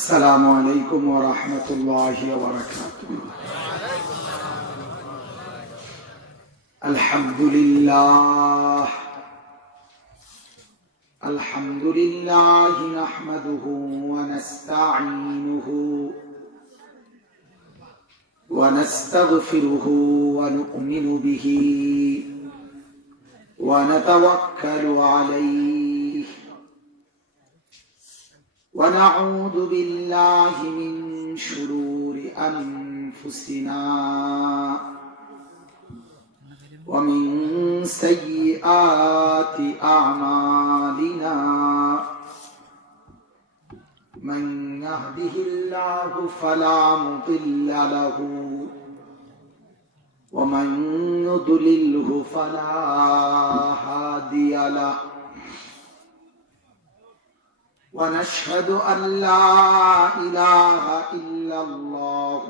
السلام عليكم ورحمة الله وبركاته. الحمد لله نحمده ونستعينه ونستغفره ونؤمن به ونتوكل عليه ونعوذ بالله من شرور أنفسنا ومن سيئات أعمالنا من يهده الله فلا مضل له ومن يضلله فلا هادي له ونشهد أن لا إله إلا الله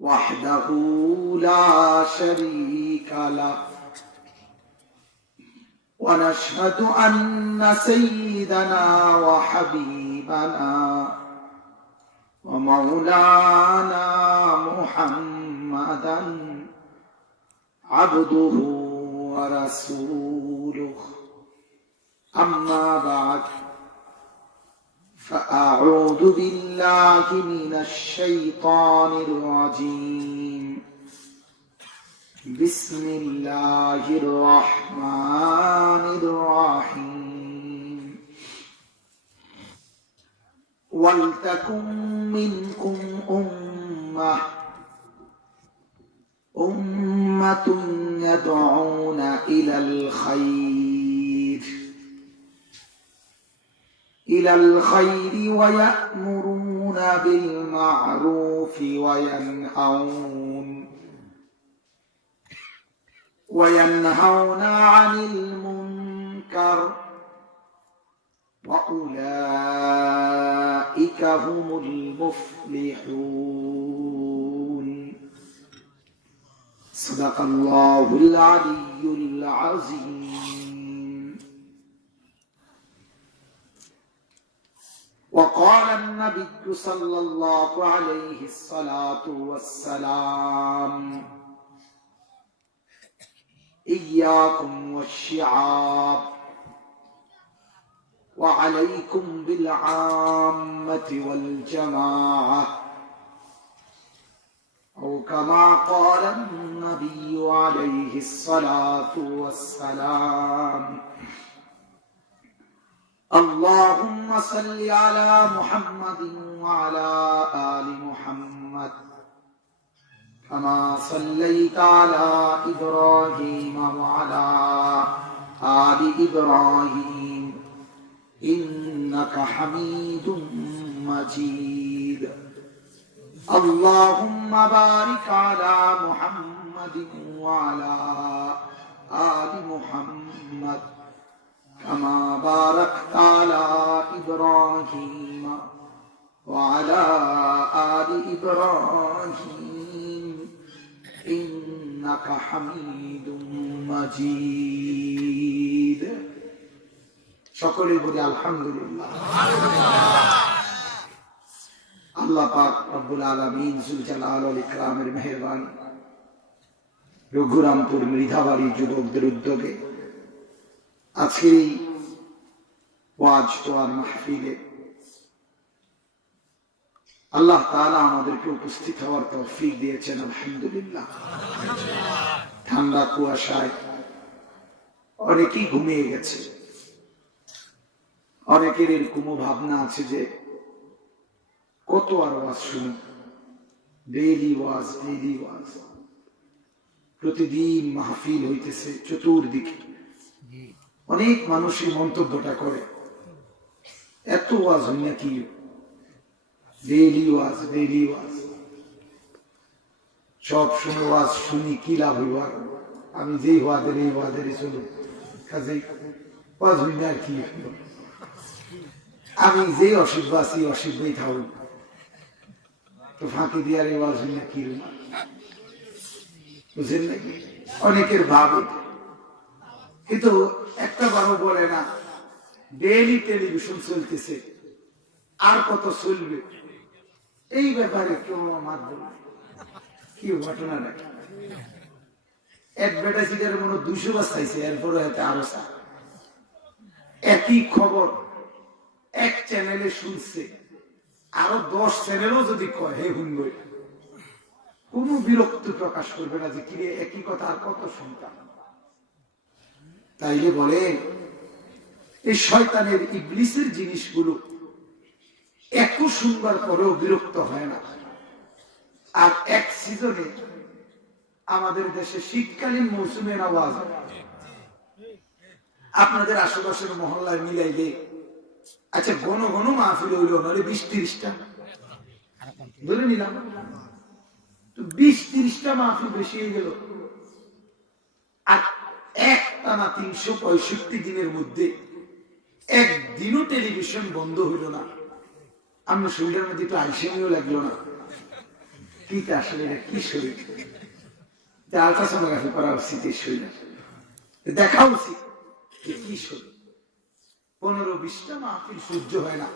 وحده لا شريك له ونشهد أن سيدنا وحبيبنا ومولانا محمدا عبده ورسوله أما بعد فأعوذ بالله من الشيطان الرجيم بسم الله الرحمن الرحيم ولتكن منكم أمة يدعون إلى الخير ويأمرون بالمعروف وينهون عن المنكر وأولئك هم المفلحون صدق الله العلي العظيم. وقال النبي صلى الله عليه الصلاة والسلام إياكم والشعاب وعليكم بالعامة والجماعة أو كما قال النبي عليه الصلاة والسلام. اللهم صل على محمد وعلى آل محمد كما صليت على إبراهيم وعلى آل إبراهيم إنك حميد مجيد. اللهم بارك على محمد وعلى آل محمد كما باركت على إبراهيم وعلى آل إبراهيم إنك حميد مجيد. সকলে বলি আলহামদুলিল্লাহ। আল্লাহ পাক রব্বুল আলামিন যুল জালাল ওয়াল ইকরামের মেহেরবানি রঘুরামপুর মৃধাবাড়ি যুবকদের উদ্যোগে আজকে ওয়াজ তোয়ার মাহফিলে আল্লাহ তাআলা আমাদেরকে উপস্থিত হওয়ার তৌফিক দিয়েছেন, আলহামদুলিল্লাহ। ঠান্ডা কুয়াশায় অনেকেই ঘুমিয়ে গেছে, অনেকের এরকম ভাবনা আছে যে কত আর ওয়াজ শুনি, ডেইলি ওয়াজ। প্রতিদিন মাহফিল হইতেছে চতুর্দিকে, অনেক মানুষই মন্তব্যটা করে এত ওয়াজ হয় না কি, ডেইলি ওয়াজ সব শুনে ওয়াজ শুনি কি লাভ হইব? আমি যেই ওয়াজের এই ওয়াজেরই চলো, কাজেই ওয়াজ হই না আর কি। আমি যে অসিদ্ধ আছি অসিদ্ধই থাকব, তো ফাঁকি দিয়ার এই ওয়াজ হই না কি, বুঝলেন নাকি? অনেকের ভাব কিন্তু একটা বারো বলে না, ডেইলি টেলিভিশন চলতেছে, আর কত চলবে, এই ব্যাপারে কেউ আমার বলবে কি ঘটনা নাকি? অ্যাডভার্টাইজিংয়ের মনে 200 বার চাইছে, এরপরে হয়তো আরো চা। একই খবর এক চ্যানেলে শুনছে, আরো 10 চ্যানেলও যদি কয় হে শুনবে, কোন বিরক্তি প্রকাশ করবে না যে কিরে একই কথা আর কত শুনতাম। তাইলে বলে এই শয়তানের ইবলিসের জিনিসগুলো এত শুনবার পরেও বিরক্ত হয় না। আর এক সিজনে আমাদের দেশে শীতকালীন মৌসুমের আওয়াজ আপনাদের আশেপাশের মহল্লায় মিলাইলে, আচ্ছা ঘন ঘন মাহফিল হইল নাহলে 20-30টা বলে নিলাম, তো 20-30টা মাহফিল বেশি হয়ে গেল। আর একটানা 365 দিনের মধ্যে একদিনও টেলিভিশন বন্ধ হইল না, আমরা শরীরের মধ্যে একটু আইসেমিও লাগলো না। কি আসলে এটা কি শরীর, আলট্রাসোনোগ্রাফি করা উচিত, এই শরীর দেখা উচিত কি শরীর। 15-20টা মাহফিল সহ্য হয় না,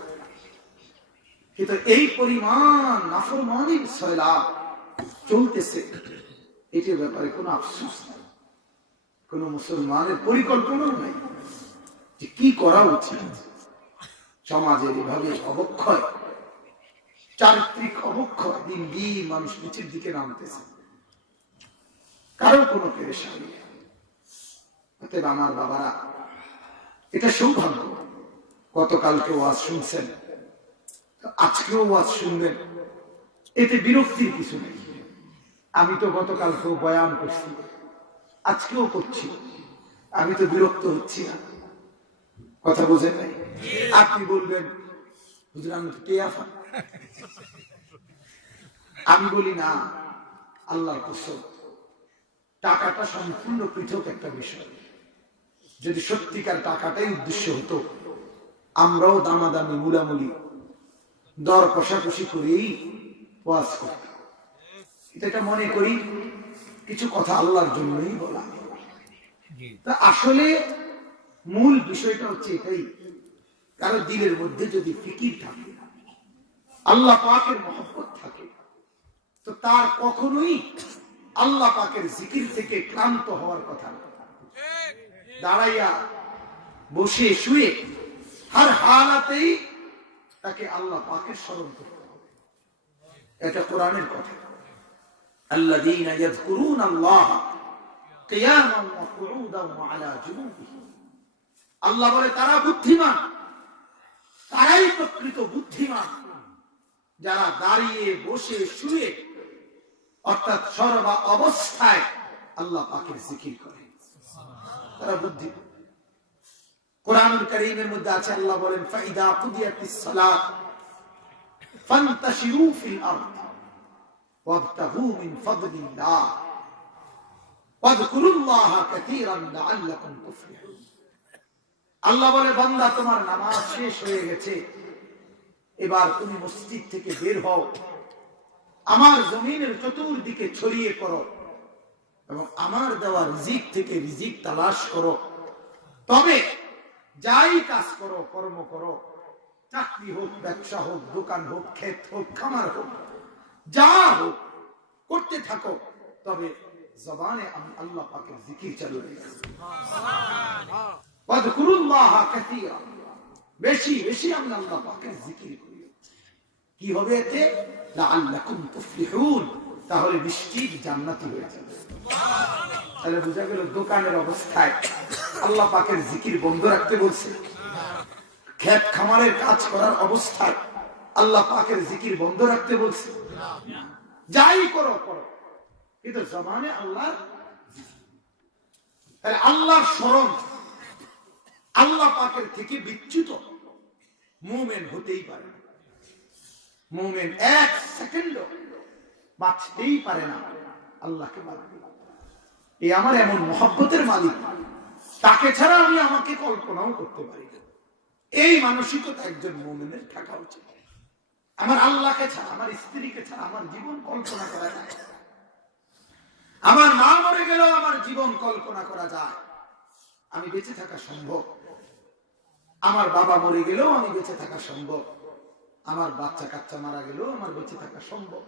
কিন্তু এই পরিমাণ নাফরমানির সয়লাব চলতেছে, এটির ব্যাপারে কোনো আফসোস নাই, কোন মুসলমানের পরিকল্পনাও নাই যে কি করা উচিত। সমাজের এভাবে অবক্ষয়, চারিত্রিক অবক্ষয়, দিন দিন মানুষ নিচের দিকে নামতেছে, কারো কোনো পেরেশানি নেই। অতএব আমার বাবারা, এটা সৌভাগ্য, গতকালকে ওয়াজ শুনছেন, আজকেও ওয়াজ শুনবেন, এতে বিরক্তির কিছু নেই। আমি তো গতকালকেও বয়ান করছি, আজকেও করছি, আমি তো বিরক্ত হচ্ছি না। কথা বোঝেন নাই? আপনি বলবেন হুজুর আমি তো টেয়াফা, আমি বলি না, আল্লাহর কসম, টাকাটা সম্পূর্ণ পৃথক একটা বিষয়। যদি সত্যিকার টাকাটাই উদ্দেশ্য হতো, আমরাও দামাদামি মুলামুলি দর কষাকষি করেই ওয়াজ করতাম। এটা মনে করি কিছু কথা আল্লাহর জন্যই বলা। তা আসলে মূল বিষয়টা হচ্ছে এটাই, কারো দিলের মধ্যে যদি ফিকির থাকে, আল্লাহ পাকের মহব্বত থাকে, তো তার কখনোই আল্লাহ পাকের জিকির থেকে ক্লান্ত হওয়ার কথা না। দাঁড়াইয়া বসে শুয়ে হর হালাতেই তাকে আল্লাহ পাকের স্মরণ করতে হবে, এটা কোরআনের কথা। আল্লাযীনা ইয়াযকুরুনাল্লাহা কিয়ামান ওয়া কুউদান ওয়া আলা জুনুবিহিম, আল্লাহ বলে তারা বুদ্ধিমান, তারাই প্রকৃত বুদ্ধিমান যারা দাঁড়িয়ে বসে শুয়ে অর্থাৎ সর্বা অবস্থায় আল্লাহ পাকের জিকির করে, তারা বুদ্ধিমান। কোরআনুল কারীমের মধ্যে আছে, আল্লাহ বলেন ফাইদা কুদিয়াতিস সালাত ফান্তাশিরু ফিল আরদ ওয়াবতাগু মিন ফাদলিল্লাহ ওয়াযকুরুল্লাহা কাসীরান লাআল্লাকুম তুফলিহুন। আল্লাহ বলে বান্দা তোমার নামাজ শেষ হয়ে গেছে, এবার তুমি মসজিদ থেকে বের হও, আমার জমিনের চতুর্দিকে ছড়িয়ে পড়ো এবং আমার দেওয়া রিজিক থেকে রিজিক তালাশ করো। তবে যাই কাজ করো, কর্ম করো, চাকরি হোক, ব্যবসা হোক, দোকান হোক, ক্ষেত হোক, খামার হোক, যা হোক করতে থাকো, তবে জবানে আমি আল্লাহ পাকের জিকির চালু রেখো। ওয়াযকুরুল্লাহা কাসীরা, বেশি বেশি আমি আল্লাহ পাকের জিকির করি। কি হবে এতে? লাআল্লাকুম তুফলিহুন, তাহলে নিশ্চিত জান্নাতি হয়ে যাবে। তাহলে বোঝা গেল দোকানের অবস্থায় আল্লাহ পাকের জিকির বন্ধ রাখতে বলছে, ক্ষেত খামারের কাজ করার অবস্থায় আল্লাহ পাকের জিকির বন্ধ রাখতে বলছে। যাই করো করো, কিন্তু জবানে আল্লাহর তাহলে আল্লাহর স্মরণ আল্লাহ পাকের থেকে বিচ্যুত মুমিন হতেই পারে না। মুমিন এক সেকেন্ড বাঁচতেই পারে না আল্লাহকে বাদ দিয়ে। এই আমার এমন মহব্বতের মালিক, তাকে ছাড়া আমি আমাকে কল্পনাও করতে পারি না। এই মানসিকতা একজন মুমিনের থাকা উচিত। আমার আল্লাহকে ছাড়া, আমার স্ত্রীকে ছাড়া আমার জীবন কল্পনা করা যায়। আমার মা মরে গেলেও আমার জীবন কল্পনা করা যায়, আমি বেঁচে থাকা সম্ভব। আমার বাবা মরে গেলেও আমি বেঁচে থাকা সম্ভব। আমার বাচ্চা কাচ্চা মারা গেল, আমার বেঁচে থাকা সম্ভব।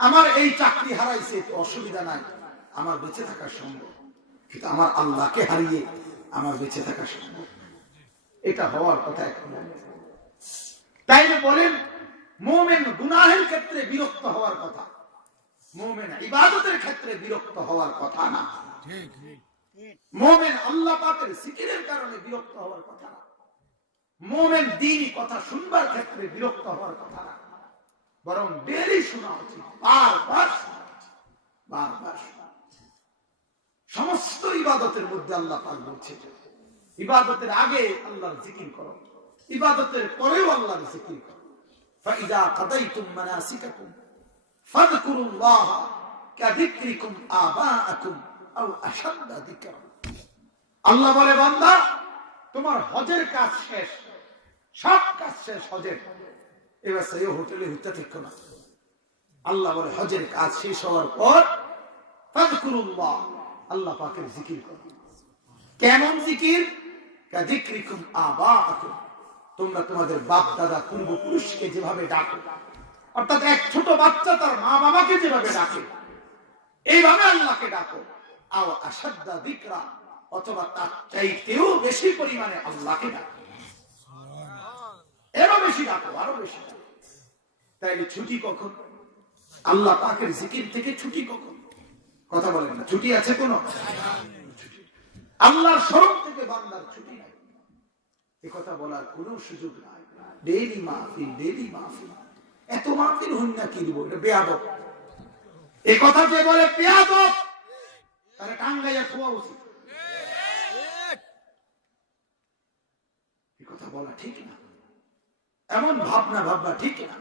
আমার এই চাকরি হারাইছে, তো অসুবিধা নাই, আমার বেঁচে থাকা সম্ভব। কিন্তু আমার আল্লাহকে হারিয়ে আমার বেঁচে থাকা সম্ভব, এটা হওয়ার কথা এখন। তাই বলেন মুমিন গুনাহের ক্ষেত্রে বিরক্ত হওয়ার কথা, মুমিন ইবাদতের ক্ষেত্রে বিরক্ত হওয়ার কথা না। মুমিন আল্লাহ পাকের জিকিরের কারণে বিরক্ত হওয়ার কথা না। মুমিন দ্বীনি কথা শুনবার ক্ষেত্রে বিরক্ত হওয়ার কথা না, বরং ডেইলি শোনা উচিত, বারবার শোনা উচিত, বারবার শোনা। সমস্ত ইবাদতের মধ্যে আল্লাহ পাক বলছে ইবাদতের আগে আল্লাহর জিকির করো, ইবাদতের পরেও আল্লাহর জিকির করো। ফাইদা কাদাইতুম মানাসিকাকুম ফাযকুরুল্লাহা কাযিকরিকুম আবাআকুম আও আশাদ্দা যিকরা। আল্লাহ বলে বান্দা তোমার হজের কাজ শেষ, সব কাজ শেষ হজের, এবার সেই হোটেলে হইতে থাকো না। আল্লাহ বলে হজের কাজ শেষ হওয়ার পর ফাযকুরুল্লাহ, আল্লাহ পাকের জিকির করো। কেমন জিকির? কাযিকরিকুম আবাআকুম, তোমরা তোমাদের বাপ দাদা পূর্বপুরুষকে যেভাবে ডাকো, অর্থাৎ এক ছোট বাচ্চা তার মা বাবাকে যেভাবে ডাকে, এইভাবে আল্লাহকে ডাকো। আও আশাদ্দা যিকরা, অথবা তার চাইতেও বেশি পরিমাণে আল্লাহকে ডাকো, এরও বেশি ডাকো, আরো বেশি। তাইলে ছুটি কখন? আল্লাহ পাকের জিকির থেকে ছুটি কখন? কথা বলেন না, ছুটি আছে কোন? আল্লাহর স্মরণ থেকে বান্দার ছুটি নাই, এ কথা বলার কোনো সুযোগ নাই। ডেইলি মাহফিল, ডেইলি মাহফিল, এত মাহফিল হন না কি দিব, এটা বেয়াদব। এ কথা যে বলে বেয়াদব, তাহলে টাঙ্গাইয়া খোয়া উচিত। এ কথা বলা ঠিক না, এমন ভাবনা ভাবনা ঠিক না।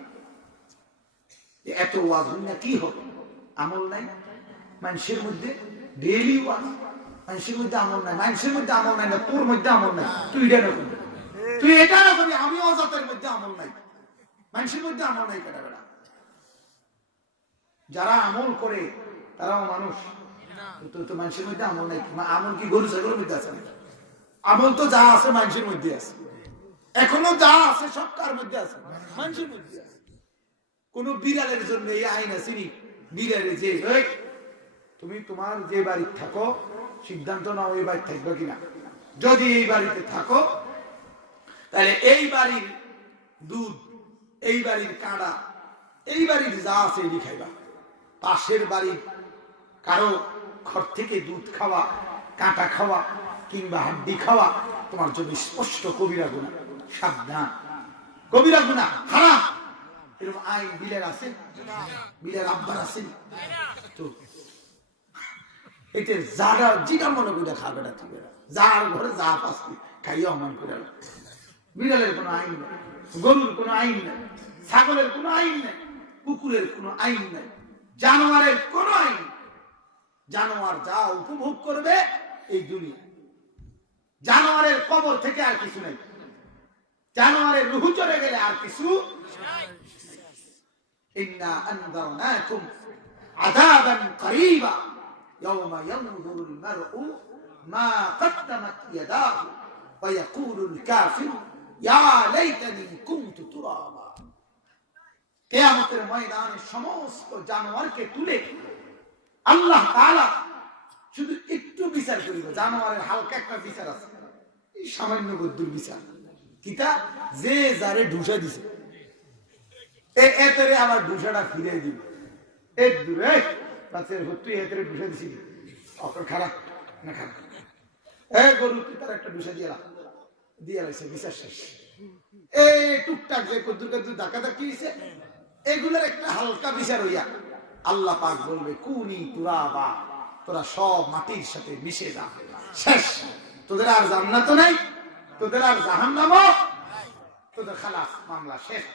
এত ওয়াজ হন না কি হবে? আমল নাই মানুষের মধ্যে, ডেইলি ওয়াজ, মানুষের মধ্যে আমল নাই, মানুষের মধ্যে আমল নাই না, তোর মধ্যে আমল নাই, তুই এটা না করবি, তুই এটা না করবি, আমি অজাতের মধ্যে আমল নাই, মানুষের মধ্যে আমল নাই। কেটা বেটা, যারা আমল করে তারাও মানুষ, তো মানুষের মধ্যে আমল নাই। আমল কি গরু ছাগলের মধ্যে আছে নাকি? আমল তো যা আছে মানুষের মধ্যে আছে, এখনো যা আছে সব কার মধ্যে আছে? মানুষের মধ্যে আছে। কোন বিড়ালের জন্য এই আইন আছে নি? বিড়ালে যে তুমি তোমার যে বাড়ি থাকো সিদ্ধান্ত নাও এই বাড়ি থাকবে কিনা, যদি এই বাড়িতে থাকো তাহলে এই বাড়ির দুধ, এই বাড়ির কাঁড়া, এই বাড়ির যা আছে এই খাইবা। পাশের বাড়ির কারো ঘর থেকে দুধ খাওয়া, কাঁটা খাওয়া কিংবা হাড্ডি খাওয়া তোমার জন্য স্পষ্ট কবিরা গুনাহ, সাবধান, কবিরা গুনাহ, হারাম। এরকম আইন বিলের আছে? বিলের আব্বার আছে? তো এতে যারা যেটা মনে করে খাবে না, যার ঘরে যা পাচ্ছি খাইয়া অমান করে। বিড়ালের কোনো আইন নেই, গরুর কোনো আইন নেই, ছাগলের কোনো আইন নেই, কুকুরের কোনো আইন নেই, জানোয়ারের কোনো আইন। জানোয়ার যা উপভোগ করবে এই দুনিয়া, জানোয়ারের কবর থেকে আর কিছু নেই, জানোয়ারের রূহ চলে গেলে আর কিছু। ইন্না আনযারনাকুম আযাবান করিবা ইয়াওমা ইয়ানযুরুল মারউ মা কদ্দামাত ইয়াদাহু ওয়া ইয়াকুলুল কাফিরু ইয়া লাইতানি কুনতু তুরাবা। কিয়ামতের ময়দানে সমস্ত জানোয়ারকে তুলে আল্লাহ তাআলা শুধু একটু বিচার করিব। জানোয়ারের হালকা একটা বিচার আছে, এই সামান্য গদ্দুর বিচার, কিতা যে যারে ঢুসা দিছে এতরে আবার ঢুসাটা ফিরে দিব। এই দূরে বাচ্চার তুই এতরে ঢুসা দিছিস, অকর খারাপ না খারাপ, এই গরু তুই তার একটা ঢুসা দিয়ে লাগছে, বিচার শেষ। এই টুকটাক যে কদ্দুর কদ্দুর ধাক্কা ধাক্কি হয়েছে, এগুলোর একটা হালকা বিচার হইয়া আল্লাহ পাক বলবে কুনি তুরাবা, তোরা সব মাটির সাথে মিশে যা, শেষ। তোদের আর জান্নাত নাই, তোদের আর জাহান্নামও, তোদের খালাস, মামলা শেষ।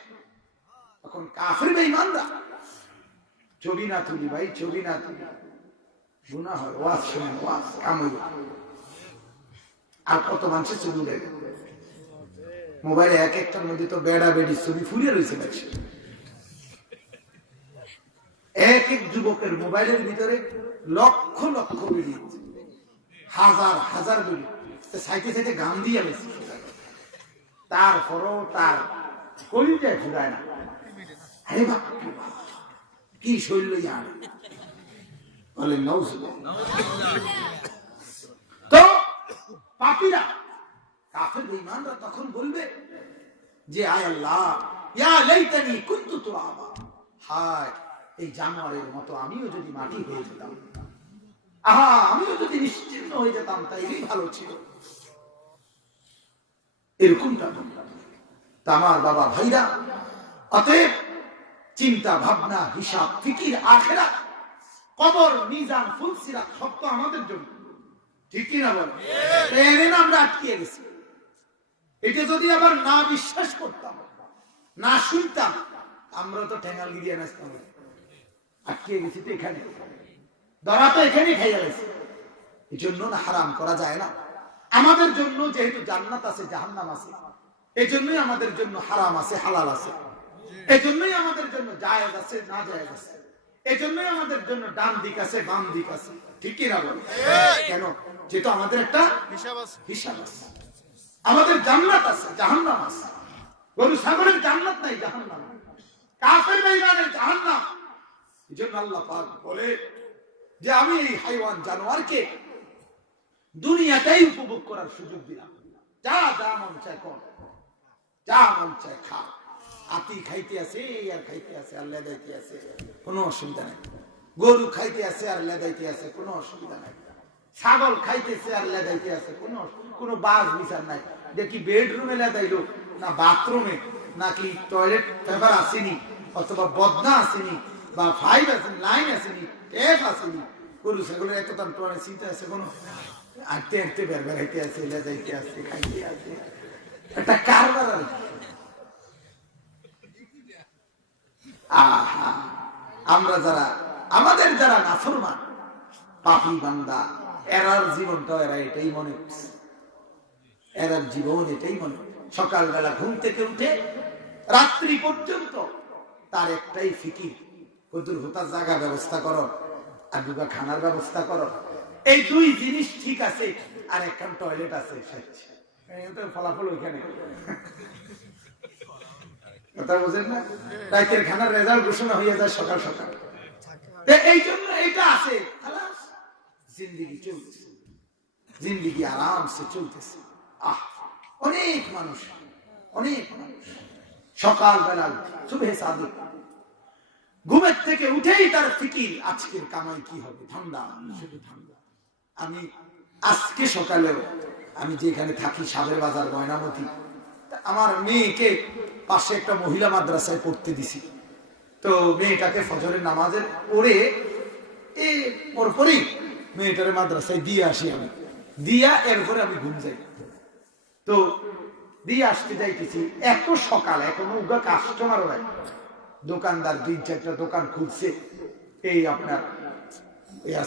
তখন কাফির বেঈমানরা ছবি না তুলি ভাই, ছবি না তুলি, গুনাহ হয়। ওয়াজ শুনেন, ওয়াজ কাম হইল। আর কত মানুষের ছবি উঠে মোবাইলে, এক একটার মধ্যে তো বেড়া বেড়ি ছবি ফুলে রয়েছে। এক এক যুবকের মোবাইলের ভিতরে লক্ষ লক্ষ বেড়ি, হাজার হাজার বেড়ি, সাইতে সাইতে গান দিয়ে গেছে। তারপরও তার কলিজায় ঘুরায় না। আরে বাপ কি শৈল ইয়ার বলে তো পাপীরা কাফের বেঈমানরা তখন বলবে যে আয় আল্লাহ ইয়া লাইতানি কুনতু তুরাবা, হায় এই জানোয়ারের মতো আমিও যদি মাটি হয়ে যেতাম, আহা আমিও যদি নিশ্চিন্ন হয়ে যেতাম তাইলেই ভালো ছিল। এরকমটা আমার বাবা ভাইরা, অতএব চিন্তা ভাবনা হিসাব ফিকির আখিরাত কবর মিজান ফুলসিরাত সব তো আমাদের জন্য, ঠিক কি না বল? এর আমরা আটকিয়ে গেছি। এটা যদি আবার না বিশ্বাস করতাম না শুনতাম আমরা তো ঠেঙ্গাল গিরিয়ে নাচতাম। আটকিয়ে গেছি তো এখানে, ধরা তো এখানে খাইয়া গেছে। এই জন্য না হারাম করা যায় না। আমাদের জন্য যেহেতু জান্নাত আছে জাহান্নাম আছে, এই জন্যই আমাদের জন্য হারাম আছে হালাল আছে, এই জন্যই আমাদের জন্য জায়েজ আছে না জায়েজ আছে, এই জন্যই আমাদের জন্য ডান দিক আছে বাম দিক আছে, ঠিক কি না বল? কেন? যেহেতু আমাদের একটা হিসাব আছে। আমাদের জান্নাত আছে জাহান্নাম আছে। গরু ছাগলের জান্নাত নাই জাহান্নাম, কাফের বেঈমানের জাহান্নাম। এজন্য আল্লাহ পাক বলে যে আমি এই হাইওয়ান জানোয়ারকে দুনিয়াতেই উপভোগ করার সুযোগ দিলাম। যা যা মন চায় কর, যা মন চায় খা। হাতি খাইতে আছে আর খাইতে আছে আর লেদাইতে আছে, কোনো অসুবিধা নাই। গরু খাইতে আছে আর লেদাইতে আছে, কোনো অসুবিধা নাই। ছাগল খাইতেছে আর লেদাইতে আছে, কোনো বাস বিচার নাই। দেখি বেডরুমে লেদাইলো না বাথরুমে, নাকি টয়লেট পেপার আসেনি অথবা বদনা আসেনি বা ফাইভ আসেনি, লাইন আসেনি, ট্যাপ আসেনি। গরু ছাগলের এত তার টয়লেট চিন্তা আছে কোনো? আঁটতে আঁটতে বের বেড়াইতে আছে, লেদাইতে আছে, খাইতে আছে, একটা কারবার আর কি। আহা, আমরা যারা আমাদের যারা নাফরমান পাপী বান্দা, এরার জীবনটা এরা এটাই মনে করছে, এরার জীবন এটাই মনে। সকালবেলা ঘুম থেকে উঠে রাত্রি পর্যন্ত তার একটাই ফিকির, কদুর হোতার জায়গা ব্যবস্থা করো আর দুগা খানার ব্যবস্থা করো। এই দুই জিনিস ঠিক আছে, আর একখান টয়লেট আছে, ফলাফল ওইখানে। কথা বোঝেন না? রাতের খানার রেজাল্ট ঘোষণা হয়ে যায় সকাল সকাল। এই জন্য এটা আছে, জিন্দিগি চলতেছে, জিন্দিগি আরামসে চলতেছে। আহ অনেক মানুষ সকালবেলা সুবহে সাদিক ঘুমের থেকে উঠেই তার ফিকির আজকের কামাই কি হবে, ঠান্ডা শুধু ঠান্ডা। আমি আজকে সকালে আমি যেখানে থাকি সাবের বাজার ময়নামতি, আমার মেয়েকে পাশে একটা মহিলা মাদ্রাসায় পড়তে দিছি। তো মেয়েটাকে ফজরের নামাজের পড়ে পরপরই মেয়েটারে মাদ্রাসায় দিয়ে আসি আমি, দিয়া এরপরে আমি ঘুম যাই। তো দিয়ে আসতে যাইতেছি, এত সকাল এখনো উগা কাস্টমারও নাই। দোকানদার 2-4টা দোকান খুলছে, এই আপনার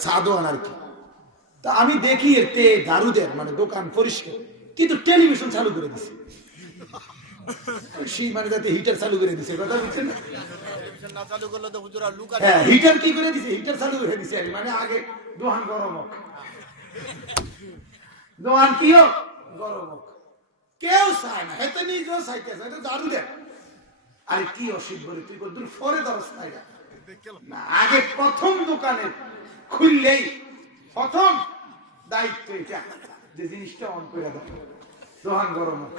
সাদোয়ান আর কি। তা আমি দেখি এতে দারুদের মানে দোকান পরিষ্কার, কিন্তু টেলিভিশন চালু করে দিছে। সেই মানে যাতে হিটার চালু করে দিছে, কথা বুঝছেন না? হ্যাঁ, হিটার কি করে দিছে, হিটার চালু করে দিছে। মানে আগে দোকান গরম হোক, দোকান কি হোক গরম হোক, কেউ চায় না। এতে নিজেও চাইতেছে, এটা দারুদের। আরে কি অসুখ বলে তুই কদ্দুর ফরে দরস নাই না, আগে প্রথম দোকানে খুললেই প্রথম দায়িত্ব এটা যে জিনিসটা অন করে দাও, দোকান গরম হোক।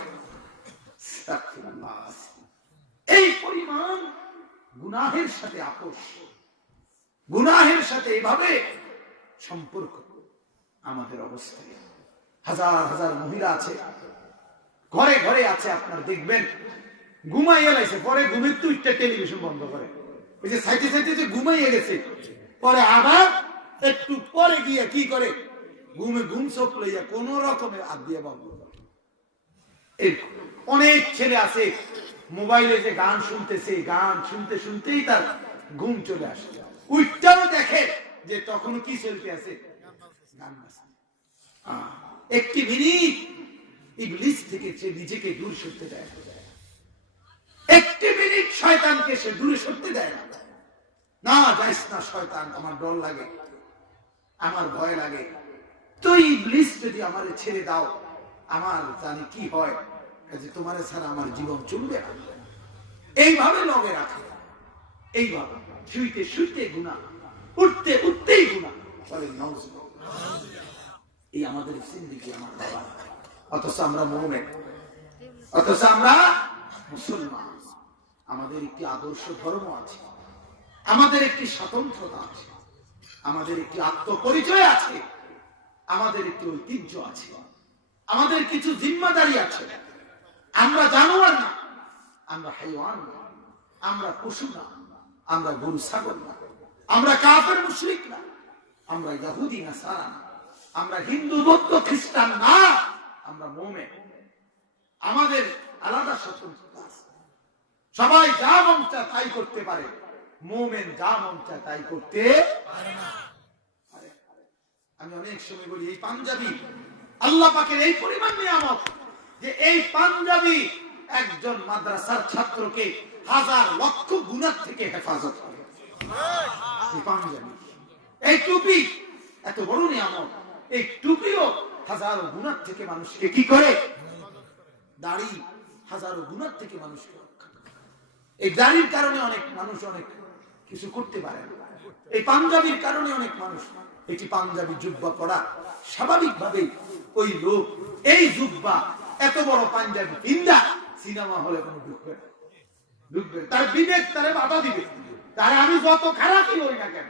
এই পরিমাণ গুনাহের সাথে আপোষ, গুনাহের সাথে এভাবে সম্পর্ক আমাদের অবস্থায়। হাজার হাজার মহিলা আছে, ঘরে ঘরে আছে, আপনার দেখবেন ঘুমাইয়া লাইছে, পরে ঘুমের তো একটা টেলিভিশন বন্ধ করে, ওই যে সাইতে সাইতে যে ঘুমাইয়া গেছে, পরে আবার একটু পরে গিয়ে কি করে ঘুম চোখ লইয়া কোন রকমের হাত দিয়ে বন্ধ করে। অনেক ছেলে আছে মোবাইলে যে গান শুনতেছে, গান শুনতে শুনতেই তার ঘুম চলে আসে, উইটাও দেখে যে তখন কি চলতে আছে, গান বাজছে। একটি মিনিট ইবলিস থেকে সে নিজেকে দূর সরতে দেয়, একটি মিনিট শয়তানকে সে দূরে সরতে দেয় না। না যাইস না শয়তান, আমার ডর লাগে, আমার ভয় লাগে। তো ইবলিস যদি আমারে ছেড়ে দাও, আমার জানি কি হয়, যে তোমারে ছাড়া আমার জীবন চলবে না। এইভাবে লগে রাখে, এইভাবে শুইতে শুইতে গুনাহ, উঠতে উঠতেই গুনাহ। বলেন নাউজুবিল্লাহ। এই আমাদের জিন্দেগি, আমার বাবা। অথচ আমরা মুমিন, অথচ আমরা মুসলমান। আমাদের একটি আদর্শ ধর্ম আছে, আমাদের একটি স্বতন্ত্রতা আছে, আমাদের একটি আত্মপরিচয় আছে, আমাদের একটি ঐতিহ্য আছে, আমাদের কিছু জিম্মাদারি আছে। আমরা জানোয়ার না, আমরা হাইওয়ান না, আমরা পশু না, আমরা গরু ছাগল না, আমরা কাফের মুশরিক না, আমরা ইহুদি নাসারা না, আমরা হিন্দু বৌদ্ধ খ্রিস্টান না, আমরা মুমিন। আমাদের আলাদা স্বতন্ত্রতা আছে। সবাই যা মন চায় তাই করতে পারে, মুমিন যা মন চায় তাই করতে পারে না। আমি অনেক সময় বলি, এই পাঞ্জাবি আল্লাহ পাকের এই পরিমাণ নিয়ামত যে এই পাঞ্জাবি একজন মাদ্রাসার ছাত্রকে হাজার লক্ষ গুনাহ থেকে হেফাজত করে। এই পাঞ্জাবি, এই টুপি এত বড় নিয়ামত, এই টুপিও হাজারো গুনাহ থেকে মানুষকে কি করে? দাড়ি হাজারো গুনাহ থেকে মানুষকে রক্ষা করে। এই দাড়ির কারণে অনেক মানুষ অনেক কিছু করতে পারে না। এই পাঞ্জাবির কারণে অনেক মানুষ, এটি পাঞ্জাবি জুব্বা পরা স্বাভাবিকভাবেই ওই লোক এই জুব্বা এত বড় পাঞ্জাবি কিন্দা সিনেমা হলে কোনো ঢুকবে না, ঢুকবে। তার বিবেক তারে বাধা দিবে। তারে আমি যত খারাপই হই না কেন,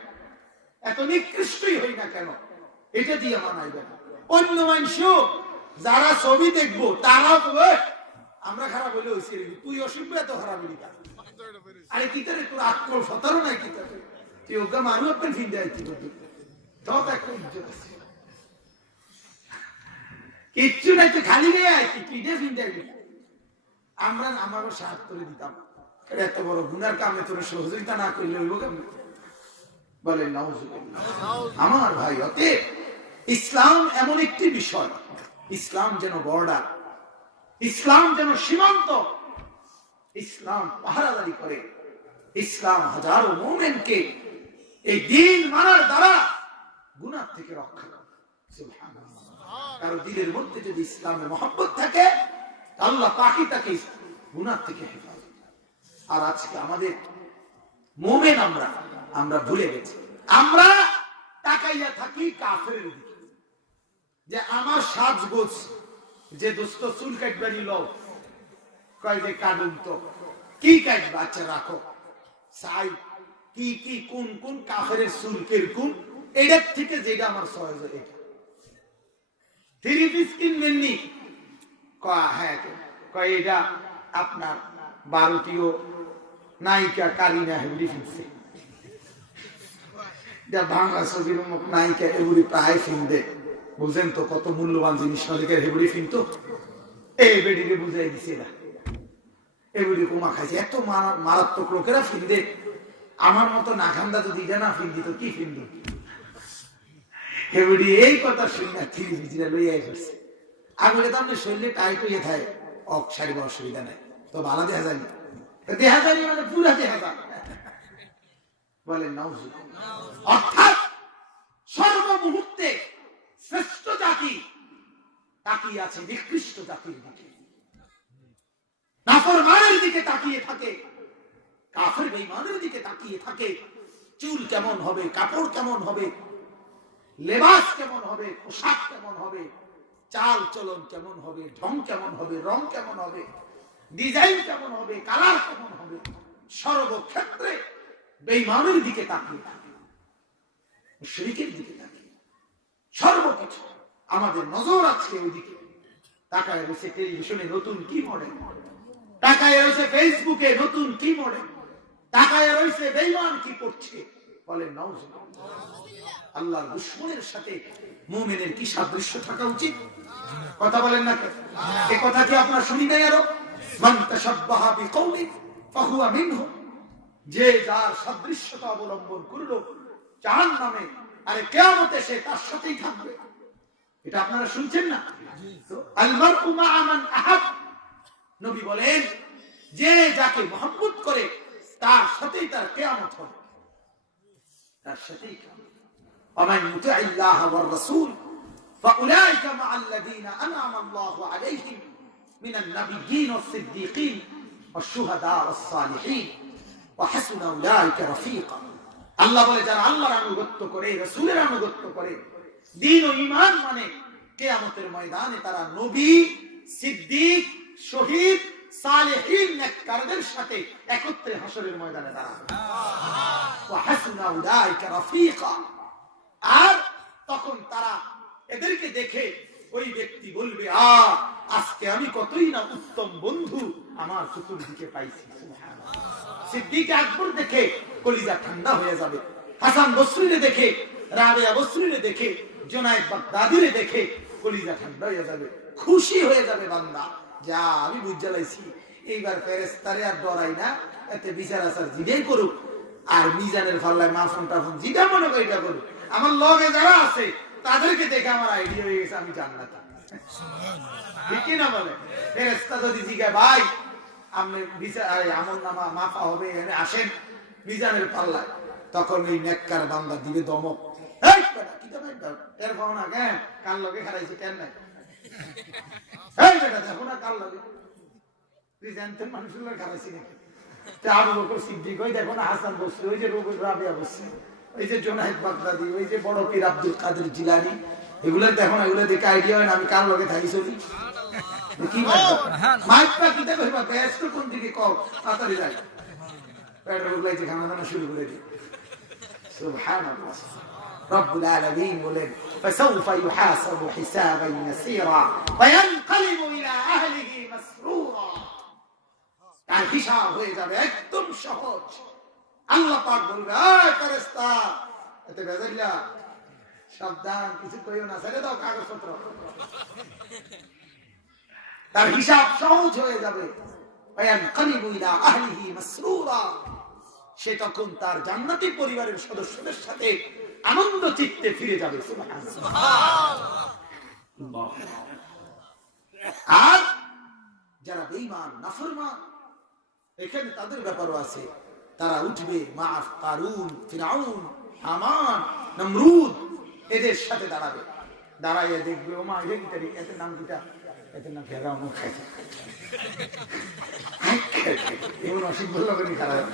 এত নিকৃষ্টই হই না কেন, এটা দিয়ে মানাইবে না। অন্য মানুষ যারা ছবি দেখবো তারাও তো আমরা খারাপ হইলে হয়েছে, তুই অসুবিধা এত খারাপ হইলি কেন? আরে কি তারে তোর আক্কল সতারও নাই, কি তারে তুই ওকে মানুষ আপনার ফিন দেয় কি করবি? তত একটা ইজ্জত আছে, কিচ্ছু নাই, তুই খালি নিয়ে আয়, তুই ফিন দেয়। আমরা আমারও সাহায্য করে দিতাম, এত বড় গুনার কামে তোর সহযোগিতা না করলে হইব কেমন? বলেন নাউজুবিল্লাহ। আমার ভাই, অতএব ইসলাম এমন একটি বিষয়, ইসলাম যেন বর্ডার, ইসলাম যেন সীমান্ত, ইসলাম পাহারাদারি করে, ইসলাম হাজারো মুমিনকে এই দিন মানার দ্বারা গুনাহ থেকে রক্ষা করে। সুবহানাল্লাহ। কারো দিলের মধ্যে যদি ইসলামের মহব্বত থাকে, আল্লাহ পাকই তাকে গুনাহ থেকে হেফাজত করে। আর আজকে আমাদের মুমিন আমরা ভুলে গেছি, আমরা তাকাইয়া থাকি কাফেরের দিকে, যে আমার সাজগোজ, যে দোস্ত চুল কাটবা নিল, কয় যে কাটুন তো কি কাটবা, আচ্ছা রাখো, চাই কি কি কোন কোন কাফেরের চুল কিরকম, এটার থেকে যেটা আমার সহজ, এটা থ্রি পিস কিনবেননি, হ্যাঁ কয় এটা আপনার ভারতীয় নায়িকা কারিনা হেবড়ি ফিনছে, বাংলা ছবির নায়িকা এগুলি প্রায় ফিনদে, বুঝেন তো কত মূল্যবান জিনিস নলিকের হেবড়ি ফিনতো, এই বেডিকে বুঝাই দিছে না, এগুলি কোমা খাইছে, এত মারাত্মক লোকেরা ফিনদে। আমার মতো নাখান্দা যদি এটা না ফিন দিত, কি ফিন দিত? হেবড়ি এই কথা শুনে থ্রি পিসিরা লইয়া করছে। আগুলে তো আপনি শরীরে টাইট হইয়া থাকে, সারিবার অসুবিধা নাই, তো ভালো দেখা যায় না, দেখা যায় মানে পুরা দেখা যায়। বলেন নাউজুবিল্লাহ। অর্থাৎ সর্বমুহূর্তে শ্রেষ্ঠ জাতি তাকিয়ে আছে নিকৃষ্ট জাতির দিকে, নাফরমানের দিকে তাকিয়ে থাকে, কাফের বেঈমানের দিকে তাকিয়ে থাকে। চুল কেমন হবে, কাপড় কেমন হবে, লেবাস কেমন হবে, পোশাক কেমন হবে, চাল চলন কেমন হবে, ঢং কেমন হবে, রং কেমন হবে, ডিজাইন কেমন হবে, কালার কেমন হবে, সর্বক্ষেত্রে বেঈমানের দিকে তাকিয়ে থাকে, মুশরিকের দিকে তাকিয়ে সর্বকিছু আমাদের নজর আছে ওইদিকে। তাকায় রয়েছে টেলিভিশনে নতুন কি মডেল, তাকায় রয়েছে ফেসবুকে নতুন কি মডেল, তাকায় রয়েছে বেঈমান কি করছে। বলেন নাউজুবিল্লাহ। আল্লাহর দুশমনের সাথে মুমিনের কি সাদৃশ্য থাকা উচিত? কথা বলেন না কেন? এই কথা কি আপনারা শুনি নাই? আরো মান তাশাব্বাহা বিকওমিন ফাহুয়া মিনহুম, যে যার সাদৃশ্যতা অবলম্বন করলো জাহান্নামে, আরে কিয়ামতে সে তার সাথেই থাকবে। এটা আপনারা শুনছেন না? আল মারউ মা'a মান আহাব, নবী বলেন যে যাকে মহব্বত করে তার সাথেই তার কিয়ামত হবে, তার সাথেই। ومن يطع الله والرسول فاولئك مع الذين انعم الله عليهم من النبيين والصديقين والشهداء والصالحين وحسن أولئك رفيقا। আল্লাহ বলে যারা আল্লাহর আনুগত্য করে, রাসূলের আনুগত্য করে, দ্বীন ও ঈমান মানে কিয়ামতের ময়দানে তারা নবী, সিদ্দিক, শহীদ, সালেহীন নেককারদের সাথে একত্রে হাসরের ময়দানে দাঁড়াবে। ওয়া হাসনা উলাইকা রাফিকা। আর তখন তারা এদেরকে দেখে ওই ব্যক্তি বলবে, আজকে আমি কতই না উত্তম বন্ধু আমার চতুর্দিকে পাইছি। সুবহানাল্লাহ। সিদ্দিক আকবর দেখে কলিজা ঠান্ডা হয়ে যাবে। হাসান বসরিরে দেখে, রাবিয়া বসরিরে দেখে, জুনায়েদ বাগদাদিরে দেখে কলিজা ঠান্ডা হয়ে যাবে, খুশি হয়ে যাবে বান্দা। যা আমি বুঝে লাইছি, এইবার ফেরেশতারে আর ডরাই না, এতে বিচার আচার জিডেই করুক, আর মিজানের ফাল্লায় মাফন টাফন জিডা মনে করে এটা করুক। আমার লগে যারা আছে তাদেরকে দেখে আমার আইডিয়া হয়ে গেছে আমি জান্নাতে। ঠিক কি না বলে? ফেরেশতা যদি জিজ্ঞাসা, ভাই আপনি বিচার আমল নামা মাফা হবে, এখানে আসেন মিজানের পাল্লায়, তখন ওই নেককার বান্দা দিবে দমক, এই বেটা কি দমক দাও, এর পাও না কেন, কার লগে খারাইছে কেন নাই, এই বেটা দেখো না কার লগে, তুই জানতেন মানুষের লগে খারাইছি নাকি? আবু বকর সিদ্দিক, ওই দেখো না হাসান বসরি, ওই যে রাবিয়া বসরি, ওই যে জুনায়েদ বাগদাদি, ওই যে বড় পীর আব্দুল কাদের জিলানী, এগুলো দেখো না, এগুলো দেখে আইডিয়া হয় না আমি কার লগে থাকি চলি। কি মাইকটা কি দেখো, ব্যস্ত কোন দিকে কও, তাড়াতাড়ি যাই, পেট্রোল গুলাইতে খানা দানা শুরু করে দিই। সুবহানাল্লাহ। রব্বুল আলামিন বলেন, ফাসাউফা ইউহাসাবু হিসাবান ইয়াসীরা ওয়া ইয়ানকালিবু ইলা আহলিহি মাসরুরা। তার হিসাব হয়ে যাবে একদম সহজ। আল্লাহ পাক বলবে, এই ফেরেশতা এতে বেজাইলা, সাবধান, কিছু কইও না, ছেড়ে দাও কাগজপত্র। তার হিসাব সহজ হয়ে যাবে। ওয়ায়ানকালিবু ইলা আহলিহি মাসরুরা। সে তখন তার জান্নাতি পরিবারের সদস্যদের সাথে আনন্দ চিত্তে ফিরে যাবে। সুবহানাল্লাহ। আর যারা বেঈমান, নাফরমান, এখানে তাদের ব্যাপারও আছে। তারা উঠবে মাফ কারুন, ফিরাউন, হামান, নমরুদ, এদের সাথে দাঁড়াবে। দাঁড়াইয়া দেখবে, ওমা এটা কি, এদের নাম কিটা, এদের নাম ফেরাউন খাইছে, এমন অসিদ্ধ লোকেরই খারাপ।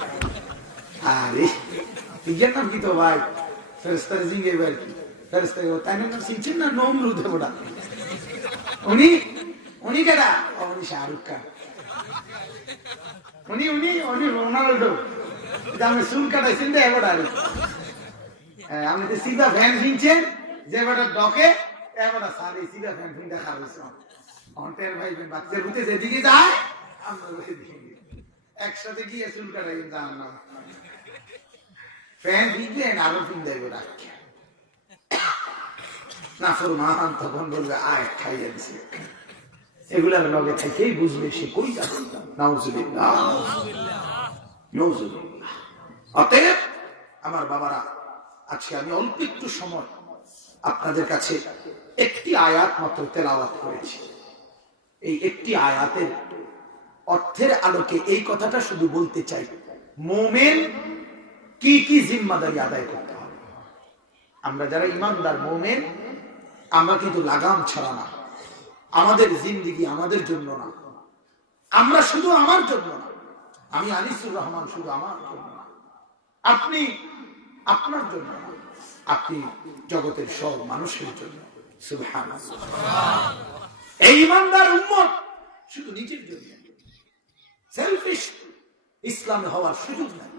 আরে নিজের নাম কি তো ভাই, ফেরেশতার জিঙ্গে এবার কি ফেরেশতা, তাই নাম চিনছেন না, নমরুদ ওটা, উনি উনি কেডা, উনি শাহরুখ খান, উনি উনি উনি রোনাল্ডো, আমি চুল কাটাইছেন তো এবার, আমি তো সিধা ফ্যান কিনছেন যে বেটা ডকে, এবার সারি সিধা ফ্যান কিনতে খাওয়াইছ অন্টের ভাই বাচ্চা বুঝতে যেদিকে যায় আমরা একসাথে গিয়ে চুল কাটাই যান না, ফ্যান কিনলেন আরো কিন দেবে রাখে না, ফরমান তখন বলবে আয় খাইয়ে দিছি, এগুলার লগে থেকেই বুঝবে সে কই যাবে। নাউজুবিল্লাহ, নাউজুবিল্লাহ। অতএব আমার বাবারা, আজকে আমি অল্প একটু সময় আপনাদের কাছে একটি আয়াত মাত্র তেলাওয়াত করেছি। এই একটি আয়াতের অর্থের আলোকে এই কথাটা শুধু বলতে চাই, মুমিন কি কি জিম্মাদারি আদায় করতে হবে। আমরা যারা ঈমানদার মুমিন, আমরা কিন্তু লাগাম ছাড়া না। আমাদের জিন্দেগি আমাদের জন্য না, আমরা শুধু আমার জন্য না, আমি আনিসুর রহমান শুধু আমার জন্য না, আপনি আপনার জন্য না, আপনি জগতের সব মানুষের জন্য। সুবহানাল্লাহ। এই ঈমানদার উম্মত শুধু নিজের জন্য সেলফিশ ইসলামে হওয়ার সুযোগ নাই,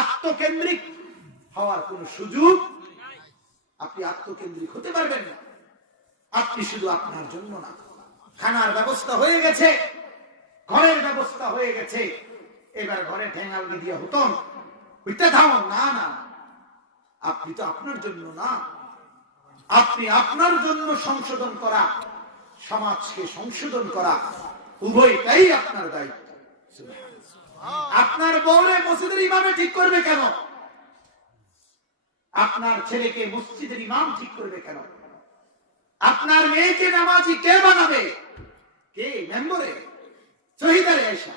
আত্মকেন্দ্রিক হওয়ার কোন সুযোগ, আপনি আত্মকেন্দ্রিক হতে পারবেন না। আপনি শুধু আপনার জন্য না, খানার ব্যবস্থা হয়ে গেছে, ঘরের ব্যবস্থা হয়ে গেছে, এবার ঘরে ঠেঙ্গাল দিয়ে হতন ওইটা ধাও না, না আপনি তো আপনার জন্য না, আপনি আপনার জন্য সংশোধন করা, সমাজকে সংশোধন করা, উভয়টাই আপনার দায়িত্ব। আপনার বউরে মসজিদের ইমামে ঠিক করবে কেন? আপনার ছেলেকে মসজিদের ইমাম ঠিক করবে কেন? আপনার মেয়েকে নামাজি কে বানাবে? কে? মেম্বরে, শহীদারে আয়েশা।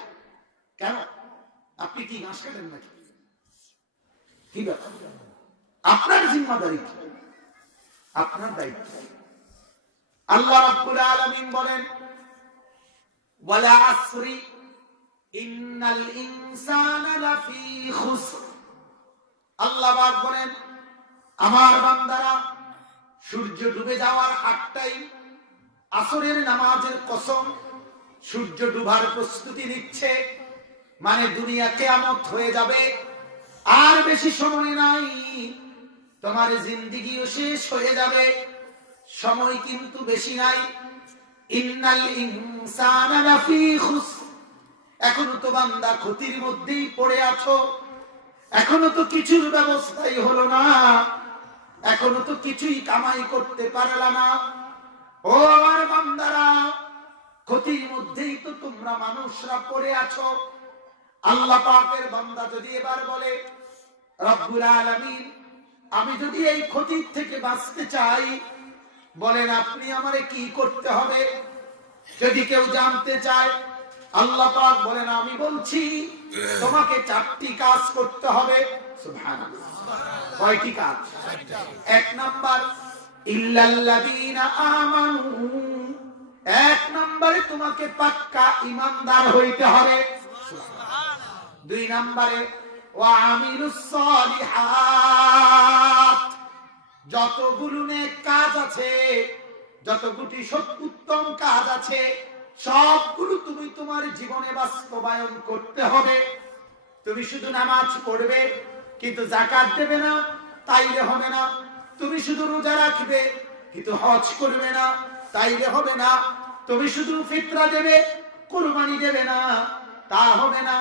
কেন? আপনি কি ঘাস কাটেন নাকি? কি ব্যাপার? আপনার জিম্মাদারি, আপনার দায়িত্ব। আল্লাহ রাব্বুল আলামিন বলেন, ওয়ালা আসরি ইন্নাল ইনসানা লাফি খুসর। আল্লাহ পাক বলেন, আমার বান্দারা সূর্য ডুবে যাওয়ার 8 টাইম আসরের নামাজের কসম, সূর্য ডুবার প্রস্তুতি নিচ্ছে, মানে দুনিয়া কিয়ামত হয়ে যাবে, আর বেশি সময় নাই, তোমার জিন্দেগিও শেষ হয়ে যাবে, সময় কিন্তু বেশি নাই। ইন্নাল ইনসানা লাফি খুসর। এখনো তো বান্দা ক্ষতির মধ্যেই পড়ে আছো, এখনো তো কিছুর ব্যবস্থাই হলো না, এখনো তো কিছুই কামাই করতে পারলা না। ও আমার বান্দারা, ক্ষতির মধ্যেই তো তোমরা মানুষরা পড়ে আছো। আল্লাহ পাকের বান্দা যদি এবার বলে, রব্বুল আলামিন, আমি যদি এই ক্ষতির থেকে বাঁচতে চাই, বলেন আপনি আমারে কি করতে হবে? যদি কেউ জানতে চায়, আল্লাহ পাক বলেন, আমি বলছি তোমাকে 4টি কাজ করতে হবে। সুবহানাল্লাহ। কয়টি কাজ? 1 নাম্বার, ইল্লাল্লাযীনা আমানু। 1 নম্বরে তোমাকে পাক্কা ঈমানদার হইতে হবে। 2 নম্বরে ওয়া আমিলুস সালিহাত। যতগুলো নেক কাজ আছে, যতগুলি উত্তম কাজ আছে, সবগুলো তুমি তোমার জীবনে বাস্তবায়ন করতে হবে। তুমি শুধু নামাজ পড়বে কিন্তু যাকাত দেবে না, তাইলে হবে না। তুমি শুধু রোজা রাখবে কিন্তু হজ করবে না, তাইলে হবে না। তুমি শুধু ফিতরা দেবে, কুরবানি দেবে না, তা হবে না।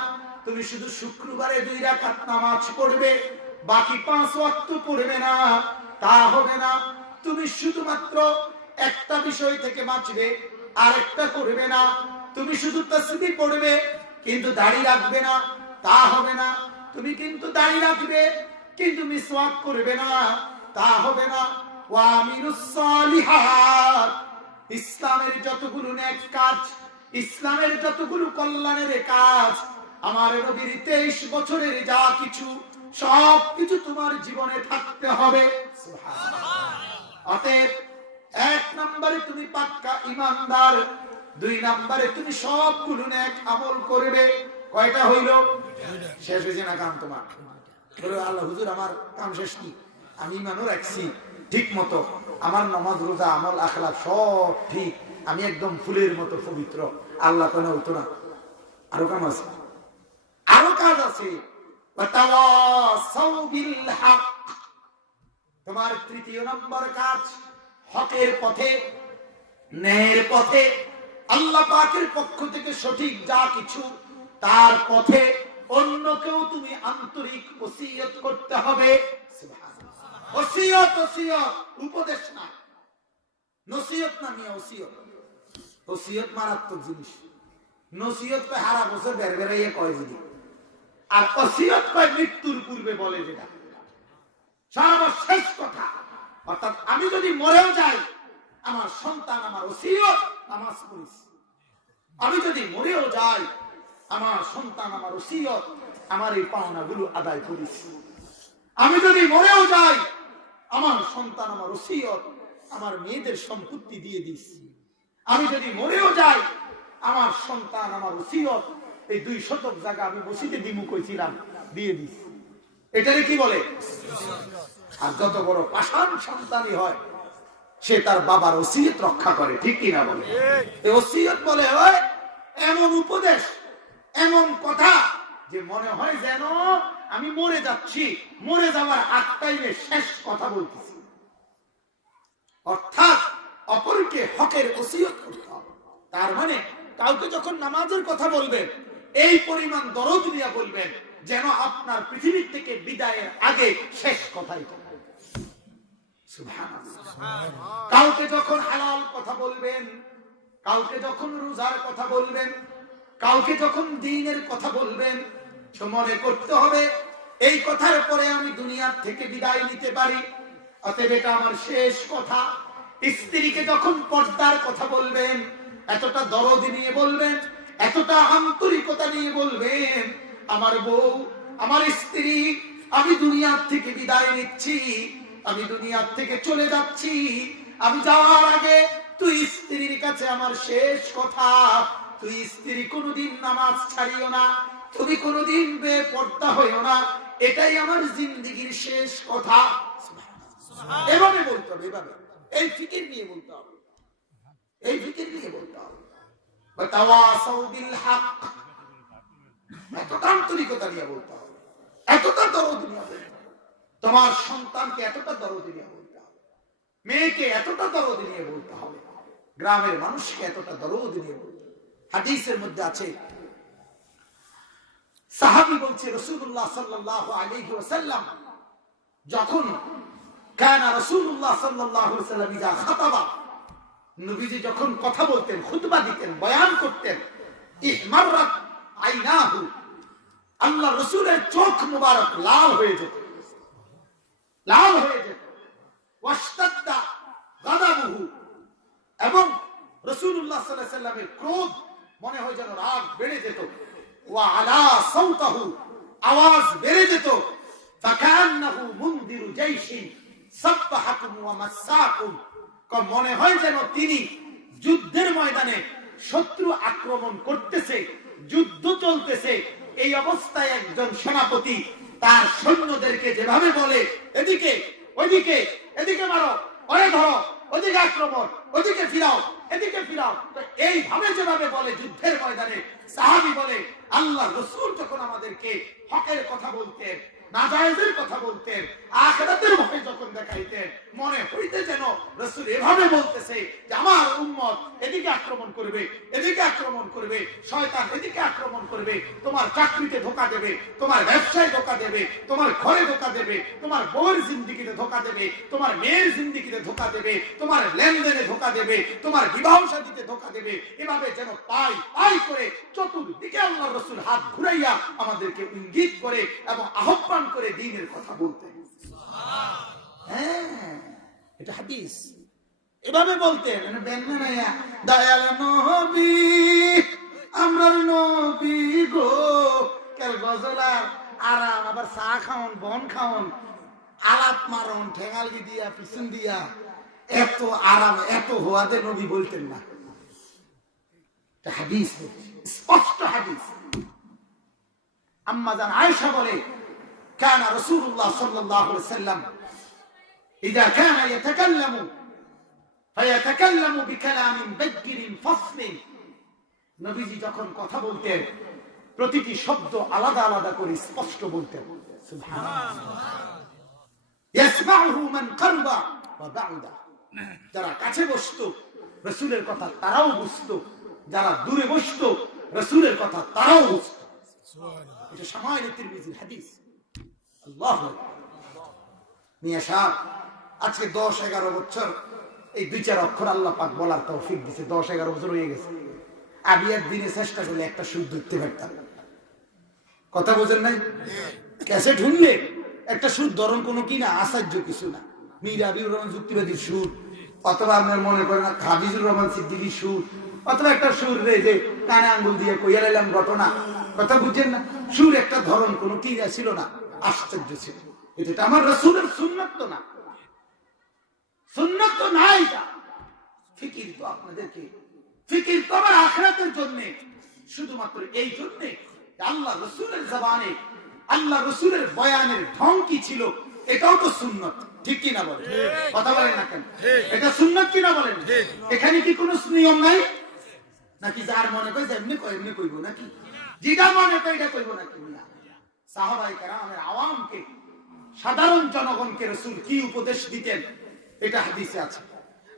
তুমি শুধু শুক্রবারে 2 রাকাত নামাজ পড়বে, বাকি 5 ওয়াক্ত পড়বে না, তা হবে না। তুমি শুধুমাত্র একটা বিষয় থেকে বাঁচবে, আরেকটা করবে না। তুমি শুধু তাসবিহ পড়বে কিন্তু দাড়ি রাখবে না, তা হবে না। তুমি কিন্তু দাড়ি রাখবে কিন্তু মিসওয়াক করবে না, তা হবে না। ওয়া আমিলুস সালিহাত। ইসলামের যতগুলো নেক কাজ, ইসলামের যতগুলো কল্যাণের কাজ, আমার নবীর 23 বছরের যা কিছু, সব কিছু তোমার জীবনে থাকতে হবে। সুবহানাল্লাহ। অতএব 1 নম্বরে তুমি পাক্কা ঈমানদার, 2 নম্বরে তুমি সবগুলো নেক আমল করবে। কয়টা হইল? শেষ হয়েছে না কাম তোমার? বলো, আল্লাহ হুজুর আমার কাম শেষ কি? আমি ঈমানও রাখছি ঠিক মতো, আমার নামাজ রোজা আমল আখলাক সব ঠিক, আমি একদম ফুলের মতো পবিত্র। আল্লাহ তো না, হতো না, আরো কাম আছে, আরো কাজ আছে। ওয়াতাওয়াসাউ বিল হক। তোমার 3য় নম্বর কাজ, হকের পথে, ন্যায়ের পথে, আল্লাহ পাকের পক্ষ থেকে সঠিক যা কিছু, তার পথে অন্যকেও তুমি আন্তরিক ওসিয়ত করতে হবে। সুবহানাল্লাহ। ওসিয়ত, ওসিয়ত উপদেশ না, নসিহত না নিয়ে ওসিয়ত। ওসিয়ত মারাত্মক জিনিস। নসিহত কয় হারা বছর বের বেরাইয়া কয় যদি, আর ওসিয়ত কয় মৃত্যুর পূর্বে বলে যেটা সর্বশেষ কথা। অর্থাৎ আমি যদি মরেও যাই, আমার সন্তান আমার ওসিয়ত নামাজ পড়িস। আমি যদি মরেও যাই, আমার সন্তান আমার ওসিয়ত আমার এই পাওনাগুলো আদায় করিস। আমি যদি মরেও যাই, আমার সন্তান আমার ওসিয়ত আমার মেয়েদের সম্পত্তি দিয়ে দিস। আমি যদি মরেও যাই, আমার সন্তান আমার ওসিয়ত এই 2 শতক জায়গা আমি মসজিদে দিমু কইছিলাম, দিয়ে দিস। এটারে কি বলে? আর যত বড় পাষাণ সন্তানই হয়, সে তার বাবার ওসিয়ত রক্ষা করে, ঠিক কিনা বলে? এই ওসিয়ত বলে হয় এমন উপদেশ, এমন কথা যে মনে হয় যেন আমি মরে যাচ্ছি, মরে যাওয়ার 8 টাইমে শেষ কথা বলতেছি। অর্থাৎ অপরকে হকের ওসিয়ত করতে হবে। তার মানে কাউকে যখন নামাজের কথা বলবেন, এই পরিমাণ দরদ দিয়া বলবেন যেন আপনার পৃথিবী থেকে বিদায়ের আগে শেষ কথাই বলেন। সুবহানাল্লাহ। কাউকে যখন হালাল কথা বলবেন, কাউকে যখন রোজার কথা বলবেন, কাউকে যখন দ্বীনের কথা বলবেন, তো মনে করতে হবে এই কথার পরে আমি দুনিয়া থেকে বিদায় নিতে পারি, অতএব এটা আমার শেষ কথা। স্ত্রীকে যখন পর্দার কথা বলবেন, এতটা দরদ নিয়ে বলবেন, এতটা আন্তরিকতা নিয়ে বলবেন, আমার বউ, আমার স্ত্রী, আমি দুনিয়া থেকে বিদায় নিচ্ছি, আমি দুনিয়া থেকে চলে যাচ্ছি, আমি যাওয়ার আগে তুই স্ত্রীর কাছে আমার শেষ কথা, তুই স্ত্রী কোনোদিন নামাজ ছাড়িও না, তুমি কোনোদিন বেপর্দা হইও না, এটাই আমার জিন্দেগীর শেষ কথা। এভাবে বলতে হবে, এভাবে এই ফিকির নিয়ে বলতে হবে, এই ফিকির নিয়ে বলতে হবে। ওয়াতাওয়াসাউ বিল হক, এতটা আন্তরিকতা নিয়ে বলতে হবে, এতটা দরদ নিয়ে বলতে হবে। তোমার সন্তানকে এতটা দরদ নিয়ে বলতে হবে, মেয়েকে এতটা দরদ নিয়ে বলতে হবে, গ্রামের মানুষকে এতটা দরদ নিয়ে বলতে হবে। হাদিসের মধ্যে আছে, সাহাবী বলছে রাসূলুল্লাহ সাল্লাল্লাহু আলাইহি ওয়াসাল্লাম যখন কানা রাসূলুল্লাহ সাল্লাল্লাহু আলাইহি ওয়াসাল্লাম ইজা খাতাবা, নবীজি যখন কথা বলতেন, খুতবা দিতেন, বয়ান করতেন, ইহমাররাত আইনাহু, আল্লাহ রাসূলের চোখ মুবারক লাল হয়ে যেত, লাল হয়ে যেত। ওয়াশতাদ্দা গাদাবুহু, এবং রাসূলুল্লাহ সাল্লাল্লাহু আলাইহি ওয়াসাল্লামের ক্রোধ মনে হয় যেন রাগ বেড়ে যেত। ওয়া আলা সাওতাহু, আওয়াজ বেড়ে যেত। ফাকান্নাহু মুনদিরু জাইশিন সাব্বাহাকুম ওয়া মাসাকুম, মনে হয় যেন তিনি যুদ্ধের ময়দানে শত্রু আক্রমণ করতেছে, যুদ্ধ চলতেছে। এই অবস্থায় একজন সেনাপতি তার সৈন্যদেরকে যেভাবে বলে, এদিকে ওইদিকে, এদিকে মারো, ওরে ধরো, ওদিকে আক্রমণ, ওদিকে ফিরাও, এদিকে ফিরাও, তো এইভাবে যেভাবে বলে যুদ্ধের ময়দানে, সাহাবী বলে আল্লাহ রাসূল যখন আমাদেরকে হকের কথা বলতেন, নাজায়েজের কথা বলতেন, আখিরাতের ভয় যখন দেখাইতেন, মনে হইতে যেন রাসূল এভাবে বলতেছে যে আমার উম্মত এদিকে আক্রমণ করবে, এদিকে আক্রমণ করবে, শয়তান এদিকে আক্রমণ করবে, তোমার চাকরিতে ধোঁকা দেবে, তোমার ব্যবসায় ধোঁকা দেবে, তোমার ঘরে ধোঁকা দেবে, তোমার বউয়ের জিন্দেগিতে ধোঁকা দেবে, তোমার মেয়ের জিন্দেগিতে ধোঁকা দেবে, তোমার লেনদেনে ধোঁকা দেবে, তোমার বিবাহ শাদীতে ধোঁকা দেবে। এভাবে যেন পাই পাই করে চতুর্দিকে আল্লাহর রাসূল হাত ঘুরাইয়া আমাদেরকে ইঙ্গিত করে এবং আহ্বান করে দ্বীনের কথা বলতেন। হ্যাঁ, এটা হাদিস। এভাবে বলতেন, দয়াল নবী, আমরার নবী গো, কেল গজলার আরাম, আবার চা খাওন, বন খাওন, আলাপ মারন, ঠেঙালগি দিয়া, পিছন দিয়া, এত আরাম, এত হওয়াতে নবী বলতেন না। হাদিস, স্পষ্ট হাদিস। আম্মা জান আয়েশা বলে, كان رسول الله صلى الله عليه وسلم إذا كان فيتكلم بكلام بجر فصل, নবীজি যখন কথা বলতেন প্রতিটি শব্দ আলাদা আলাদা করে স্পষ্ট বলতেন। সুবহানাল্লাহ। يسمعه من قرب وبعد, যারা কাছে বসতো রাসূলের কথা তারাও বুঝতো, যারা দূরে বসতো রাসূলের কথা তারাও বুঝতো। সুবহানাল্লাহ। এটা শামাইল তিরমিজির হাদিস। আল্লাহু আকবার। মিয়া সাহেব আজকে 10-11 বছর এই দুই চার অক্ষর আল্লাহ পাক বলার তৌফিক দিয়েছে। 10-11 বছর হয়ে গেছে। আমি একদিনে চেষ্টা করলে একটা সুর ধরতে পারতাম। কথা বোঝেন নাই? ক্যাসেট শুনলে একটা সুর ধরন কোনো কি না, আশ্চর্য কিছু না। মীর হাবিবুর রহমান যুক্তিবাদীর সুর, অথবা আপনার মনে করেন না হাফিজুর রহমান সিদ্দিকীর সুর, অথবা একটা সুর রে যে কানে আঙ্গুল দিয়ে কইয়া লাইলাম ঘটনা। কথা বুঝছেন না? সুর একটা ধরন কোনো কি ছিল না, আশ্চর্য ছিল। এটা আমার রাসূলের সুন্নাত তো না, সুন্নাত তো নাই। ফিকির তো আপনাদেরকে, ফিকির তো আমার আখিরাতের জন্য, শুধুমাত্র এই জন্য আল্লাহ রাসূলের জবানে, আল্লাহ রাসূলের বয়ানের ঢং কি ছিল এটাও তো সুন্নাত। ঠিক কি না বলেন? কথা বলেন না কেন? এটা সুন্নাত কি না বলেন? এখানে কি কোনো নিয়ম নাই নাকি? যার মনে করে এমনি কয় এমনি কইব নাকি? যেটা মনে করে এটা কইব নাকি? না। সাহাবায়ে কেরামের আওয়ামকে, সাধারণ জনগণকে রাসূল কি উপদেশ দিতেন এটা হাদিসে আছে।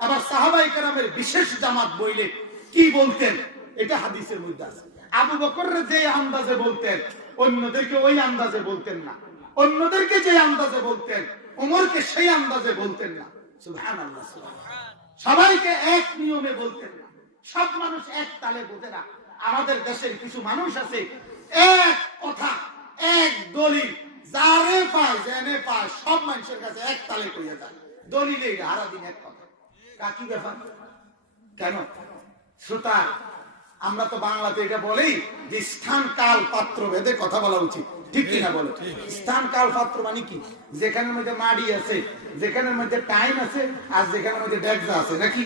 আবার সাহাবায়ে কেরামের বিশেষ জামাত বইলে কি বলতেন এটা হাদিসের মধ্যে আছে। আবু বকরের যে আন্দাজে বলতেন অন্যদেরকে ওই আন্দাজে বলতেন না, অন্যদেরকে যে আন্দাজে বলতেন ওমরকে সেই আন্দাজে বলতেন না। সুবহানাল্লাহ। সবাইকে এক নিয়মে বলতেন না, সব মানুষ এক তালে বোঝে না। আমাদের দেশের কিছু মানুষ আছে এক কথা, এক দলিল, যারে পায় জেনে পায় সব মানুষের কাছে এক তালে কইয়া যায়। দলিলে সারা দিন এক কথা। কি ব্যাপার? কেন? শ্রোতা, আমরা তো বাংলাতে এটা বলি যে স্থান কাল পাত্র ভেদে কথা বলা উচিত। ঠিক কিনা বলে? স্থান কাল পাত্র মানে কি? যেখানের মধ্যে মাড়ি আছে, যেখানের মধ্যে টাইম আছে, আর যেখানের মধ্যে ডেকজা আছে, নাকি?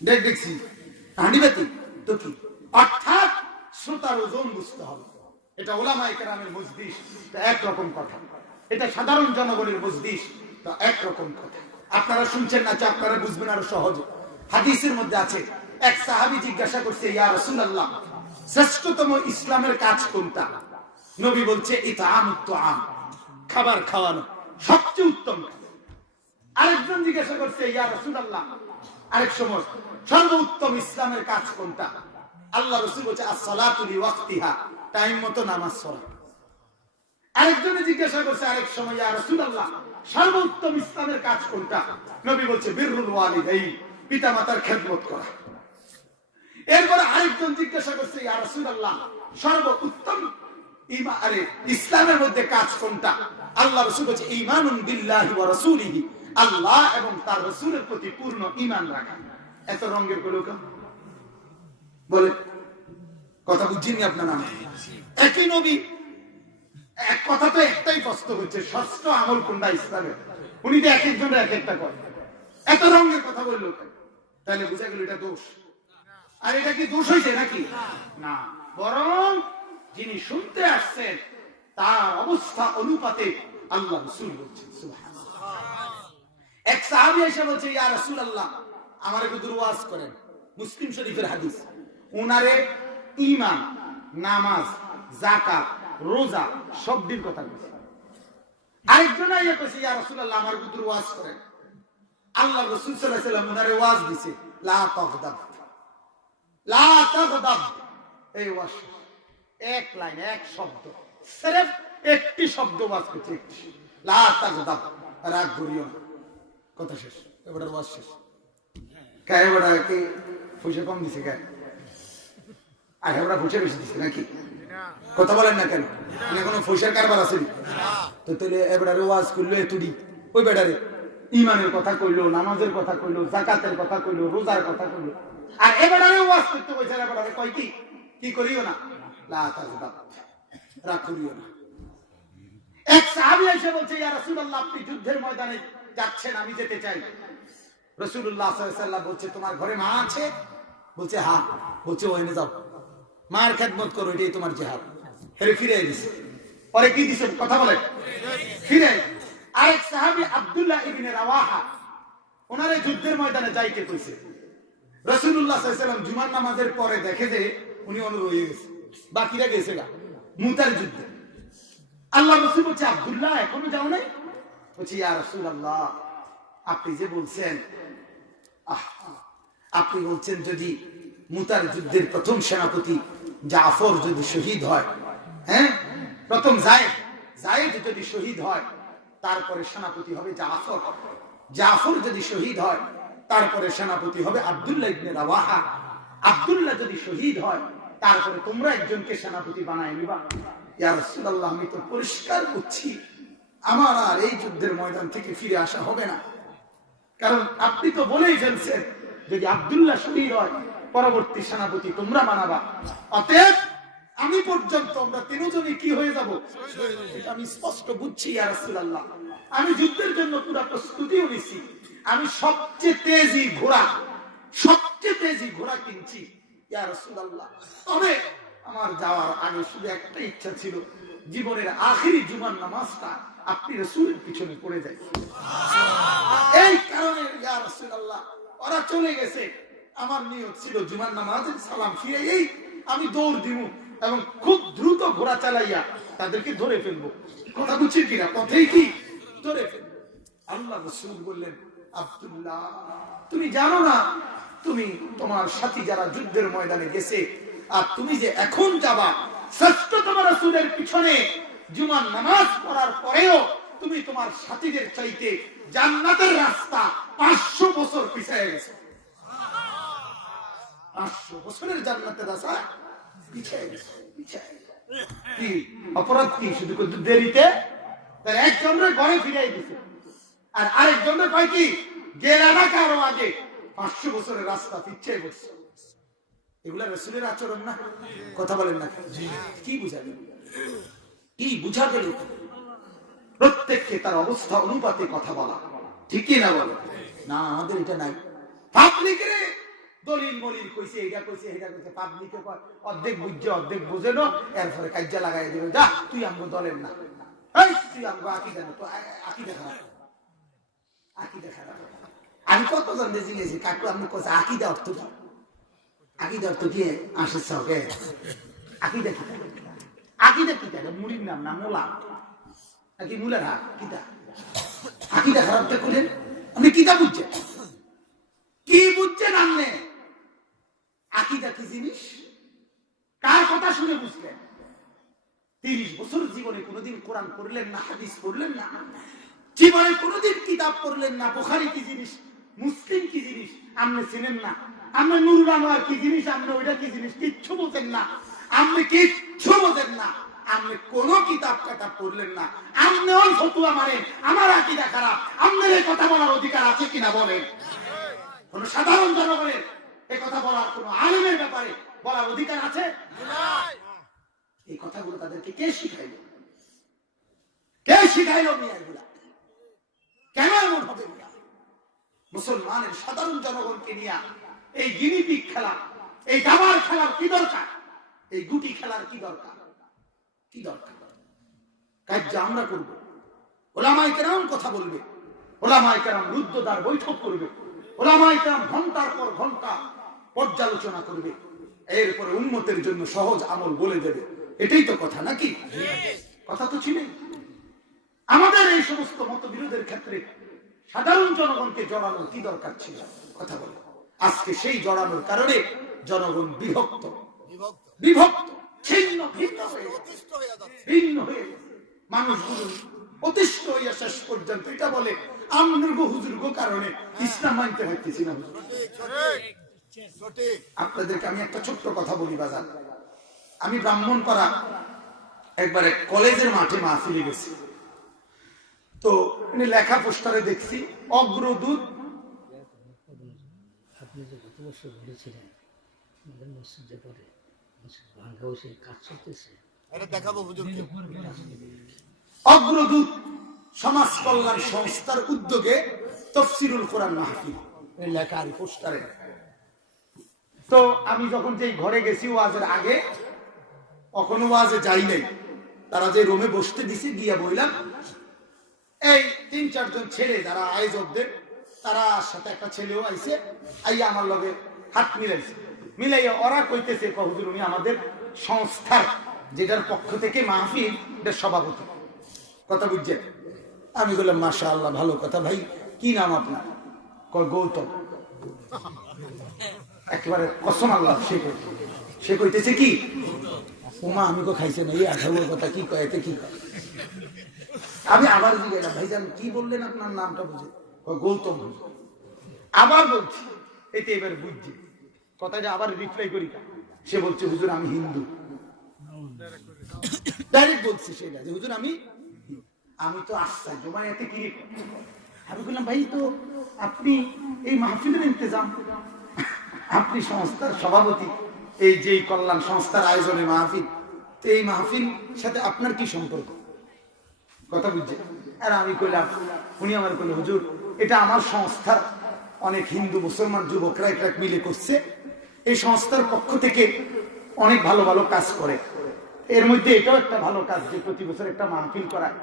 ডেক দেখছি হাঁড়ি বাতি তো কি অর্থাৎ শ্রোতার ওজন বুঝতে হবে। এটা ওলামায়ে কেরামের মজলিস, একরকম কথা। এটা সাধারণ জনগণের মজলিস, একরকম কথা। আপনারা শুনছেন না, আপনারা বুঝবেন আরো সহজে। হাদিসের মধ্যে আছে, এক সাহাবী জিজ্ঞাসা করছে, ইয়া রাসূলুল্লাহ, শ্রেষ্ঠতম ইসলামের কাজ কোনটা? নবী বলছে, ইতআমুত তুআম, খাবার খাওয়ানো সবচেয়ে উত্তম কাজ। আরেকজন জিজ্ঞাসা করছে, ইয়া রাসূলুল্লাহ, আরেক সময় সর্বোত্তম ইসলামের কাজ কোনটা? আল্লাহ রাসূল বলছে, as-সালাতু লিওয়াক্তিহা, টাইম মতো নামাজ পড়া। আরেকজনে জিজ্ঞাসা করছে আরেক সময়, ইয়া রাসূলুল্লাহ, সর্বোত্তম ইসলামের কাজ কোনটা? নবী বলছে, বিররুল ওয়ালিদাইন, পিতামাতার খেদমত করা। এরপর আরেকজন জিজ্ঞাসা করছে, ইয়া রাসূলুল্লাহ, সর্বোত্তম ইসলামের মধ্যে কাজ কোনটা? আল্লাহ রাসূল বলছে, ঈমানুন বিল্লাহি ওয়া রাসূলিহি, আল্লাহ এবং তার রাসূলের প্রতি পূর্ণ ঈমান রাখা। এত রঙের কলক বলে কথা বুঝিনি আপনারা? একই নবী, এক কথা তো একটাই প্রশ্ন হচ্ছে, ষষ্ঠ আমল কোনটা ইসলামের? উনি তো এক একজনের এক একটা করে, এত রঙের কথা বললো। তাহলে বুঝা গেল এটা দোষ। আর এটা কি দোষ হয়েছে নাকি? না, বরং যিনি শুনতে আসছেন তার অবস্থা অনুপাতে আল্লাহ রাসূল বলছেন। সুবহানাল্লাহ। এক সাহাবী এসে বলছে, ইয়া রাসূলুল্লাহ, আমারে একটু ওয়াজ করেন। মুসলিম শরীফের হাদিস। উনারে ঈমান, নামাজ, যাকাত, রোজা সবটির কথা বলছে। আরেকজন আইয়া কইছে, ইয়া রাসূলুল্লাহ, আমারে একটু ওয়াজ করেন। আল্লাহ রাসূল সাল্লাল্লাহু আলাইহি ওয়াসাল্লাম উনারে ওয়াজ দিছে, লা তাগদাব, লা তাগদাব। এই ওয়াজ এক লাইন, এক শব্দ, সির্ফ একটি শব্দ ওয়াজ করছে, লা তাগদাব, রাগ করিও না। কথা শেষ, এবার ওয়াজ শেষ। কায় বড় কি পয়সা কম দিছে কায়? আর আমরা পয়সা বেশি দিছি নাকি? কথা বলেন না কেন? মানে কোনো পয়সার কারবার আছে না? তো তাহলে এবারে ওয়াজ করলো এতুডি, ওই বেটারে ঈমানের কথা কইলো, নামাজের কথা কইলো, যাকাতের কথা কইলো, রোজার কথা কইলো, আর এবারে ওয়াজ করতে কইছে, এবারে কয় কি কি করিও না, লা তাগদাব, রাগ করিও না। এক সাহাবী এসে বলছে, ইয়া রাসূলুল্লাহ, আপনি যুদ্ধের ময়দানে যাচ্ছেন, আমি যেতে চাই। রাসূলুল্লাহ সাল্লাল্লাহু আলাইহি ওয়াসাল্লাম বলছে, তোমার ঘরে মা আছে? বলছে হ্যাঁ। বলছে ওখানে যাও, মায়ের খেদমত করো, এটাই তোমার জিহাদ। হেরে ফিরে দিছে। পরে কি দিছে? কথা বলে ফিরে। আরেক সাহাবী আব্দুল্লাহ ইবনে রাওয়াহা, ওনারে যুদ্ধের ময়দানে যাইতে কইছে। রাসূলুল্লাহ সাল্লাল্লাহু আলাইহি ওয়াসাল্লাম জুমার নামাজের পরে দেখে যে উনি রয়ে গেছে, বাকিরা গেছে গা মুতার যুদ্ধে। আল্লাহ রাসূল বলছে, আব্দুল্লাহ এখনো যাও নাই? বলছে, ইয়া রাসূলুল্লাহ, আপনি যে বলছেন, আপনি বলছেন যদি মুতার যুদ্ধের প্রথম সেনাপতি জাফর যদি শহীদ হয়, হ্যাঁ, প্রথম যায়েদ যদি শহীদ হয়, তারপরে সেনাপতি হবে জাফর। জাফর যদি শহীদ হয়, তারপরে সেনাপতি হবে আব্দুল্লাহ ইবনে রাওয়াহা। আব্দুল্লাহ যদি শহীদ হয়, তারপরে তোমরা একজনকে সেনাপতি বানায় নিবা। ইয়া রাসূলুল্লাহ, আমি তো পরিষ্কার করছি, আমার আর এই যুদ্ধের ময়দান থেকে ফিরে আসা হবে না, কারণ আপনি তো বলেই ফেলছেন যদি আব্দুল্লাহ শহীদ হয়, পরবর্তী সেনাপতি তোমরা বানাবা। অতএব আমি পর্যন্ত আমরা তিনজনই কি হয়ে যাব, এটা আমি স্পষ্ট বুঝছি। ইয়া রাসূলুল্লাহ, আমি যুদ্ধের জন্য পুরো প্রস্তুতিও নিছি, আমি সবচেয়ে তেজি ঘোড়া কিনছি। ইয়া রাসূলুল্লাহ, তবে আমার যাওয়ার আগে শুধু একটা ইচ্ছা ছিল, জীবনের আখেরি জুমার নামাজটা আপনি রাসূলের পিছনে পড়ে যাই। এই কারণে ইয়া রাসূলুল্লাহ, ওরা চলে গেছে, আমার নিয়ত ছিল জুমার নামাজের সালাম ফিরেই আমি দৌড় দিব এবং খুব দ্রুত ঘোড়া চালাইয়া তাদেরকে ধরে ফেলবো। কথা বুঝছি কিনা? পথেই কি ধরে ফেলবো। আল্লাহ রাসূল বললেন, আব্দুল্লাহ, তুমি জানো না, তুমি তোমার সাথী যারা যুদ্ধের ময়দানে গেছে, আর তুমি যে এখন যাবা শ্রেষ্ঠতম রাসূলের পিছনে জুমার নামাজ পড়ার পরেও তুমি তোমার সাথীদের চাইতে জান্নাতের রাস্তা 500 বছর পিছিয়ে গেছে। 500 বছরের জান্নাতের রাস্তা পিছিয়ে গেছে। কি অপরাধ? কি শুধু দেরিতে? তার একজনের ঘরে ফিরিয়ে দিছে, আর আরেকজনের কয় কি গেরা না কারো আগে 500 বছরের রাস্তা পিছিয়ে গেছে। এগুলা রাসূলের আচরণ না? কথা বলেন না? কি বুঝা গেল? কি বুঝা গেল? প্রত্যেককে তার অবস্থা অনুপাতে কথা বলা, ঠিক কি না বলো? না, আমাদের এটা নাই। পাবলিকে দলিল মলিল কইছে, এটা কইছে, এটা কইছে, পাবলিকে অর্ধেক বুঝছে অর্ধেক বোঝে না, এরপরে কাজ্জা লাগাই দিল, যা তুই আমগো দলের না, এই তুই আমগো আকিদা না, তো আকিদা খারাপ, আকিদা খারাপ। আমি কত জানতে জিজ্ঞেছি, কাকু আপনি কইছে আকিদা অর্থ কি? আকিদা অর্থ কি? আসিস ওকে আকিদা কি? আকিদা কি? মুড়ির নাম না মোলা নাকি মুলার হাত? কিতা আকিদা খারাপটা করেন আপনি? কিতা বুঝছেন? কি বুঝছেন আপনি? আকিদা কি জিনিস? কার কথা শুনে বুঝলেন? 30 বছর জীবনে কোনোদিন কোরআন পড়লেন না, হাদিস পড়লেন না, জীবনে কোনোদিন কিতাব পড়লেন না, বুখারী কি জিনিস, মুসলিম কি জিনিস আপনি চিনেন না, আপনি নুরুল আনোয়ার কি জিনিস, আপনি ওইটা কি জিনিস কিচ্ছু বোঝেন না, আপনি কিচ্ছু বোঝেন না, আপনি কোন কিতাব কাটা পড়লেন না, আপনি ওই ফতুয়া মারেন আমার আকীদা খারাপ, আপনার এই কথা বলার অধিকার আছে কিনা বলেন? কোন সাধারণ জনগণের এই কথা বলার, কোন আলেমের ব্যাপারে বলার অধিকার আছে? এই কথাগুলো তাদেরকে কে শিখাইল? কে শিখাইল? মিয়াগুলা কেন এমন হবে? মুসলমানের সাধারণ জনগণকে নিয়ে এই গিনিপিগ খেলা, এই দাবার খেলার কি দরকার? এই গুটি খেলার কি দরকার? কি দরকার? কাজ আমরা করব, ওলামায়ে কেরাম কথা বলবে, ওলামায়ে কেরাম রুদ্ধদ্বার বৈঠক করবে, ওলামায়ে কেরাম ঘন্টার পর ঘন্টা পর্যালোচনা করবে, এরপরে উম্মতের জন্য সহজ আমল বলে দেবে। এটাই তো কথা নাকি? কথা তো ছিল। আমাদের এই সমস্ত মতবিরোধের ক্ষেত্রে সাধারণ জনগণকে জড়ানোর কি দরকার ছিল? কথা বলে আজকে সেই জড়ানোর কারণে জনগণ বিভক্ত, বিভক্ত, ছিন্ন ভিন্ন হয়ে ভিন্ন হয়ে মানুষগুলো অতিষ্ঠ হইয়া শেষ পর্যন্ত এটা বলে আমনুর্গো হুজুর্গো কারণে ইসলাম মানতে পারতেছি না। আপনাদেরকে আমি একটা ছোট্ট কথা বলি বাজার। আমি ব্রাহ্মণপাড়া একবারে কলেজের মাঠে মাহফিলে গেছি, তো লেখা পোস্টারে দেখছি অগ্রদূত। আপনি যে গত বছর বলেছিলেন আমাদের মসজিদে পরে ভাঙ্গা বসে কাজ চলতেছে, অগ্রদূত সমাজ কল্যাণ সংস্থার উদ্যোগে তাফসীরুল কোরআন মাহফিল লেখা আর পোস্টারে। তো আমি যখন যে ঘরে গেছি ওয়াজের আগে, কখনো ওয়াজে যাই নাই, তারা যে রুমে বসতে দিছে গিয়া বললাম, এই 3-4 জন ছেলে যারা আয়োজকদের, তারা সাথে একটা ছেলেও আইছে, আইয়া আমার লগে হাত মিলাইছে, মিলাইয়া ওরা কইতেছে হুজুর উনি আমাদের সংস্থার যেটার পক্ষ থেকে মাহফিল এটার সভাপতি। কথা বুঝছেন? আমি বললাম মাশাআল্লাহ, ভালো কথা। ভাই কি নাম আপনার? গৌতম। একেবারে কসম আল্লাহ, সে কইতেছে কি উমা আমি তো খাইছে না, এই আঠারোর কথা কি কয়, এতে কি কয়? আমি আবার জিজ্ঞাসা, ভাইজান কি বললেন আপনার নামটা? বুঝে গৌতম। আবার বলছি, এতে এবার বুঝছি কথাটা, আবার রিপ্লাই করি। সে বলছে হুজুর আমি হিন্দু। ডাইরেক্ট বলছি সেটা যে হুজুর আমি তো আশ্চর্য, মানে এতে কি? আমি বললাম ভাই তো আপনি এই মাহফিলের ইন্তজাম, আপনি সংস্থার সভাপতি, এই যে কল্যাণ সংস্থার আয়োজনে মাহফিল, তো এই মাহফিল সাথে আপনার কি সম্পর্ক? কথা বুঝছে? আর আমি কইলাম, উনি আমার কইল হুজুর এটা আমার সংস্থার অনেক হিন্দু মুসলমান যুবকরা এটা মিলে করছে, এই সংস্থার পক্ষ থেকে অনেক ভালো ভালো কাজ করে, এর মধ্যে এটাও একটা ভালো কাজ যে প্রতি বছর একটা মাহফিল করায়।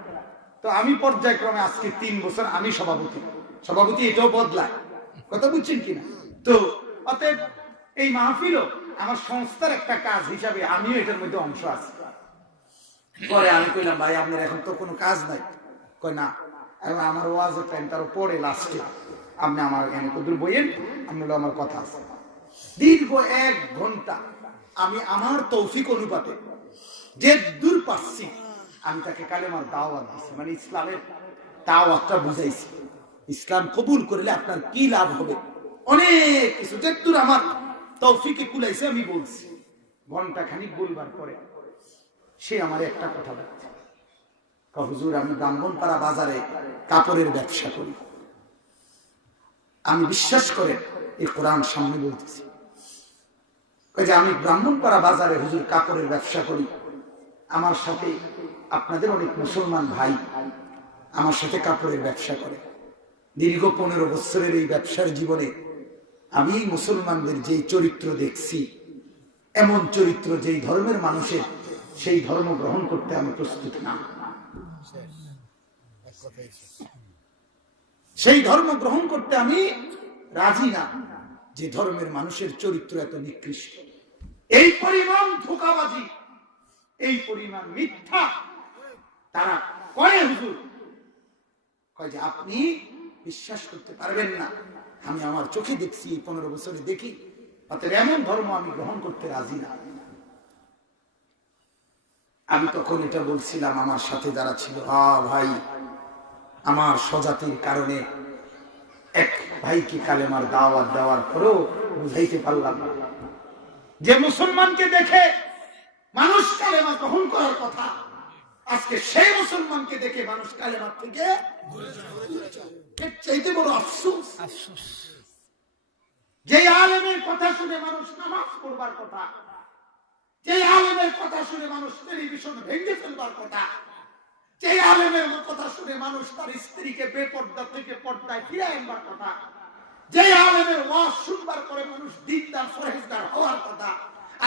তো আমি পর্যায়ক্রমে আজকে 3 বছর আমি সভাপতি এটাও বদলায়। কথা বুঝছেন কিনা? তো অতএব এই মাহফিলও আমার সংস্থার একটা কাজ হিসাবে আমিও এটার মধ্যে অংশ আছি। পরে আমি কইলাম ভাই আপনার এখন তো কোনো কাজ নাই। কই না, আমার ওয়াজের টাইম তারও পরে লাস্টে আপনি আমার এনে কদুর বইয়েন, আপনার আমার কথা আছে। দীর্ঘ 1 ঘন্টা আমি আমার তৌফিক অনুপাতে যে দূর পাচ্ছি আমি তাকে কালেমার দাওয়াত দিচ্ছি, মানে ইসলামের দাওয়াতটা বুঝাইছি। ইসলাম কবুল করলে আপনার কি লাভ হবে, অনেক কিছু যে দূর আমার তৌফিকে কুলাইছে আমি বলছি। ঘন্টা খানিক বলবার পরে সে আমার একটা কথা বলছে, হুজুর আমি ব্রাহ্মণপাড়া বাজারে কাপড়ের ব্যবসা করি, আমি বিশ্বাস করে এই কোরআন সামনে বলতেছি যে আমি ব্রাহ্মণপাড়া বাজারে হুজুর কাপড়ের ব্যবসা করি, আমার সাথে আপনাদের অনেক মুসলমান ভাই আমার সাথে কাপড়ের ব্যবসা করে। দীর্ঘ 15 বছরের এই ব্যবসার জীবনে আমি মুসলমানদের যেই চরিত্র দেখছি, এমন চরিত্র যেই ধর্মের মানুষের, সেই ধর্ম গ্রহণ করতে আমি প্রস্তুত না। সেই ধর্ম গ্রহণ করতে আমি রাজি না, যে ধর্মের মানুষের চরিত্র এত নিকৃষ্ট, এই পরিমাণ ধোঁকাবাজি, এই পরিমাণ মিথ্যা তারা করে। হুজুর কয় যে আপনি বিশ্বাস করতে পারবেন না, আমি আমার চোখে দেখছি, 15 বছরে দেখি, অতএব এমন ধর্ম আমি গ্রহণ করতে রাজি না। আমি তখন এটা বলছিলাম, আমার সাথে যারা ছিল, ভাই, আমার স্বজাতির কারণে এক ভাইকে কালেমার দাওয়াত দেওয়ার পরেও বুঝাইতে পারলাম না যে মুসলমানকে দেখে মানুষ কালেমা গ্রহণ করার কথা, আজকে সেই মুসলমানকে দেখে মানুষ কালেমার থেকে এর চাইতে বড় আফসোস। যে আলেমের কথা শুনে মানুষ নামাজ পড়বার কথা, যে আলেমের কথা শুনে মানুষ টেলিভিশন ভেঙে ফেলবার কথা, যে আলেমের কথা শুনে মানুষ তার স্ত্রীকে বেপর্দা থেকে পর্দায় ফিরে আনবার কথা, যে আলেমের ওয়াজ শুনবার পরে মানুষ দিনদার ফরহেজগার হওয়ার কথা,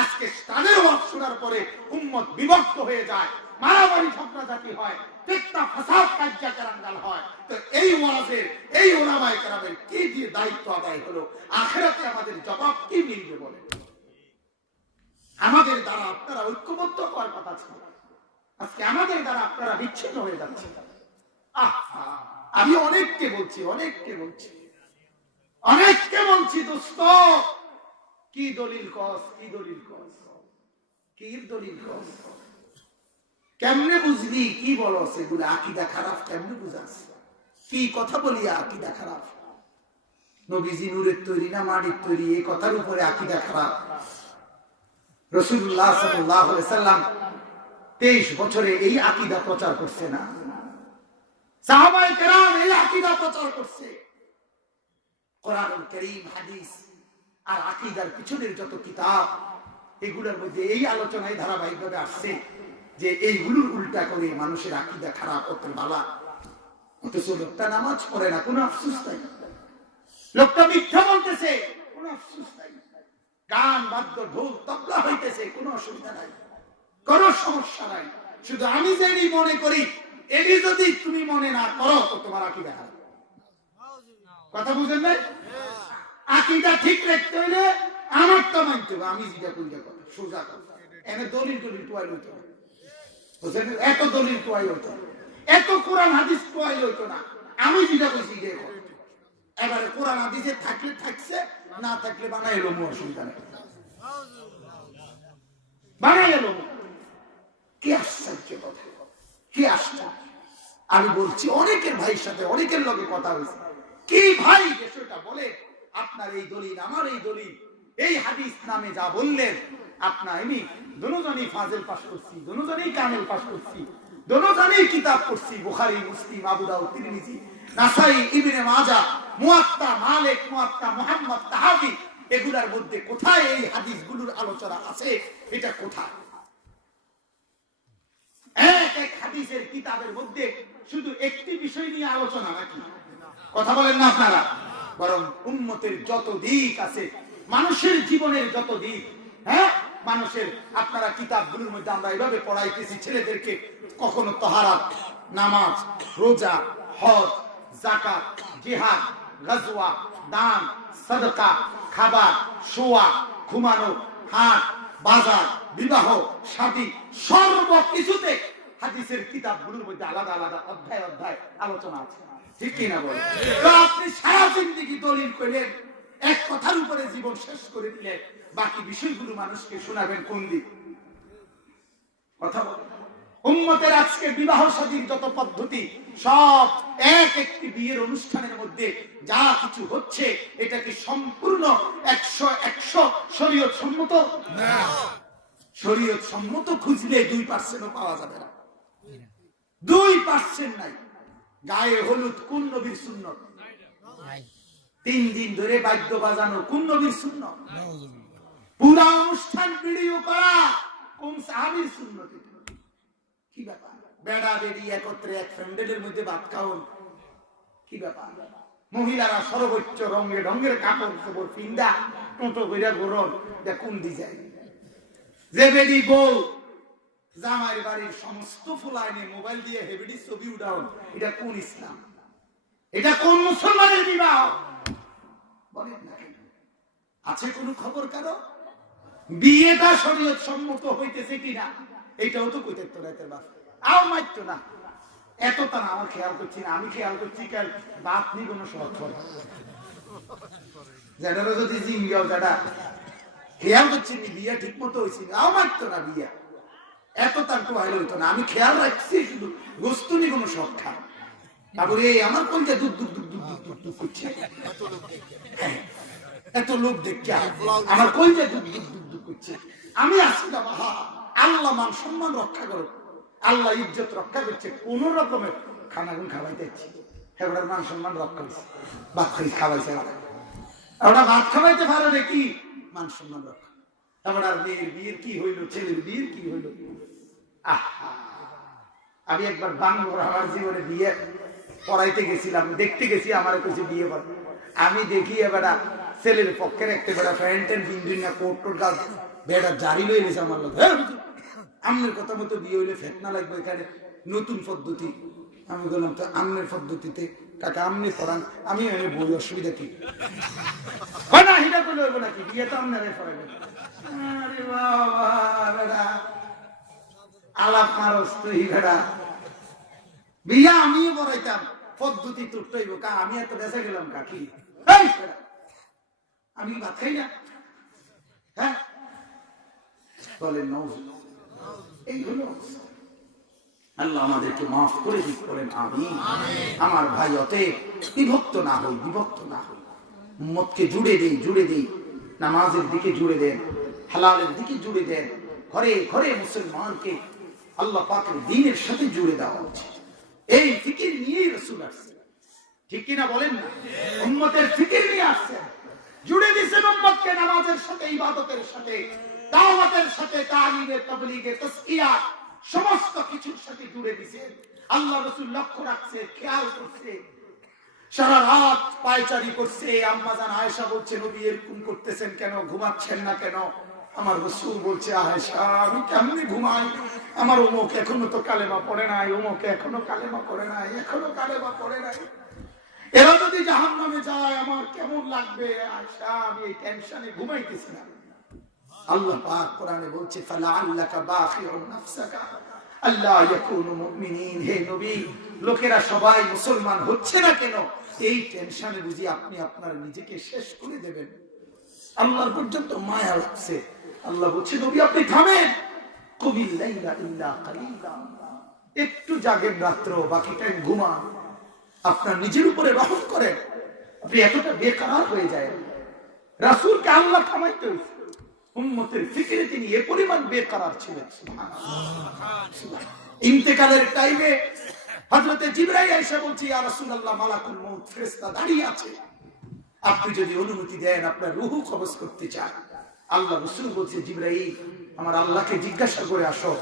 আজকে তাদের ওয়াজ শোনার পরে উম্মত বিভক্ত হয়ে যায়, মারামারি ঝগড়াঝাটি হয়, ফিতনা ফাসাদ কার্যক্রম হয়। তো এই ওয়াজের, এই উলামায়ে কেরামের কি দিয়ে দায়িত্ব আদায় হলো, আখিরাতে আমাদের জবাব কি মিলবে বলে? আমাদের দ্বারা আপনারা ঐক্যবদ্ধ হওয়ার কথা ছিল, আজকে আমাদের দ্বারা আপনারা বিচ্ছিন্ন হয়ে যাচ্ছে। আমি অনেককে বলছি, দোস্ত, কি দলিল কস, কি দলিল কস, কি দলিল কস, কেমনে বুঝলি, কি বলো সেগুলো? আকীদা খারাপ কেমনে বুঝাস? কি কথা বলিয়া আকীদা খারাপ? নবীজি নূরের তৈরি না মাটির তৈরি, এই কথার উপরে আকীদা খারাপ? রাসূলুল্লাহ সাল্লাল্লাহু আলাইহি সাল্লাম 23 বছরে এই আকীদা প্রচার করছে না? সাহাবায়ে কেরাম এই আকীদা প্রচার করছে। কোরআনুল কারীম, হাদিস আর আকীদার পিছনের যত কিতাব, এগুলোর মধ্যে এই আলোচনায় ধারাবাহিকভাবে আসছে যে এইগুলোর উল্টা করে মানুষের আকীদা খারাপ হতে বালা। অথচ লোকটা নামাজ পড়ে না, কোনো আফসোস নাই। লোকটা মিথ্যা বলতেছে, কোনো আফসোস নাই। গান বাদ্য ঢোল তবলা হইতেছে, কোনো অসুবিধা নাই, কোনো সমস্যা নাই। শুধু আমি যেই মনে করি, এটি যদি তুমি মনে না করো তো তোমার আকীদা খারাপ। কথা বুঝেন নাই? আকীদা ঠিক রাখতে হইলে আমারটা মানতে হবে, আমি যেটা করি কথা সোজা কথা। এনে দলিল টোয়াই হইতো না, বুঝলেন? এত দলিল টোয়াই হইতো, এত কোরআন হাদিস টোয়াই হইতো না। আমি যেটা কইছি দেখো, এবারে কোরআন হাদিসে থাকলে থাকছে, না থাকলে বানাই এলো, অসুবিধা নেই, বানাই এলো। কি আশ্চর্য কথা, কি আশ্চর্য! আমি বলছি, অনেকের ভাইয়ের সাথে অনেকের লগে কথা হয়েছে, কি ভাই বিষয়টা বলে, আপনার এই দলিল, আমার এই দলিল, এই হাদিস নামে যা বললেন, আপনার আমি দুজনেই ফাজিল পাস করছি, দুজনেই কামিল পাস করছি, দুজনেই কিতাব পড়ছি, বুখারী, মুসলিম, আবু দাউদ, তিরমিজি, নাসাই, ইবনে মাজাহ, মুয়াত্তা মালিক, মুয়াত্তা মুহাম্মদ, তাহাবি, এগুলোর মধ্যে কোথায় এই হাদিসগুলোর আলোচনা আছে? এটা কোথায়? এক এক হাদিসের কিতাবের মধ্যে শুধু একটি বিষয় নিয়ে আলোচনা নাকি? কথা বলেন না আপনারা? বরং উম্মতের যত দিক আছে, মানুষের জীবনের যত দিক, হ্যাঁ, মানুষের, আপনারা কিতাবগুলোর মধ্যে আমরা এভাবে পড়াইতেছি ছেলেদেরকে, কখনো তাহারাত, নামাজ, রোজা, হজ, যাকাত, জিহাদ, গাজওয়া, দান, সাদকা, খাবার, শোয়া, ঘুমানো, হাট, বাজার, বিবাহ, শাদী, সর্বকিছুতে হাদিসের কিতাবগুলোর মধ্যে আলাদা আলাদা অধ্যায় অধ্যায় আলোচনা আছে, ঠিক কিনা বলেন? তো আপনি সারা জিন্দেগি দলিল কইলেন, এক কথার উপরে জীবন শেষ করে দিলেন, বাকি বিষয়গুলো মানুষকে শোনাবেন কোন দিক? কথা বলেন। উম্মতের আজকে বিবাহ শাদীর যত পদ্ধতি, সব এক একটি বিয়ের অনুষ্ঠানের মধ্যে যা কিছু হচ্ছে, এটা কি সম্পূর্ণ 100 শরীয়ত সম্মত? না। শরীয়ত সম্মত খুঁজলে 2% পাওয়া যাবে না, 2% নাই। গায়ে হলুদ কোন নবীর সুন্নত? 3 দিন ধরে বাদ্য বাজানো কোন নবীর সুন্নত? পুরা অনুষ্ঠান ভিডিও করা কোন সাহাবীর সুন্নত? কি ব্যাপার? বেড়া বেড়ি একত্রে এক ফ্যান্ডেলের মধ্যে ভাত খাওন, কি ব্যাপার? মহিলারা সর্বোচ্চ রঙের কাপড় চোপড় পিন্দা টোটো কইরা গরম কোন ডিজাইন। যে বেডি বউ জামাইয়ের বাড়ির সমস্ত ফুলাইনে মোবাইল দিয়ে হেভিডি ছবি উঠাও, এটা কোন ইসলাম? এটা কোন মুসলমানের বিবাহ? বলেন না কেন? আছে কোন খবর কারো? বিয়েটা শরীয়ত সম্মত হইতেছে কিনা এটাও তো কইতে তো রাতের বাপ আও মাইতো না। এত তা আমার খেয়াল করছি না, আমি খেয়াল করছি কাল বাপ নি কোনো শখ করে যারা যদি জিঙ্গাও যারা খেয়াল করছি বিয়ে ঠিক মতো হয়েছিল আও মাইতো না বিয়া এত তার তো আইল হইতো না। আমি খেয়াল রাখছি শুধু গোস্তুনি কোনো শখ খা তারপরে আমার কোন যে দুধ দুধ দুধ দুধ দুধ দুধ করছে এত লোক দেখছে আমার কোন যে দুধ দুধ দুধ দুধ করছে। আমি আসি না বাবা, আল্লাহ মান সম্মান রক্ষা করো, আল্লাহ ইজ্জত রক্ষা করছে, কোন রকমের খানাগুন খাওয়াইতে হেবড়ার মান সম্মান রক্ষা করছে। ভাত খাই খাওয়াইছে ওটা ভাত খাওয়াইতে পারে নাকি মান সম্মান রক্ষা। হেবড়ার মেয়ের বিয়ের কি হইল, ছেলের বিয়ের কি হইল। আহা, আমি একবার বাংলোর আমার জীবনে বিয়ে পড়াইতে গেছিলাম, দেখতে গেছি, আমার কিছু বিয়ে পড়া আমি দেখি এবারা ছেলের পক্ষের একটা বেড়া প্যান্টের বিন্দু না কোট টোট গাছ বেড়া জারি লয়ে গেছে আমার লোক। আমের কথা মতো বিয়ে হইলে ফেতনা লাগবে, এখানে নতুন পদ্ধতি। আমি বললাম তো আমের পদ্ধতিতে কাকা আমনি পড়ান, আমি এনে বই, অসুবিধা কি না হিটা করলে হইব নাকি, বিয়ে তো আপনারাই পড়াবেন। আরে বাবা বেড়া আলাপ মারস তুই বেড়া, বিয়া আমিও পড়াইতাম, পদ্ধতি তোর তো হইব কা, আমি এত বেঁচে গেলাম কাকি, আমি ভাত খাই না। হ্যাঁ বলেন এইগুলো আল্লাহ আমাদেরকে মাফ করে দিক করেন আমিন। আমার ভাই অতএব বিভক্ত না হই, বিভক্ত না হই, উম্মতকে জুড়ে দেই, নামাজের দিকে জুড়ে দেন, হালালের দিকে জুড়ে দেন, ঘরে ঘরে মুসলমানকে আল্লাহ পাকের দ্বীনের সাথে জুড়ে দেওয়া উচিত। এই ফিকির নিয়েই রাসূল আসছেন, ঠিক কিনা বলেন না? উম্মতের ফিকির নিয়ে আসছেন, জুড়ে দিয়েছেন উম্মতকে নামাজের সাথে, ইবাদতের সাথে, দাওয়াতের সাথে, তালিমের, তাবলীগের, তাসকিয়া সমস্ত কিছুর সাথে জুড়ে দিয়েছেন। আল্লাহ রাসূল লক্ষ্য রাখছে, খেয়াল করছে, সারা রাত পায়চারি করছে। আম্মা জান আয়েশা বলছে নবী এরকম করতেছেন কেন, ঘুমাচ্ছেন না কেন? আমার রাসূল বলছে আয়েশা আমি কেমনে ঘুমাই, আমার অমুক এখনো তো কালেমা পড়ে নাই, অমুক এখনো কালেমা পড়ে নাই, এখনো কালেমা পড়ে নাই, এরা যদি জাহান্নামে যায় আমার কেমন লাগবে আয়েশা, আমি এই টেনশনে ঘুমাইতেছি না। আল্লাহ পাক কোরআনে বলছে ফালাআল্লাকা বাখিউন নাফসাকা আল্লা ইয়াকুনু মুমিনিন। হে নবী লোকেরা সবাই মুসলমান হচ্ছে না কেন, এই টেনশনে বুঝি আপনি আপনার নিজেকে শেষ করে দেবেন। আল্লাহর পর্যন্ত মায়া লাগছে, আল্লাহ বলছে নবী আপনি থামেন, কুমিল লাইলা ইল্লা কালিলা, একটু জাগেন রাত্র, বাকি টাইম ঘুমান, আপনার নিজের উপরে রহম করেন, আপনি এতটা বেকার হয়ে যায়। রাসূলকে আল্লাহ থামাইতে হয়েছে, উম্মতের ফিকিরে তিনি এ পরিমাণ বেকার ছিলেন। ইন্তেকালের টাইমে হযরতে জিবরাইল এসে বলছে ইয়া রাসূলুল্লাহ মালাকুল মউত ফেরেশতা দাঁড়িয়ে আছে, আপনি যদি অনুমতি দেন আপনার রূহ কবজ করতে চান। আল্লাহ রাসূল বলছে জিবরাইল আমার আল্লাহকে জিজ্ঞাসা করে আসো,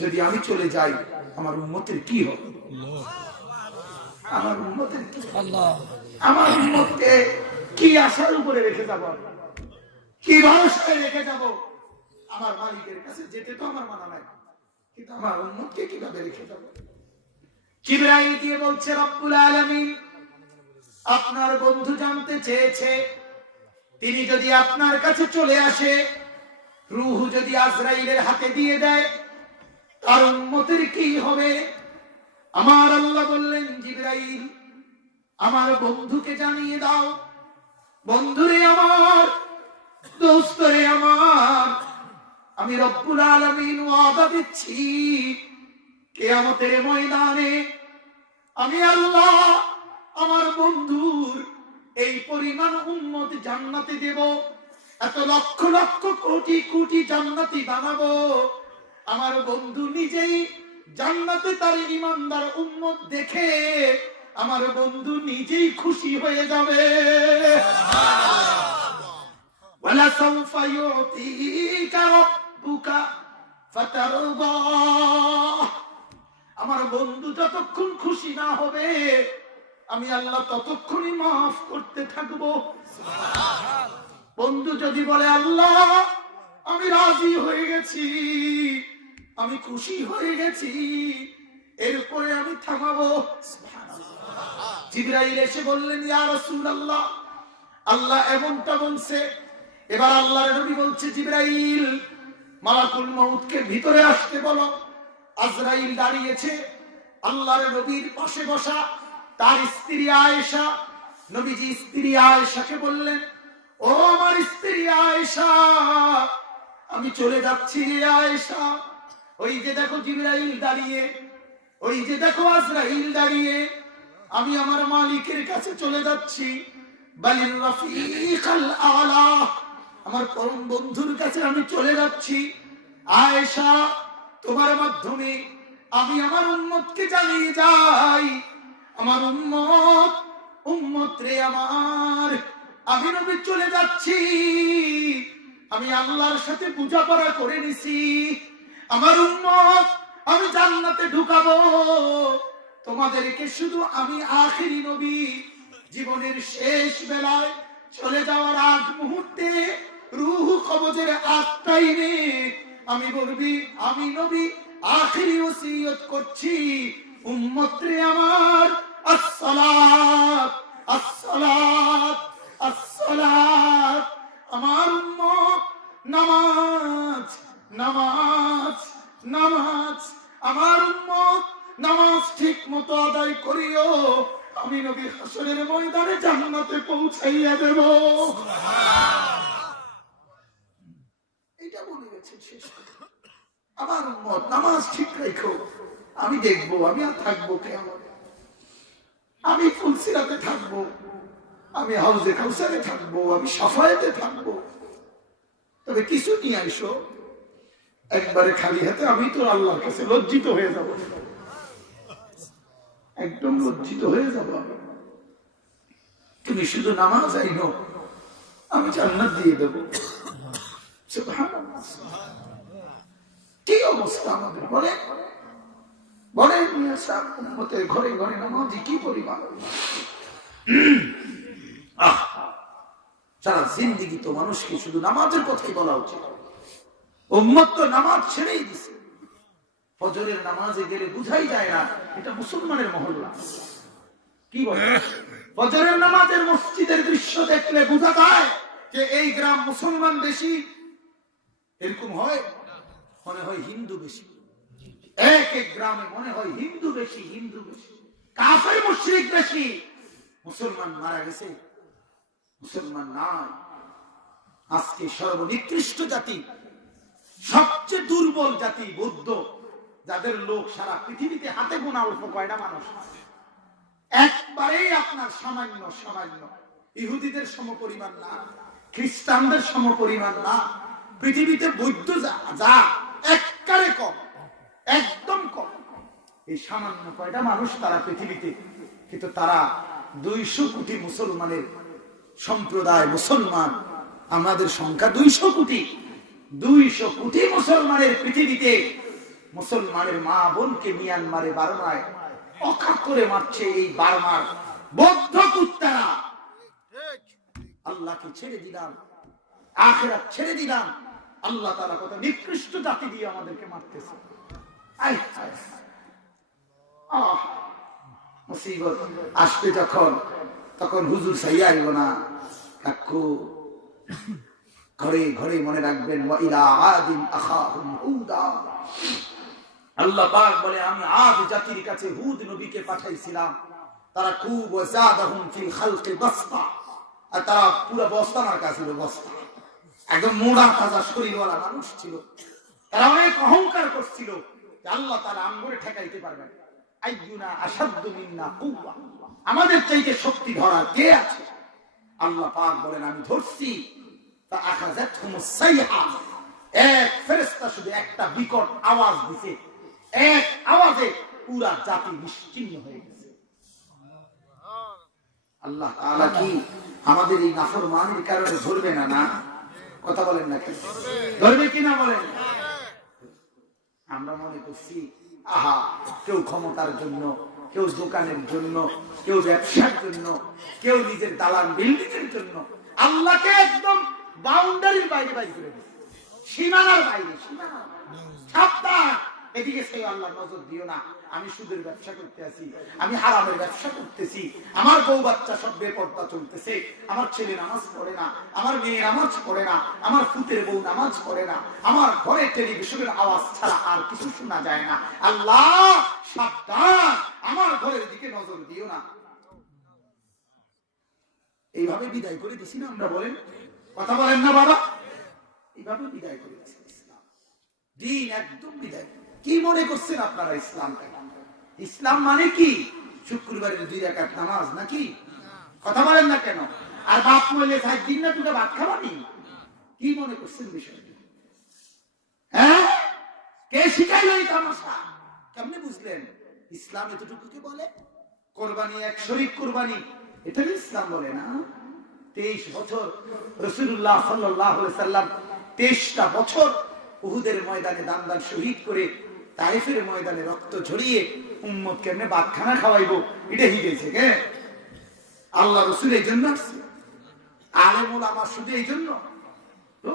যদি আমি চলে যাই আমার উম্মতের কি হবে, আমার উম্মতের কি, আমার উম্মতকে কি আশার উপরে রেখে যাব, কি ভরসায় রেখে যাব? আমার মালিকের কাছে যেতে তো আমার মানা নাই, কিন্তু আমার উম্মতকে কিভাবে রেখে যাব? জিবরাইল দিয়ে বলছে রব্বুল আলামিন আপনার বন্ধু জানতে চেয়েছে, তিনি যদি আপনার কাছে চলে আসে, রূহ যদি আজরাইলের হাতে দিয়ে দেয়, তার উম্মতের কি হবে? আমার আল্লাহ বললেন জিবরাইল আমার বন্ধুকে জানিয়ে দাও, বন্ধুরে আমার, দোস্তরে আমার, আমি রব্বুল আলামিন ওয়াদা দিচ্ছি কিয়ামতের ময়দানে আমি আল্লাহ আমার বন্ধুর এই পরিমাণ উম্মত জান্নাতে দেব, এত লক্ষ লক্ষ কোটি কোটি জান্নাতি বানাবো, আমার বন্ধু নিজেই জান্নাতে তার ঈমানদার উম্মত দেখে আমার বন্ধু নিজেই খুশি হয়ে যাবে। ওয়ালা সাউফা ইউতিকা রাব্বুকা ফাতারদা, আমার বন্ধু যতক্ষণ খুশি না হবে আমি আল্লাহ ততক্ষণই মাফ করতে থাকবো। বন্ধু যদি বলে আল্লাহ আমি রাজি হয়ে গেছি, আমি খুশি হয়ে গেছি, এরপরে আমি থামাবো। জিবরাইল এসে বললেন ইয়া রাসূলুল্লাহ, আল্লাহ এমনটা বলছে। এবার আল্লাহর নবী বলছে জিবরাইল মালাকুল মউতকে ভিতরে আসতে বলো। আজরাইল দাঁড়িয়েছে আল্লাহর নবীর পাশে বসা, তার স্ত্রী আয়েশা। নবীজি স্ত্রী আয়েশাকে বললেন ও আমার স্ত্রী আয়েশা, আমি চলে যাচ্ছি রে আয়েশা। ওই যে দেখো জিবরাইল দাঁড়িয়ে, ওই যে দেখো আজরাইল দাঁড়িয়ে, আমি আমার মালিকের কাছে চলে যাচ্ছি। বালির রাফিকাল আলা, আমার পরম বন্ধুর কাছে আমি চলে যাচ্ছি। আয়েশা তোমার মাধ্যমে আমি আমার উম্মতকে জানিয়ে যাই, আমার উম্মত রে আমার, আমি নবী চলে যাচ্ছি। আমি আল্লাহর সাথে বোঝাপড়া করে নিছি, আমার উম্মত আমি জান্নাতে ঢুকাবো। তোমাদেরকে শুধু আমি আখিরি নবী, জীবনের শেষ বেলায় চলে যাওয়ার আগ মুহূর্তে রূহ কবজের আগ টাইমে আমি বলবি, আমি নবী আখিরি ওসিয়ত করছি উম্মত রে আমার, আসসালাত আসসালাত আসসালাত। আমার উম্মত নামাজ নামাজ নামাজ, আমার উম্মত নামাজ ঠিক মতো আদায় করিও, আমি নবী হাসরের ময়দানে জান্নাতে পৌঁছাইয়া দেব। এটা বলে গেছে শেষ কথা। আমার উম্মত নামাজ ঠিক রেখো, আমি দেখবো, আমি আর থাকবো কিয়ামতে, আমি ফুলসিরাতে থাকবো, আমি হাউজে কাউসারে থাকবো, আমি সাফায়েতে থাকবো। তবে কিছু নিয়ে আইসো, একবারে খালি হাতে আমি তো আল্লাহর কাছে লজ্জিত হয়ে যাব, একদম লজ্জিত হয়ে যাব। তুমি শুধু নামাজ আইনো, আমি জান্নাত দিয়ে দেবো। সুবহানাল্লাহ। কি অবস্থা আমাদের বলে বলে উম্মতের ঘরে ঘরে নামাজি কি পরিমাণ। সারা জিন্দেগি তো মানুষকে শুধু নামাজের কথাই বলা উচিত। উম্মত তো নামাজ ছেড়েই দিছে। ফজরের নামাজে গেলে বুঝাই যায় না এটা মুসলমানের মহল্লা। কি বলে? ফজরের নামাজের মসজিদের দৃশ্য দেখলে বোঝা যায় যে এই গ্রাম মুসলমান বেশি। এরকম হয়, মনে হয় হিন্দু বেশি। এক এক গ্রামে মনে হয় হিন্দু বেশি, হিন্দু বেশি, কাফের মুশরিক বেশি। মুসলমান মারা গেছে, মুসলমান নাই। আজকে সর্বনিকৃষ্ট জাতি, সবচেয়ে দুর্বল জাতি বৌদ্ধ, যাদের লোক সারা পৃথিবীতে হাতে গোনা অল্প কয়টা মানুষ, একবারেই আপনার সামান্য সামান্য। ইহুদিদের সমপরিমাণ না, খ্রিস্টানদের সমপরিমাণ না। পৃথিবীতে বৌদ্ধ যা একবারে কম, একদম কম। এই সামান্য কয়টা মানুষ তারা পৃথিবীতে, কিন্তু তারা 200 কোটি মুসলমানের সম্প্রদায়, মুসলমান। আমাদের সংখ্যা 200 কোটি। 200 কোটি মুসলমানের পৃথিবীতে মুসলমানের মা বোনকে মিয়ানমারে বার্মায় অকাত করে মারছে এই বার্মার বৌদ্ধ কুত্তারা। আল্লাহকে ছেড়ে দিলাম, আখিরাত ছেড়ে দিলাম, আল্লাহ তাআলা কত নিকৃষ্ট জাতি দিয়ে আমাদেরকে মারতেছে। মুসিবত আসবে যখন, তখন হুজুর সাইয়া আইব না কাকু। ঘরে ঘরে মনে রাখবেন ওয়া ইলা আদিন আখাহুম হুদা। আল্লাহ পাক বলে আমি আদ জাতির কাছে হুদ নবীকে পাঠাইছিলাম, তারা খুব ওয়াজাদাহুম ফিল খালকি বাসতা। আর তারা পুরো বস্তা মার কাছে ছিল, বস্তা, একদম মোড়া তাজা শরীরওয়ালা মানুষ ছিল। তারা অনেক অহংকার করছিল যে আল্লাহ তাআলা আমগরে ঠেকাইতে পারবেন। আইয়ুনা আশাদ্দু মিন্না কুওয়া, আমাদের চাইতে শক্তি ধরা কে আছে? আল্লাহ পাক বলেন আমি ধরছি। তা আখাযাতহুমুস সাইহা, এক ফেরেশতা শুধু একটা বিকট আওয়াজ দিছে, এক আওয়াজে পুরা জাতি নিশ্চিহ্ন হয়ে গেছে। আল্লাহ তাআলা কি আমাদের এই নাফরমানির কারণে ধরবে না? না, কথা বলেন না কেন? ধরবে কিনা বলেন? আমরা মনে করছি আহা কেউ ক্ষমতার জন্য, কেউ দোকানের জন্য, কেউ ব্যবসার জন্য, কেউ নিজের দালান বিল্ডিং এর জন্য। আল্লাহকে একদম বাউন্ডারির বাইরে বাইরে করে দিয়েছে, সীমানার বাইরে, সীমানা। সাবধান, এদিকে সেই আল্লাহ নজর দিও না। আমি সুদের ব্যবসা করতে আছি, আমি হারামের ব্যবসা করতেছি, আমার বউ বাচ্চা সব বেপরদা চলতেছে, আমার ছেলে নামাজ পড়ে না, আমার মেয়ে নামাজ পড়ে না, আমার ফুতের বউ নামাজ পড়ে না, আমার ঘরে টেলিভিশনের আওয়াজ ছাড়া আর কিছু শোনা যায় না। আল্লাহ সাবধান, আমার ঘরের দিকে নজর দিও না। এইভাবে বিদায় করে দিছি না আমরা, বলেন? কথা বলেন না বাবা? এইভাবে বিদায় করে দিছি ইসলাম, দিন একদম বিদায়। কি মনে করছেন আপনারা ইসলামকে? ইসলাম মানে কি? শুক্রবারের 2 রাকাত নামাজ নাকি? কথা বলেন না কেন? আর বাপ মরলে 7 দিন না তুই ভাত খাবানি? কি মনে করছেন বিষয়টা? হ্যাঁ, কে শিখাইলো এই তামাশা? কেমনে বুঝলেন? ইসলাম এতটুকুকে বলে কোরবানি, এক শরীক কোরবানি, এটা ইসলাম বলে না? 23 বছর রাসূলুল্লাহ সাল্লাল্লাহু আলাইহি সাল্লাম 23টা বছর উহুদের ময়দানে দান দান শহীদ করে, তাইফের ময়দানে রক্ত ঝরিয়ে উম্মত কেমনে ভাত খানা খাওয়াইবো, এটা হিগেছে কে? আল্লাহ রাসূল এই জন্য আসছে, আলেম ওলামা শুধু এই জন্য। তো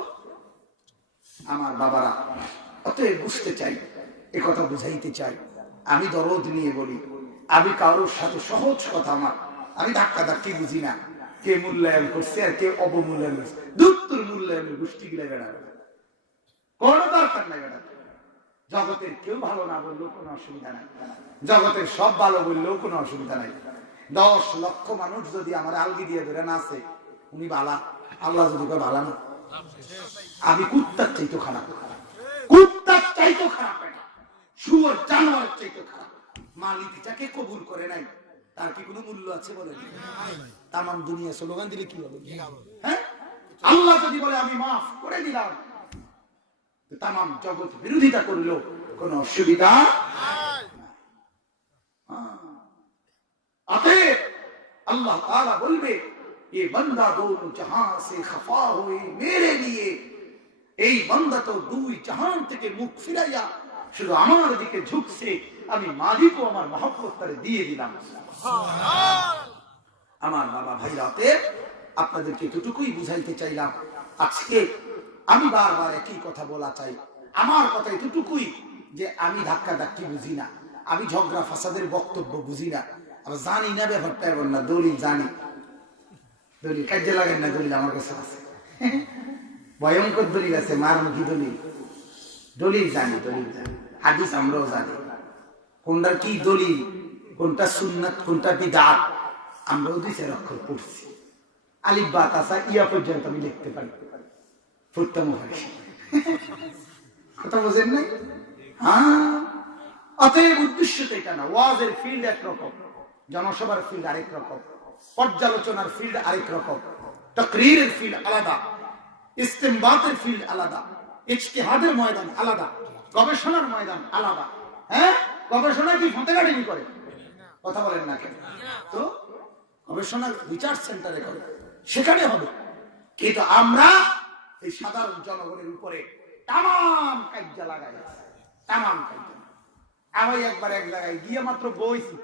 আমার বাবারা, অতএব বুঝতে চাই, এ কথা বুঝাইতে চাই, আমি দরদ নিয়ে বলি, আমি কারোর সাথে সহজ কথা, আমি ধাক্কা ধাক্কি বুঝি না। কে মূল্যায়ন করছে আর কে অবমূল্যায়ন করছে, দুত্তর মূল্যায়নের গোষ্ঠী গিলা বেড়াবে, কোন দরকার নাই বেড়া। জগতের কেউ ভালো না বললেও কোনো অসুবিধা নাই, জগতের সব ভালো বললেও কোনো অসুবিধা নাই। 10 লক্ষ মানুষ যদি আমার আলগি দিয়ে ধরে না আছে, উনি বালা, আল্লাহ যদি কেউ বালা না, আমি কুত্তার চাইতো খারাপ, কুত্তার চাইতো খারাপ, শুয়োর জানোয়ার চাইতো খারাপ। মালিক যাকে কবুল করে নাই তার কি কোনো মূল্য আছে বলেন? তামাম দুনিয়া স্লোগান দিলে কি হবে? হ্যাঁ, আল্লাহ যদি বলে আমি মাফ করে দিলাম, তামাম জগৎ বিরোধিতা করলো, কোন অসুবিধা অতএব আল্লাহ তাআলা বলবে, ये बंदा दोनों जहां से खफा हुए मेरे लिए, এই বান্দা তো 2 জাহান থেকে মুখ ফিরাইয়া শুধু আমার দিকে ঝুঁকছে, আমি মালিক ও আমার মহব্বত তারে দিয়ে দিলাম। আমার বাবা ভাইরাতে আপনাদেরকে এতটুকুই বুঝাইতে চাইলাম। আজকে আমি বারবার একই কথা বলা চাই, আমার কথা এতটুকুই যে আমি ধাক্কা ধাক্কি বুঝি না, আমি ঝগড়া ফাসাদের বক্তব্য বুঝি না, আবার জানি না ব্যাপারটা এমন না। দলিল জানি, দলিল কাজে লাগেন না, দলিল আমার কাছে আছে, ভয়ঙ্কর দলিল আছে, মারমুখী দলিল, দলিল জানি, দলিল জানি, হাদিস আমরাও জানি, কোনটা কি দলিল, কোনটা সুন্নাত, কোনটা বিদআত, আমরাও 2-4 অক্ষর পড়ছি। আলিফ বা তা ইয়া পর্যন্ত আমি লিখতে পারি, ফুটতে মহারিস। কথা বোঝেন নাই? হ্যাঁ, অতএব উদ্দেশ্য তো এটা না। ওয়াজের ফিল্ড একরকম, জনসভার ফিল্ড আরেক রকম, পর্যালোচনার ফিল্ড আরেক রকম, তাকরীরের ফিল্ড আলাদা, ইস্তেমবাতের ফিল্ড আলাদা, ইজতিহাদের ময়দান আলাদা, গবেষণার ময়দান আলাদা। হ্যাঁ, গবেষণা কি ফতেগাড়ি করে? কথা বলেন না কেন? তো গবেষণা রিসার্চ সেন্টারে করে, সেখানে হবে। কিন্তু আমরা এই সাধারণ জনগণের উপরে তামাম কাজ্জা লাগাই, তামাম কাজ্জা। আমি একবার এক জায়গায় গিয়ে মাত্র বইছি,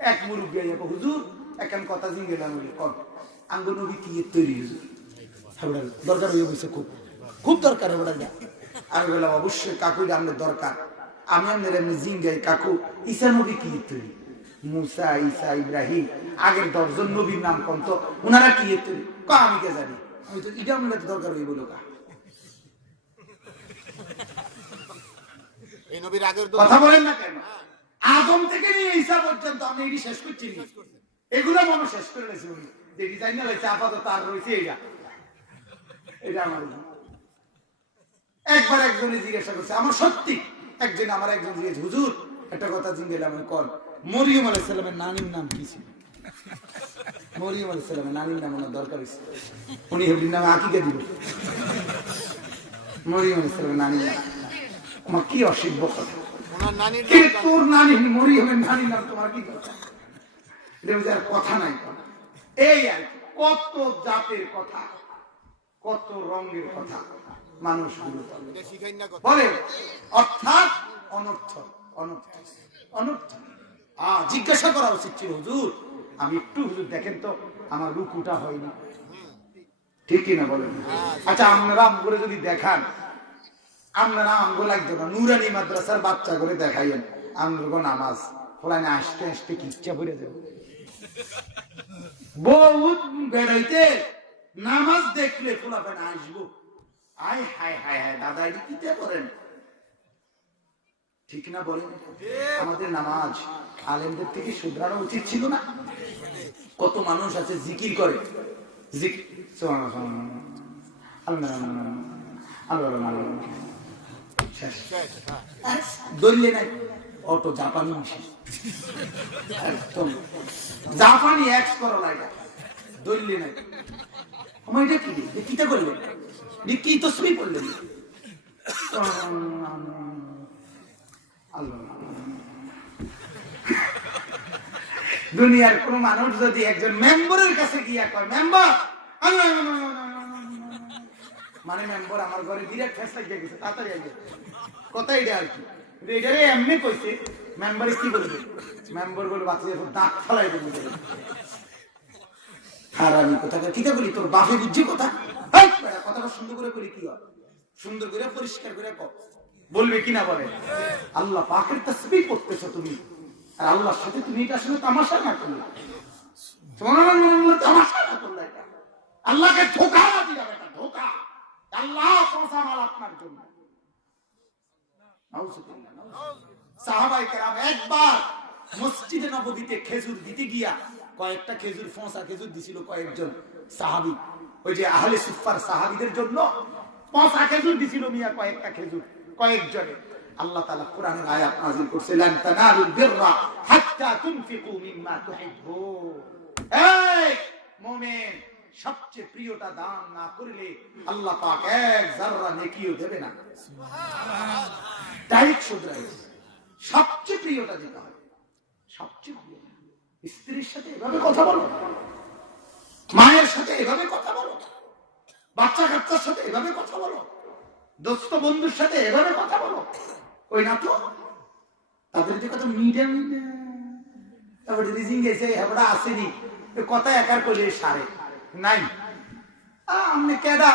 এক মুরব্বী আইয়া কয়, হুজুর একখান কথা জিজ্ঞেলাম, কর আঙ্গ নবী কি তৈরি? হুজুর দরকার হয়ে বসে, খুব খুব দরকার হবে। আমি বললাম অবশ্যই কাকু, আপনার দরকার। আমি আপনার এমনি জিঙ্গাই, কাকু ঈসা নবী কি তৈরি? মুসা, ঈসা, ইব্রাহিম, আগের 10 জন নবীর নাম কোন তো, ওনারা কি তৈরি? আমি কে জানি, আমি তো এটা আপনার দরকার হয়ে বলো কা। কথা বলেন না কেন? আদম থেকে নিয়ে ঈসা পর্যন্ত আমি এটি শেষ করছি, এগুলো মনে শেষ করে রয়েছে, উনি দেখি জানি না রয়েছে, আপাতত আর রয়েছে এটা, এটা আমার। একবার একজনে জিজ্ঞাসা করছে, আমার সত্যি একজন, আমার একজন জিজ্ঞেস, হুজুর একটা কথা জিজ্ঞেলাম, কর মরিয়ম আলাইহিস সালামের নানির নাম কি ছিল? মরিয়ম আলাইহিস সালামের নানির নাম ওনার দরকার হয়েছে, উনি হেবলির নামে আকিকা দিল। মরিয়ম আলাইহিস সালামের নানির নাম, আমার কি অসভ্য কথা, তোর নানি মরিয়মের নানির নাম তোমার কি কথা? কথা নাই। এই আর কত জাতের কথা, কত রঙের কথা মানুষ বলে, অর্থাৎ অনর্থ, অনর্থ, অনর্থ। জিজ্ঞাসা করা উচিত ছিল, হুজুর আমি একটু, হুজুর দেখেন তো আমার রুকুটা হয়নি, ঠিক কিনা বলেন? আচ্ছা আপনারা আমগুলো যদি দেখান, আপনারা আমগুলো একজন নুরানি মাদ্রাসার বাচ্চা করে দেখাইয়েন আমগুলো নামাজ ফলানে আসতে আসতে কি ইচ্ছা ভরে দেব। বহুত বেড়াইতে নামাজ দেখলে ফোলাফেন আসবো, আয় হায় হায় হায় দাদা এটি কিতে করেন, ঠিক না বলেন? আমাদের নামাজ আলেমদের থেকে শুধরানো উচিত ছিল না? কত মানুষ আছে জিকির করে, দলিলে নাই অটো জাপানি একদম জাপানি এক্স করলা, এটা দলিলে নাই। আমার এটা কি কিতা করলেন, কি তসবিহ করলেন? দুনিয়ার কোন মানুষ যদি একজন মেম্বারের কাছে গিয়া কয়, মেম্বার মানে মেম্বার আমার ঘরে ডিরেক্ট ফেসলা গিয়ে গেছে, তাড়াতাড়ি আসবে, কথা এটা আর কি। এটারে এমনি কইছে, মেম্বারে কি বলবে? মেম্বার বলে বাচ্চা দাঁত ফেলাই দেবে। আর আমি কথা কিতা বলি, তোর বাপে বুঝছি কথা, কথাটা সুন্দর করে করি কি হয়, সুন্দর করে পরিষ্কার করে বলবে কিনা বলে? আল্লাহ পাকের তাসবিহ করতেছো তুমি, আর আল্লাহর সাথে তুমি এটা আসলে তামাশা না করলে, তামাশা না করলে, এটা আল্লাহকে ধোঁকা না দিলে, এটা ধোঁকা। আল্লাহ পৌঁছামাল আপনার জন্য। সাহাবায়ে কেরাম একবার মসজিদে নববীতে খেজুর দিতে গিয়া কয়েকটা খেজুর, ফোঁসা খেজুর দিছিল কয়েকজন সাহাবী, ওই যে আহলে সুফার সাহাবীদের জন্য ফোঁসা খেজুর দিছিল মিয়া, কয়েকটা খেজুর কয়েকজনে। আল্লাহ তাআলা কোরআনের আয়াত নাযিল করছে, লান তানালুল বিররা হাত্তা তুনফিকু মিম্মা তুহিব্বুন। এই মুমিন, সবচেয়ে প্রিয়টা দান না করলে আল্লাহ পাক এক যারা নেকিও দেবে না। সুবহানাল্লাহ। ডাইরেক্ট শুধরাই, সবচেয়ে প্রিয়টা যেটা হয়, সবচেয়ে প্রিয় স্ত্রীর সাথে এভাবে কথা বলো, মায়ের সাথে এভাবে কথা বলো, বাচ্চা কাচ্চার সাথে এভাবে কথা বলো, দোস্ত বন্ধুর সাথে এভাবে কথা বলো। ওই না তো তাদের যে কথা মিডিয়াম, তারপরে রিজিং গেছে হেবড়া আসেনি, কথা একার করলে সারে নাই আমনে কেডা,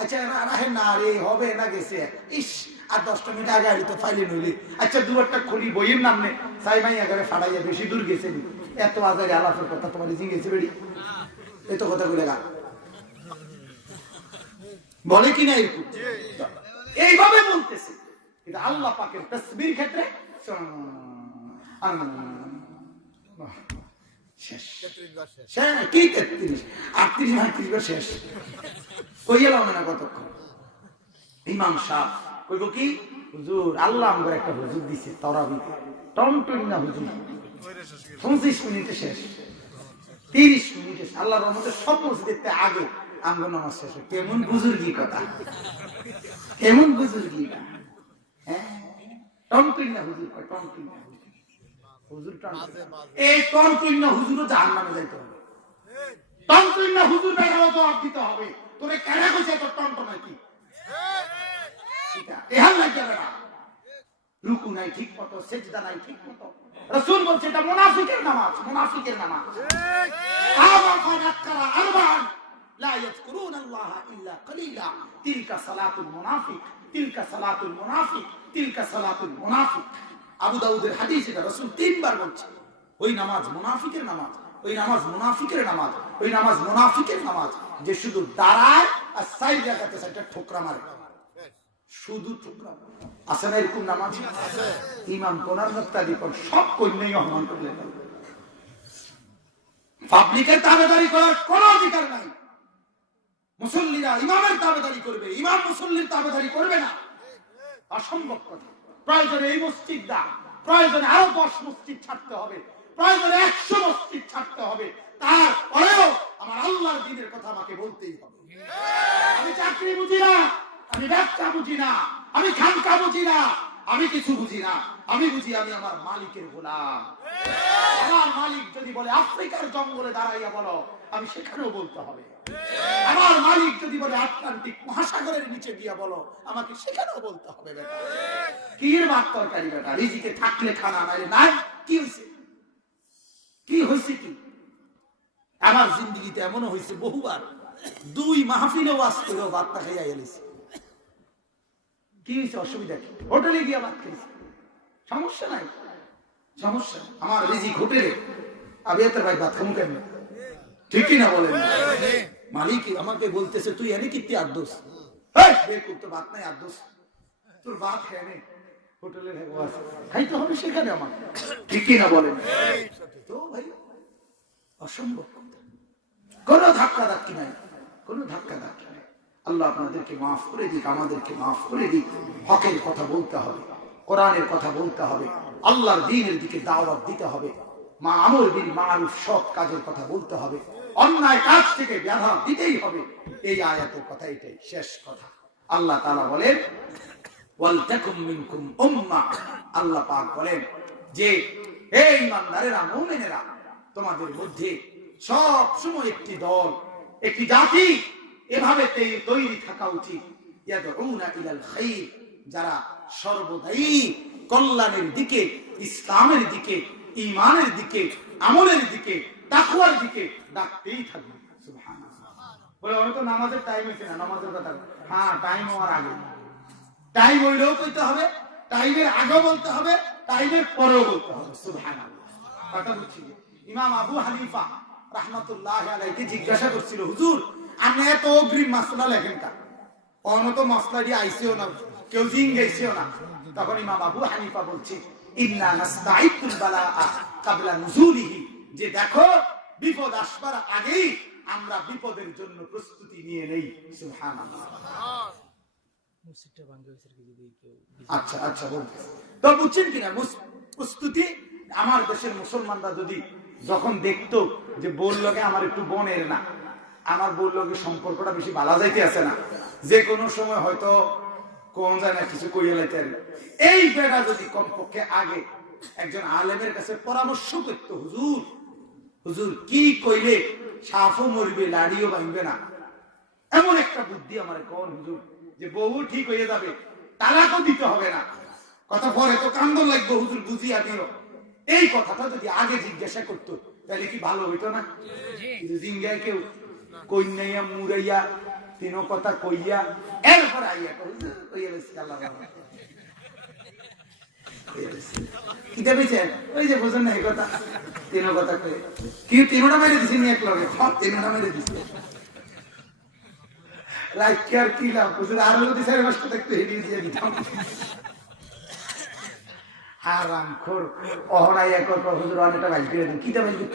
আচ্ছা রাহে না রে হবে না গেছে, ইস আর 10টা মিনিট আগে আইতো ফাইলে নইলি, আচ্ছা দুয়ারটা খুলি বইয়ের নামনে সাই মাই আগে ফাড়াইয়া বেশি দূর গেছে নি, এত আজারে আলাপের কথা তোমার রিজিং গেছে বেড়ি, এত কথা বলে গা বলে কিনা এরকম এইভাবে বলতেছে। কিন্তু আল্লাহ পাকের তাসবির ক্ষেত্রে শেষ কি 33 38 39 বার শেষ কই এলাম না কতক্ষণ। ইমাম সাহেব কইব কি, হুজুর আল্লাহ আমাদের একটা হুজুর দিছে তারাবি, টনটন না হুজুর 25 মিনিটে শেষ, 30 মিনিটে আল্লাহর রহমতে সব মসজিদে আগে আমরা নামাজ শেষ। কেমন বুজুর্গি কথা, কেমন বুজুর্গি, হ্যাঁ টনটন না হুজুর, টনটন না হুজুর, এই টনটন না হুজুরও জাহান্নামে যাইতে হবে, টনটন না হুজুর বেড়াও জবাব দিতে হবে, তোরে কেন কইছে তোর টনটন নাকি এহাল লাগে না, রুকু নাই ঠিক মতো, সেজদা নাই ঠিক মতো। রাসূল বলছে এটা মুনাফিকের নামাজ, মুনাফিকের নামাজ। আমাকানাতরা আরবান লা ইয়াযকুরুনাল্লাহা ইল্লা কলিলা, তিলকা সালাতুল মুনাফিক, তিলকা সালাতুল মুনাফিক, তিলকা সালাতুল মুনাফিক। আবু দাউদের হাদিস, এটা রাসূল 3 বার বলছে, ওই নামাজ মুনাফিকের নামাজ, ওই নামাজ মুনাফিকের নামাজ, ওই নামাজ মুনাফিকের নামাজ, যে শুধু দাঁড়ায় আর সাইড রাখাতে সাইডটা ঠোকরা মারে, শুধু ঠোকরা। আছে না এরকম নামাজ? আছে। ইমাম কোনার মুক্তাদি কোন সব কন্যাই অপমান করলেন, পাবলিকের তাবেদারি করার কোনো অধিকার নাই। মুসল্লিরা ইমামের তাবেদারি করবে, ইমাম মুসল্লির তাবেদারি করবে না, অসম্ভব কথা। প্রয়োজনে এই মসজিদ দা, প্রয়োজনে আরো 10 মসজিদ ছাড়তে হবে, প্রয়োজনে 100 মসজিদ ছাড়তে হবে, তারপরেও আমার আল্লাহর দ্বীনের কথা আমাকে বলতেই হবে। আমি চাকরি বুঝি না, আমি ব্যবসা বুঝি না, আমি খানকা বুঝি না, আমি কিছু বুঝি না, আমি বুঝি আমি আমার মালিকের গোলাম। আমার মালিক যদি বলে আফ্রিকার জঙ্গলে দাঁড়াইয়া বলো, আমি সেখানেও বলতে হবে। আমার মালিক যদি বলে আটলান্টিক মহাসাগরের নিচে গিয়া বলো, আমাকে সেখানেও বলতে হবে। বেটা কি এর ভাত তরকারি, বেটা রিজিকে থাকলে খানা নাই, নাই কি হইছে হয়েছে কি, আমার জিন্দগিতে এমনও হয়েছে বহুবার 2 মাহফিলে ওয়াজ করেও ভাতটা খাইয়া এলেছি। কি হয়েছে, অসুবিধা কি? হোটেলে গিয়ে ভাত খেয়েছি, সমস্যা নাই, সমস্যা নাই। আমার রিজিক হোটেলে, আমি এত ভাই ভাত খামু কেন? ঠিকই না বলেন? মালিক আমাকে বলতেছে তুই এনে কি আদোস, তো ভাত নাই আদোস, তোর ভাত খেয়ে নে, হোটেলে খাইতে হবে সেখানে আমার, ঠিকই না বলেন? তো ভাই অসম্ভব, কোন ধাক্কা ধাক্কি নাই, কোন ধাক্কা ধাক্কি নাই। আল্লাহ আপনাদেরকে মাফ করে দিক, আমাদেরকে মাফ করে দিক। হকের কথা বলতে হবে, কোরআনের কথা বলতে হবে, আল্লাহর দ্বীনের দিকে দাওয়াত দিতে হবে, মা আমর বিল মারুফ সৎ কাজের কথা বলতে হবে, অন্যায় কাজ থেকে বাধা দিতেই হবে। এই আয়াতের কথা এটাই শেষ কথা। আল্লাহ তাআলা বলেন ওয়াল তাকুম মিনকুম উম্মাহ, আল্লাহ পাক বলেন যে হে ঈমানদারেরা, মুমিনেরা, তোমাদের মধ্যে সব সময় একটি দল, একটি জাতি এভাবে তৈরি থাকা উচিত, ইয়াদউনা ইলাল খাইর, যারা সর্বদাই কল্যাণের দিকে, ইসলামের দিকে, ঈমানের দিকে, আমলের দিকে, তাকওয়ার দিকে ডাকতেই থাকবে। সুবহানাল্লাহ। বলে ওরা তো নামাজের টাইম হইছে না, নামাজের কথা, হ্যাঁ টাইম হওয়ার আগে, টাইম হইলেও কইতে হবে, টাইমের আগেও বলতে হবে, টাইমের পরেও বলতে হবে। সুবহানাল্লাহ। কথা বুঝছি? ইমাম আবু হানিফা রাহমাতুল্লাহি আলাইহি জিজ্ঞাসা করছিল, হুজুর আপনি এত অগ্রিম মাসলা লেখেন কা? অনত মাসলা দিয়ে আইছেও না, কেউ জিঙ্গাইছেও না। তখন ইমাম আবু হানিফা বলছে ইন্না নাস্তাইকুল বালাআ ক্বাবলা নুজুলিহি, যে দেখো বিপদ আসবার আগেই আমরা বিপদের জন্য প্রস্তুতি নিয়ে নেই। সুবহানাল্লাহ। আচ্ছা আচ্ছা বলতে তো বুঝছেন কিনা প্রস্তুতি? আমার দেশের মুসলমানরা যদি যখন দেখতো যে বললোকে আমার একটু বোনের না, আমার বললোকে সম্পর্কটা বেশি ভালো যাইতে আছে না, যে কোনো সময় হয়তো কোন যায় না কিছু কইয়া লাইতে, এই বেটা যদি কমপক্ষে আগে একজন আলেমের কাছে পরামর্শ করতো, হুজুর হুজুর কি কইলে সাফও মরবে লাড়িও ভাঙবে না, এমন একটা বুদ্ধি আমার কোন হুজুর যে বহু ঠিক হয়ে যাবে, তালাকও দিতে হবে না, কথা পরে তো কান্দন লাগবে, হুজুর বুঝিয়া দিও, এই কথাটা যদি আগে জিজ্ঞাসা করতো তাহলে কি ভালো হইতো না? জিঙ্গায় কেউ কইনাইয়া মুরাইয়া তিন কথা কইয়া এরপর আইয়া কইয়া কি দেবেছেন, ওই যে বোঝেন না এই কথা, তিন কথা কই কি তিনটা মেরে দিছি নি এক লগে, সব তিনটা মেরে দিছি, রাইকার কি লাভ, হুজুর আরো যদি 4 মাস দেখতে হেরিয়ে দিয়ে দিতাম। হারামখোর অহনাই এক হুজুর অনেকটা ভাই করে দিন, কিটা ভাই দিত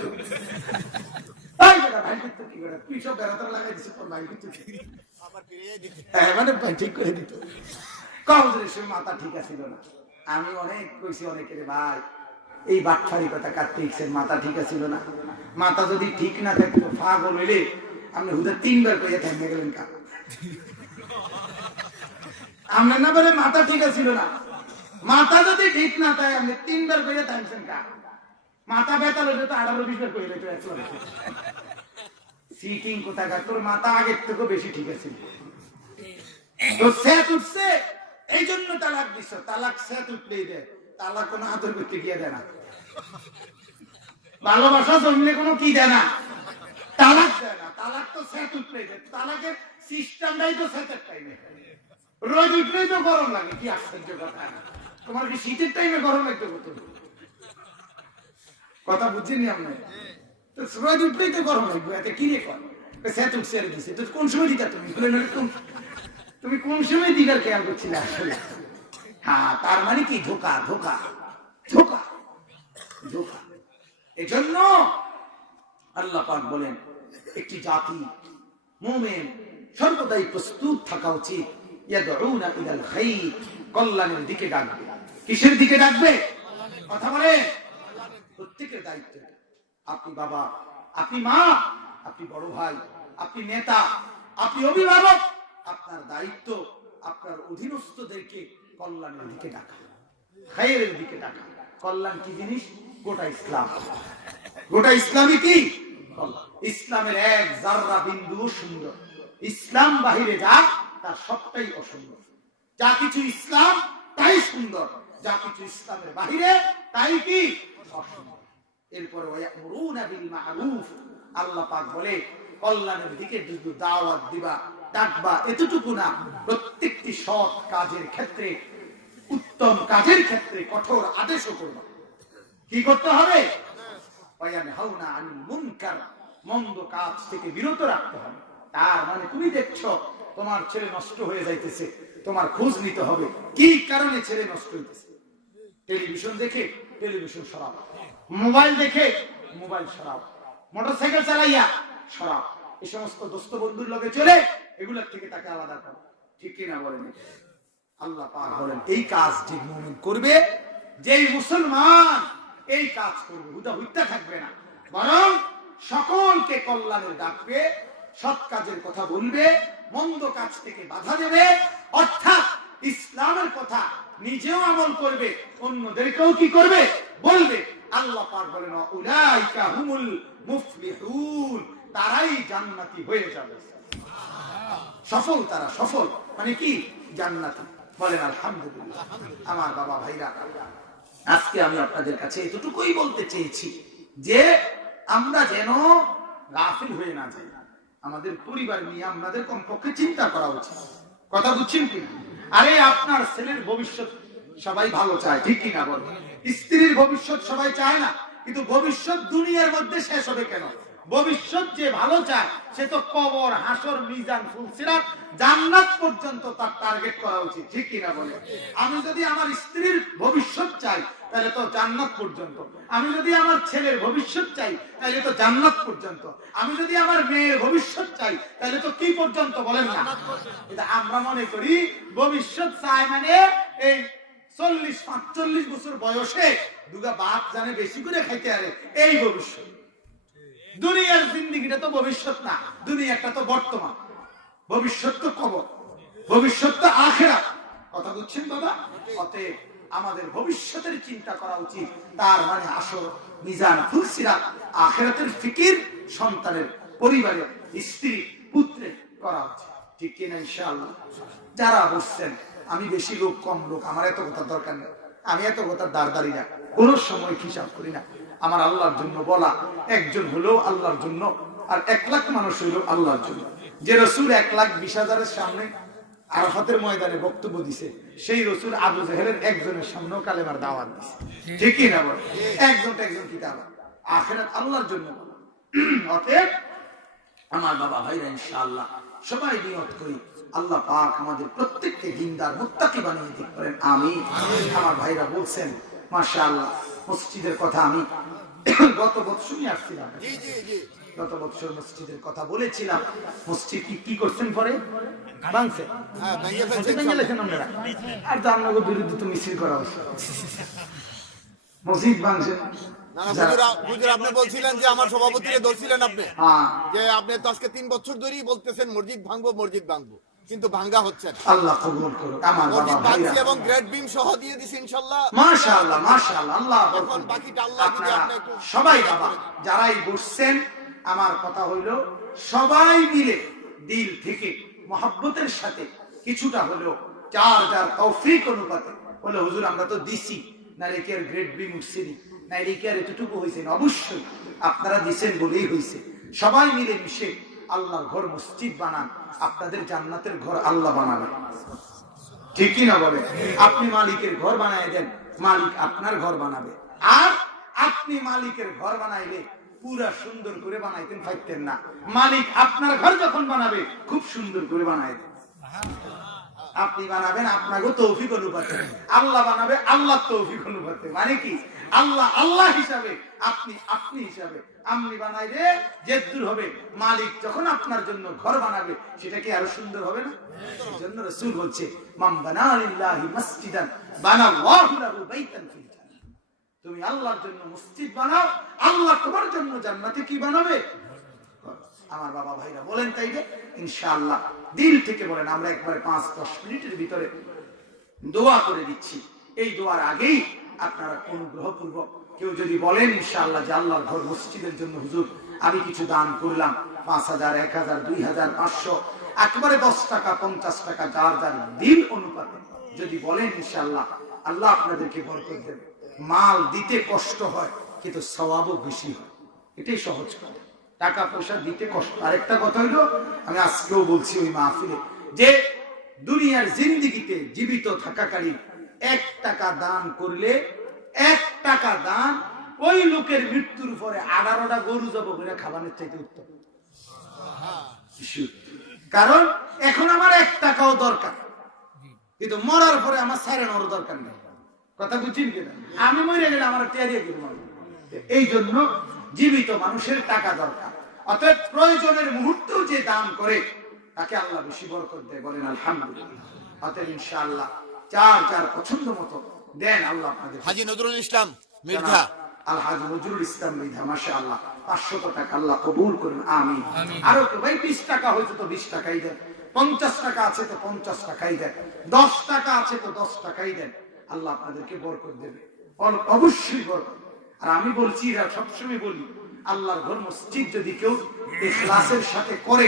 ভাই বেটা, ভাই দিত কি করে, তুই সব বেড়াতে লাগাই দিছিস, তোর ভাই দিত হ্যাঁ মানে ভাই ঠিক করে দিত। হুজুরের সে মাথা ঠিক আছিল না, আমি অনেক কইছি অনেকের, ভাই এই বাটফারি কথা কার্তিকের মাথা ঠিক আছিল না, মাথা যদি ঠিক না থাকতো পাগল হইলে আপনি হুজুর 3 বার কইয়া থেমে গেলেন কা, আমরা না বলে মাথা ঠিক আছিল না, মাথা যদি ঠিক না থাকে আপনি 3 বার কইয়া থামছেন কা, মাথা ব্যথা হইলে তো 18-20 বার কইলে তো একলা সিটিং কোথাকার, তোর মাথা আগের থেকে বেশি ঠিক আছে, তো সেট উঠছে এই জন্য তালাক দিছ, তালাক সেট উঠলেই দেয়, তালাক কোনো আদর করতে গিয়ে দেয় না, ভালোবাসা জমলে কোনো কি দেয় না, তালাক দেয় না, তালাক তো সেট উঠলেই দেয়, তালাকের সিস্টেমটাই তো সেটের টাইমে, রোদ উঠলেই তো গরম লাগে, কি আশ্চর্য কথা, তোমার কি শীতের টাইমে গরম লাগতে হতো? কথা বুঝছেনি আপনি? তো রোদ উঠলেই তো গরম লাগবে, এতে কি রে কর সেট উঠছে আর দিছে, তো কোন সময় দিতা তুমি, তুমি কোন সময় দিকার খেয়াল করছিলে আসলে? হ্যাঁ, তার মানে কি ধোকা, ধোকা, ধোকা, ধোকা। এজন্য আল্লাহ পাক বলেন একটি জাতি মুমিন সর্বদাই প্রস্তুত থাকা উচিত, ইয়াদউনা ইলাল খাইর, কল্যাণের দিকে ডাকবে। কিসের দিকে ডাকবে? কথা বলেন। প্রত্যেকের দায়িত্ব, আপনি বাবা, আপনি মা, আপনি বড় ভাই, আপনি নেতা, আপনি অভিভাবক, আপনার দায়িত্ব আপনার অধীনস্থদেরকে কল্যাণের দিকে ডাকা, খায়রের দিকে ডাকা। কল্যাণ কি জিনিস? গোটা ইসলাম, গোটা ইসলামই কি? ইসলামের এক জাররা বিন্দু সুন্দর, ইসলাম বাহিরে যাক তার সবটাই অসুন্দর। যা কিছু ইসলাম তাই সুন্দর, যা কিছু ইসলামের বাহিরে তাই কি অসুন্দর। এরপর ওয়ায়ামুরুনা বিল মারুফ, আল্লাহ পাক বলে কল্যাণের দিকে শুধু দাওয়াত দিবা, ডাকবা, এতটুকু না, প্রত্যেকটি সৎ কাজের ক্ষেত্রে, উত্তম কাজের ক্ষেত্রে কঠোর আদেশও করবা। কি করতে হবে? ওয়ায়ানহাউনা আনিল মুনকার, মন্দ কাজ থেকে বিরত রাখতে হবে। তার মানে তুমি দেখছো তোমার ছেলে নষ্ট হয়ে যাইতেছে, তোমার খোঁজ নিতে হবে কি কারণে ছেলে নষ্ট হইতেছে। টেলিভিশন দেখে টেলিভিশন সরাও, মোবাইল দেখে মোবাইল সরাও, মোটরসাইকেল চালাইয়া সরাও, এই সমস্ত দোস্ত বন্ধুর লগে চলে এগুলোর থেকে তাকে আলাদা করো। ঠিক কিনা বলেন? আল্লাহ পাক বলেন এই কাজ যে মুমিন করবে, যেই মুসলমান এই কাজ করবে, হুদা হুইত্যা থাকবে না, বরং সকলকে কল্যাণের ডাকবে, সৎ কাজের কথা বলবে, মন্দ কাজ থেকে বাধা দেবে, অর্থাৎ ইসলামের কথা নিজেও আমল করবে, অন্যদেরকেও কি করবে? বলবে। আল্লাহ পাক বলেন উলাইকা হুমুল মুফলিহুন, তারাই জান্নাতি হয়ে যাবে। সফল, তারা সফল মানে কি? জান্নাতি। বলেন আলহামদুলিল্লাহ। আমার বাবা ভাইরা, আজকে আমি আপনাদের কাছে এতটুকুই বলতে চেয়েছি যে আমরা যেন গাফিল হয়ে না যাই। আমাদের পরিবার নিয়ে আমাদের কমপক্ষে চিন্তা করা উচিত। কথা বুঝছেন কি? আরে আপনার ছেলের ভবিষ্যৎ সবাই ভালো চায়, ঠিক কি না বলেন? স্ত্রীর ভবিষ্যৎ সবাই চায় না, কিন্তু ভবিষ্যৎ দুনিয়ার মধ্যে শেষ হবে কেন? ভবিষ্যৎ যে ভালো চায় সে তো কবর, হাসর, মিজান, ফুলসিরাত, জান্নাত পর্যন্ত তার টার্গেট করা উচিত, ঠিক কি না বলেন? আমি যদি আমার স্ত্রীর ভবিষ্যৎ চাই তাহলে তো জান্নাত পর্যন্ত, আমি যদি আমার ছেলের ভবিষ্যৎ চাই তাহলে তো জান্নাত পর্যন্ত, আমি যদি আমার মেয়ের ভবিষ্যৎ চাই তাহলে তো কি পর্যন্ত বলেন না? এটা আমরা মনে করি ভবিষ্যৎ চাই মানে এই 40-45 বছর বয়সে দুগা বাপ জানে বেশি করে খাইতে আরে, এই ভবিষ্যৎ। দুনিয়ার জিন্দেগিটা তো ভবিষ্যৎ না, দুনিয়াটা তো বর্তমান, ভবিষ্যৎ তো কবর, ভবিষ্যৎ তো আখিরাত। কথা বুঝছেন বাবা? অতএব আমাদের ভবিষ্যতের চিন্তা করা উচিত। তার মানে আসর, মিজান, ফুলসিরাত, আখিরাতের ফিকির সন্তানের, পরিবারের, স্ত্রী, পুত্রের করা উচিত, ঠিক কিনা? ইনশাআল্লাহ। যারা বসছেন, আমি বেশি লোক কম লোক, আমার এত কথা দরকার নেই, আমি এত কথা দাঁড় না, কোন সময় হিসাব করি না। আমার আল্লাহর জন্য বলা, একজন হলেও আল্লাহর জন্য, আর 1 লাখ মানুষ হইল আল্লাহর জন্য। যে রসুল 1,20,000-এর সামনে আরাফাতের ময়দানে বক্তব্য দিছে, সেই রসুল আবু জেহেলের একজনের সামনেও কালেমার দাওয়াত দিছে, ঠিকই না বল? একজন কি দাওয়াত? আখিরাত আল্লাহর জন্য। অতএব আমার বাবা ভাইরা, ইনশাআল্লাহ সবাই নিয়ত করি আল্লাহ পাক আমাদের প্রত্যেককে দিনদার মুত্তাকি বানিয়ে দিক, করেন আমিন। আমার ভাইরা বলছেন মাশাআল্লাহ, মসজিদের কথা আমি গত বছরই আসছিলাম, গত বছর মসজিদের কথা বলেছিলাম। মসজিদ কি করছেন পরে? ভাঙছে, আর তো আপনাকে বিরুদ্ধে তো মিছিল করা হচ্ছে, মসজিদ ভাঙছে। আপনি বলছিলেন যে আমার সভাপতিকে ধরছিলেন আপনি, যে আপনি তো আজকে 3 বছর ধরেই বলতেছেন মসজিদ ভাঙবো, কিন্তু ভাঙ্গা হচ্ছে না। আল্লাহ কবুল করুক। আমার বাবা ভাইরা, এবং গ্রেড বিম সহ দিয়ে দিছি ইনশাআল্লাহ। মাশাআল্লাহ মাশাআল্লাহ, আল্লাহ এখন বাকিটা আল্লাহ যদি আপনি একটু সবাই বাবা যারাই বসছেন, আমার কথা হইলো সবাই মিলে দিল থেকে মহব্বতের সাথে কিছুটা হলেও যার তৌফিক অনুপাতে বলে, হুজুর আমরা তো দিছি, না রেখে আর গ্রেড বিম উঠছেনি, না রেখে আর এতটুকু হয়েছে। অবশ্যই আপনারা দিছেন বলেই হয়েছে। সবাই মিলে মিশে আল্লাহর ঘর মসজিদ বানান, আপনাদের জান্নাতের ঘর আল্লাহ বানাবেন, ঠিকই না বলে? আপনি মালিকের ঘর বানায় দেন, মালিক আপনার ঘর বানাবে। আর আপনি মালিকের ঘর বানাইলে পুরা সুন্দর করে বানাইতেন পারতেন না, মালিক আপনার ঘর যখন বানাবে খুব সুন্দর করে বানাই দেন। আপনি বানাবেন আপনাকে তৌফিক অনুপাতে, আল্লাহ বানাবে আল্লাহ তৌফিক অনুপাতে। মানে কি? আল্লাহ হিসাবে, আপনি হিসাবে। আপনি বানাইলে যে দূর হবে, মালিক যখন আপনার জন্য ঘর বানাবে সেটা কি আরো সুন্দর হবে না? এই জন্য রাসূল বলছে, মান বানা লিল্লাহি মাসজিদান বানাল্লাহু লাহু বাইতান ফিল জান্নাহ। তুমি আল্লাহর জন্য মসজিদ বানাও, আল্লাহ তোমার জন্য জান্নাতে কি বানাবে? আমার বাবা ভাইরা বলেন তাইলে ইনশাআল্লাহ দিল থেকে বলেন। আমরা একবারে 5-10 মিনিটের ভিতরে দোয়া করে দিচ্ছি। এই দোয়ার আগেই আপনারা অনুগ্রহপূর্বক কেউ যদি বলেন ইনশাআল্লাহ যে আল্লাহর ঘর মসজিদের জন্য হুজুর আমি কিছু দান করলাম, 5,000, 1,000, 2,000, 500, একবারে 10 টাকা, 50 টাকা, যার দিল অনুপাতে যদি বলেন ইনশাআল্লাহ আল্লাহ আপনাদেরকে বরকত দেবে। মাল দিতে কষ্ট হয়, কিন্তু সওয়াবও বেশি হয়। এটাই সহজ কথা। টাকা পয়সা দিতে কষ্ট। আরেকটা কথা হইলো, আমি আজকেও বলছি ওই মাহফিলে, যে দুনিয়ার জিন্দেগিতে জীবিত থাকাকালীন 1 টাকা দান করলে 1 টাকা দান ওই লোকের মৃত্যুর পরে 18টা গরু জব করে খাবারের চাইতে উত্তম। কারণ এখন আমার 1 টাকাও দরকার, কিন্তু মরার পরে আমার সাড়ে নর দরকার নেই। কথা বুঝছেন কিনা? আমি মরে গেলে আমার টেরিয়ে গেল। এই জন্য জীবিত মানুষের টাকা দরকার। অতএব প্রয়োজনের মুহূর্তেও যে দান করে তাকে আল্লাহ বেশি বরকত দেয়। বলেন আলহামদুলিল্লাহ। অতএব ইনশাআল্লাহ যার পছন্দ মতো দেন। আল্লাহ আপনাদের হাজী নজরুল ইসলাম মির্জা, আলহাজ নজরুল ইসলাম মৃধা, মাশাআল্লাহ 500 টাকা আল্লাহ কবুল করুন, আমিন। আরো তো ভাই 20 টাকা হয়তো তো 20 টাকাই দেন, 50 টাকা আছে তো 50 টাকাই দেন, 10 টাকা আছে তো 10 টাকাই দেন। আল্লাহ আপনাদেরকে বরকত দেবে, অবশ্যই বরকত। আর আমি বলছি, সবসময় বলি, আল্লাহর ঘর মসজিদ যদি কেউ ইখলাসের সাথে করে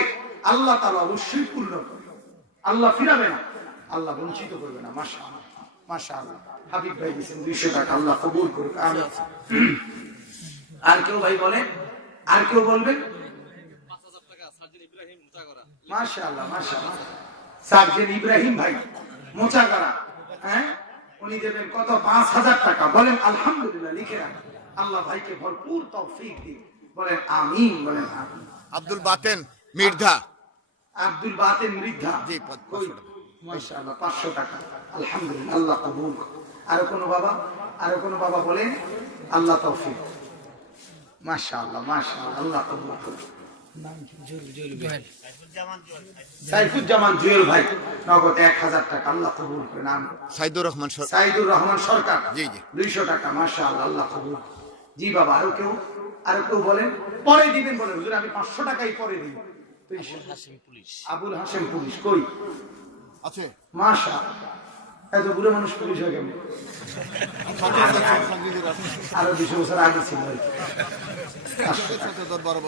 আল্লাহ তাআলা অবশ্যই পূর্ণ করবে। আল্লাহ ফিরাবে না, আল্লাহ বঞ্চিত করবে না। মাশাআল্লাহ মাশাআল্লাহ। হাবিব ভাই দিয়েছেন 200 টাকা, আল্লাহ কবুল করুক, আমিন। আর কেউ ভাই বলেন? আর কেউ বলবেন? 5000 টাকা সার্জন ইব্রাহিম মুতাগরা। মাশাআল্লাহ মাশাআল্লাহ। সার্জন ইব্রাহিম ভাই মোচাগারা, হ্যাঁ, উনি দেবেন কত? 5000 টাকা। বলেন আলহামদুলিল্লাহ, লিখে রাখেন। আল্লাহ ভাইকে ভরপুর তৌফিক দিন। বলেন আমিন, বলেন আমিন। আব্দুল বাতেন মির্জা, আব্দুল বাতেন মৃদ্ধা, জি, কই? মাশাআল্লাহ 500 টাকা, আলহামদুলিল্লাহ, আল্লাহ কবুল করুন। আরো কোনো বাবা? আরো কোনো বাবা বলেন? আল্লাহ তৌফিক। মাশাআল্লাহ মাশাআল্লাহ, আল্লাহ কবুল করুন। সাইফুজ্জামান জুয়েল ভাই নগদ 1000 টাকা, আল্লাহ কবুল করেন, আমিন। সাইদুর রহমান সাইদুর রহমান সরকার, জি জি 200 টাকা, মাশাআল্লাহ, আল্লাহ কবুল। জি বাবা, আরো কেউ? আরো কেউ বলেন? পরে দিবেন বলেন, হুজুর আমি 500 টাকাই পরে দিব। আবুল হাসেম পুলিশ, কই? আছে। মাশাআল্লাহ, এত বুড়ো মানুষ পুলিশ হয়ে গেল। আরো 200 বছর আগে ছিল আর কি।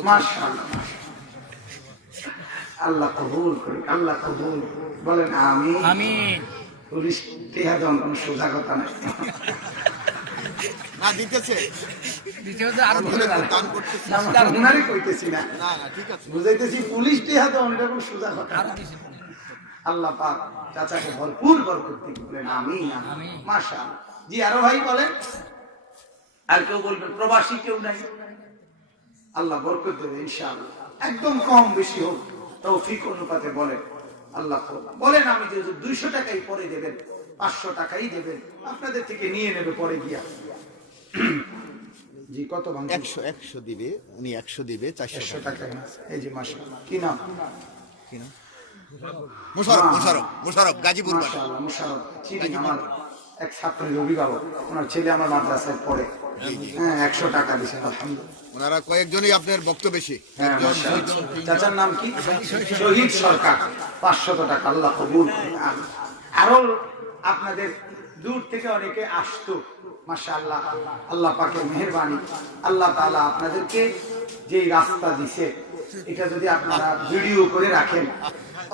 মাশাআল্লাহ, আল্লাহ কবুল করুন, আল্লাহ কবুল করুন। বলেন আমিন আমিন। পুলিশ টিহা দেন, কোনো সোজা কথা নাই। না দিতেছে, দান করতেছে। উনারই কইতেছি না, না না ঠিক আছে, বুঝাইতেছি পুলিশ টিহা দেন, এটা কোনো সোজা কথা না। আল্লাহ পাক চাচাকে ভরপুর বরকত দিন। বলেন আমিন আমিন, মাশাআল্লাহ। জি আরো ভাই বলেন? আর কেউ বলবেন? প্রবাসী কেউ নাই? আল্লাহ বরকত দেবে ইনশাআল্লাহ। একদম কম বেশি হোক, তৌফিক অনুপাতে বলেন। আল্লাহ বলেন আমি যে 200 টাকাই পরে দেবেন, 500 টাকাই দেবেন, আপনাদের থেকে নিয়ে নেবে পরে গিয়া। জি কত ভাঙ? 100 দিবে, উনি 100 দিবে, 400 টাকা। এই যে মাশাআল্লাহ, কি নাম? মুশাররফ গাজীপুর বাড়ি। মাশাআল্লাহ মুশাররফ, চিনি, আমার এক ছাত্রের অভিভাবক, ওনার ছেলে আমার মাদ্রাসায় পড়ে। হ্যাঁ 100 টাকা দিয়েছেন, আলহামদুলিল্লাহ। ওনারা কয়েকজনই আপনার বক্তব্য বেশি। চাচার নাম কি? শহীদ সরকার, 500 টাকা, আল্লাহ কবুল করুন। আরো আপনাদের দূর থেকে অনেকে আসতো, মাশাআল্লাহ, আল্লাহ পাকের মেহেরবানি। আল্লাহ তাআলা আপনাদেরকে যে রাস্তা দিছে, এটা যদি আপনারা ভিডিও করে রাখেন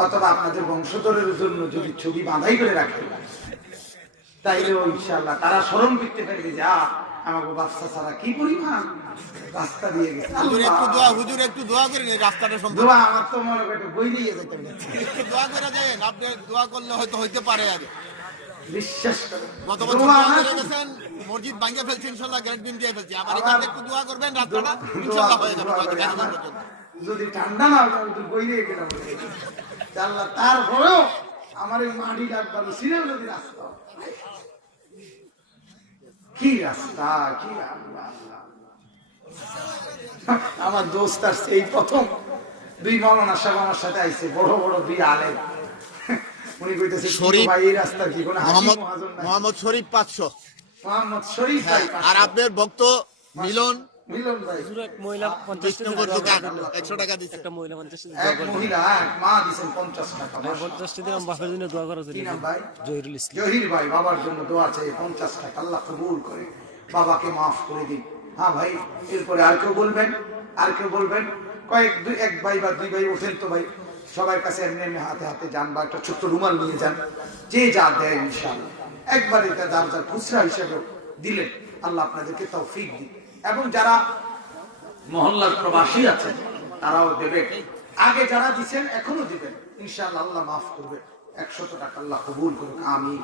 অথবা আপনাদের বংশধরের জন্য যদি ছবি বাঁধাই করে রাখেন, তাইলেও ইনশাআল্লাহ তারা স্মরণ করতে পারবে যে আমাকে বাচ্চা ছাড়া কি পরিমাণ রাস্তা দিয়ে গেছে। হুজুর একটু দোয়া করেন এই রাস্তাটা সম্পর্কে। দোয়া আমার তো মনে করে বই নিয়ে যেতে পারছে। একটু দোয়া করে দেন, আপনি দোয়া করলে হয়তো হইতে পারে। আর বিশ্বাস করে গত বছর দোয়া করে গেছেন, মসজিদ ভাঙিয়ে ফেলছে, ইনশাআল্লাহ গ্রেড বিম দিয়ে ফেলছে। আবার এখানে একটু দোয়া করবেন, রাস্তাটা ইনশাআল্লাহ হয়ে যাবে। যদি ঠান্ডা না হয় তো বই নিয়ে গেলাম আল্লাহ, তারপরেও আমার এই মাটি ডাকবার ছিল যদি রাস্তা, কি রাস্তা, কি আমার দোস্ত আসছে এই প্রথম, 2 মাওলানা সাহেব আমার সাথে আইছে, বড় বড় 2 আলেম। উনি কইতেছে ভাই এই রাস্তা কি কোনো মোহাম্মদ শরীফ 500, মোহাম্মদ শরীফ ভাই, আর আপনার ভক্ত মিলন ভাই, এক মহিলা 50 নম্বর দোকান 100 টাকা দিচ্ছে। একটা মহিলা 50 এক মহিলা, এক মা দিয়েছেন 50 টাকা। 50 দিলাম বাপের জন্য দোয়া করার জন্য। কি নাম ভাই? জহিরুল ইসলাম। জহির ভাই, বাবার জন্য দোয়া চাই, 50 টাকা, আল্লাহ কবুল করে, বাবাকে মাফ করে দিন। হ্যাঁ ভাই, এরপরে আর কেউ বলবেন? আর কেউ বলবেন? এক ভাই বা 2 ভাই ওঠেন তো ভাই, সবার কাছে এমনি এমনি হাতে হাতে যান, বা একটা ছোট্ট রুমাল নিয়ে যান, যে যা দেয় ইনশাআল্লাহ একবার এটা যার খুচরা হিসেবে দিলেন, আল্লাহ আপনাদেরকে তৌফিক দিন। এবং যারা মহল্লার প্রবাসী আছেন তারাও দেবে, আগে যারা দিচ্ছেন এখনো দিবেন, ইনশাআল্লাহ আল্লাহ মাফ করবে। 100 টাকা আল্লাহ কবুল করুক, আমিন।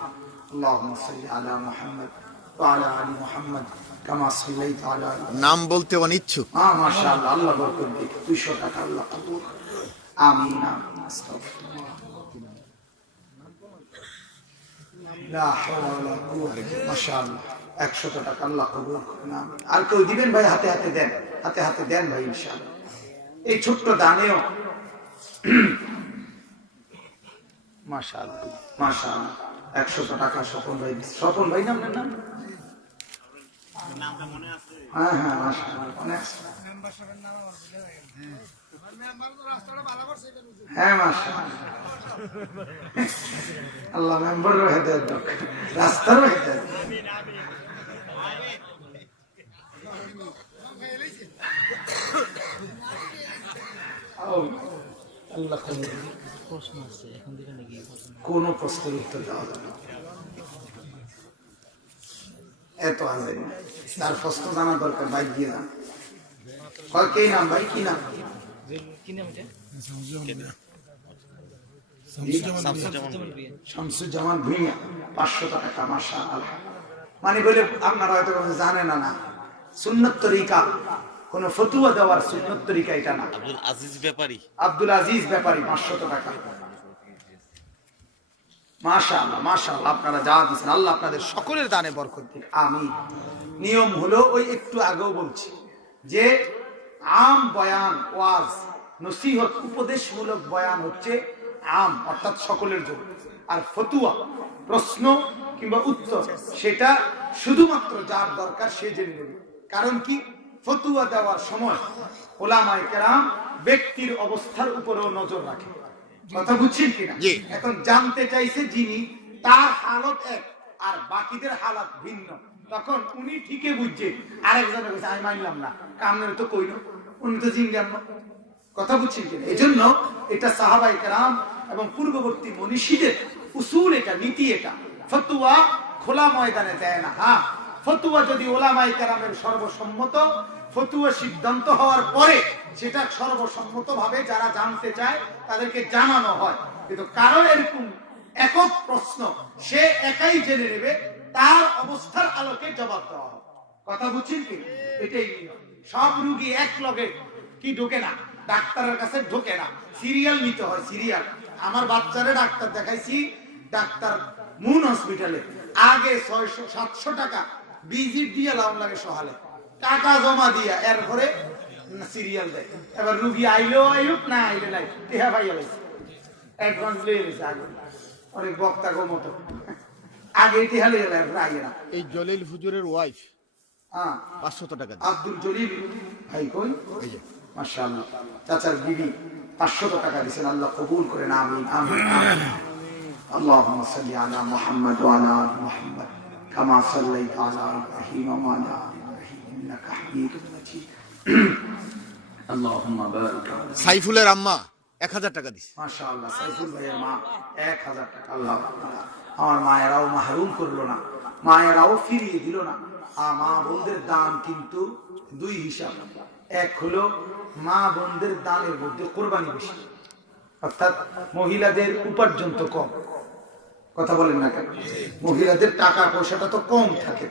আল্লাহুম্মা সাল্লি আলা মুহাম্মদ ওয়া আলা আলি মুহাম্মদ কামা সাল্লাইতা আলা। নাম বলতে অনিচ্ছুক। মাশাআল্লাহ, আল্লাহ বরকত দিক। 200 টাকা আল্লাহ কবুল করুক, আমিন আমিন। আস্তাগফিরুল্লাহ, লা হাওলা ওয়ালা কুওয়াতা। মাশাআল্লাহ, 100 টাকা আল্লাহ কবুল করুন, আমিন। আর কেউ দিবেন ভাই? হাতে হাতে দেন, হাতে হাতে দেন ভাই, ইনশাআল্লাহ। এই ছোট্ট দানেও মাশাআল্লাহ মাশাআল্লাহ 100 টাকা স্বপন ভাই, স্বপন ভাই নাম নাম হ্যাঁ হ্যাঁ মাশাআল্লাহ, অনেক হ্যাঁ মাশাআল্লাহ। আল্লাহ মেম্বারও হেদায়েত দাও, রাস্তারও হেদায়েত। আল্লাহ প্রশ্ন আছে এখন দিকে নাকি কোন প্রশ্নের উত্তর দেওয়া যাবে না, এত আছে তার প্রশ্ন জানা দরকার, বাইক দিয়ে যান। কে নাম ভাই, কি নাম? কি নাম এটা? শামসুজ্জামান ভুঁইয়া, 500 টাকা। মাশাআল্লাহ। মানে বলে আপনারা হয়তো জানেন না, সুন্নত তরিকা, কোন ফতুয়া দেওয়ার সুন্নত তরিকা এটা না। আব্দুল আজিজ ব্যাপারী, আব্দুল আজিজ ব্যাপারী, 500 টাকা। মাশাআল্লাহ মাশাআল্লাহ, আপনারা যা দিচ্ছেন আল্লাহ আপনাদের সকলের দানে বরকত দিক, আমিন। নিয়ম হলো ওই একটু আগেও বলছি যে আম বয়ান, ওয়াজ, নসিহত, উপদেশমূলক বয়ান হচ্ছে আম, অর্থাৎ সকলের জন্য। আর ফতুয়া, প্রশ্ন কিংবা উত্তর, সেটা শুধুমাত্র যার দরকার সে জেনে নেবে। কারণ কি, ফতুয়া দেওয়ার সময় ওলামায়ে কেরাম ব্যক্তির অবস্থার উপরেও নজর রাখে। কথা বুঝছেন কিনা? এখন জানতে চাইছে যিনি, তার হালত এক আর বাকিদের হালত ভিন্ন, তখন উনি ঠিকই বুঝছে, আরেকজনের কাছে আমি মানলাম না, কামনের তো কইল, উনি তো জিনলাম না। কথা বুঝছেন কিনা? এই জন্য এটা সাহাবায়ে কেরাম এবং পূর্ববর্তী মনীষীদের উসুল, এটা নীতি, এটা ফতুয়া খোলা ময়দানে দেয় না। হ্যাঁ, ফতুয়া যদি ওলামায়ে কেরামের সর্বসম্মত ফতুয়া সিদ্ধান্ত হওয়ার পরে সেটা সর্বসম্মতভাবে যারা জানতে চায় তাদেরকে জানানো হয়। কিন্তু কারণ এরকম একক প্রশ্ন সে একাই জেনে নেবে, তার অবস্থার আলোকে জবাব দেওয়া হবে। কথা বুঝছেন কি? এটাই নিয়ম। সব রোগী এক লগে কি ঢোকে না, ডাক্তারের কাছে ঢোকে না, সিরিয়াল নিতে হয়, সিরিয়াল। আমার বাচ্চারে ডাক্তার দেখাইছি, ডাক্তার মুন হসপিটালে, আগে 600-700 টাকা ভিজিট দিয়ে লাউন লাগে, সহালে টাকা জমা দিয়া এরপরে সিরিয়াল দেয়। এবার রুগী আইলেও আইলুক, না আইলে নাই, টেহা পাইয়া লাইছে, অ্যাডভান্স লয়ে গেছে। আগে অনেক বক্তা গো মতো আগে টেহা লয়ে আগে না। এই জলিল হুজুরের ওয়াইফ হ্যাঁ 500 টাকা। আব্দুল জলিল ভাই কই? মাশাআল্লাহ, চাচার বিবি 500 টাকা দিয়েছেন, আল্লাহ কবুল করেন, আমিন আমিন আমিন। আল্লাহুম্মা সাল্লি আলা মুহাম্মদ ওয়া আলা আলি মুহাম্মদ কামা সাল্লাইতা আলা ইব্রাহিম ওয়া আলা আলি ইব্রাহিম ইন্নাকা হামিদুম মাজিদ। আল্লাহুম্মা বারিক আলা। সাইফুলের আম্মা 1000 টাকা দিছে। মাশাআল্লাহ, সাইফুল ভাইয়ের মা 1000 টাকা। আল্লাহ আমার মায়েরাও মাহরুম করলো না, মায়েরাও ফিরিয়ে দিল না। মা বোনদের দান কিন্তু দুই হিসাব। এক হলো মা বোনদের দানের মধ্যে কোরবানি বেশি, অর্থাৎ মহিলাদের উপার্জন তো কম। কথা বলেন না কেন? মহিলাদের টাকা পয়সাটা তো কম থাকে,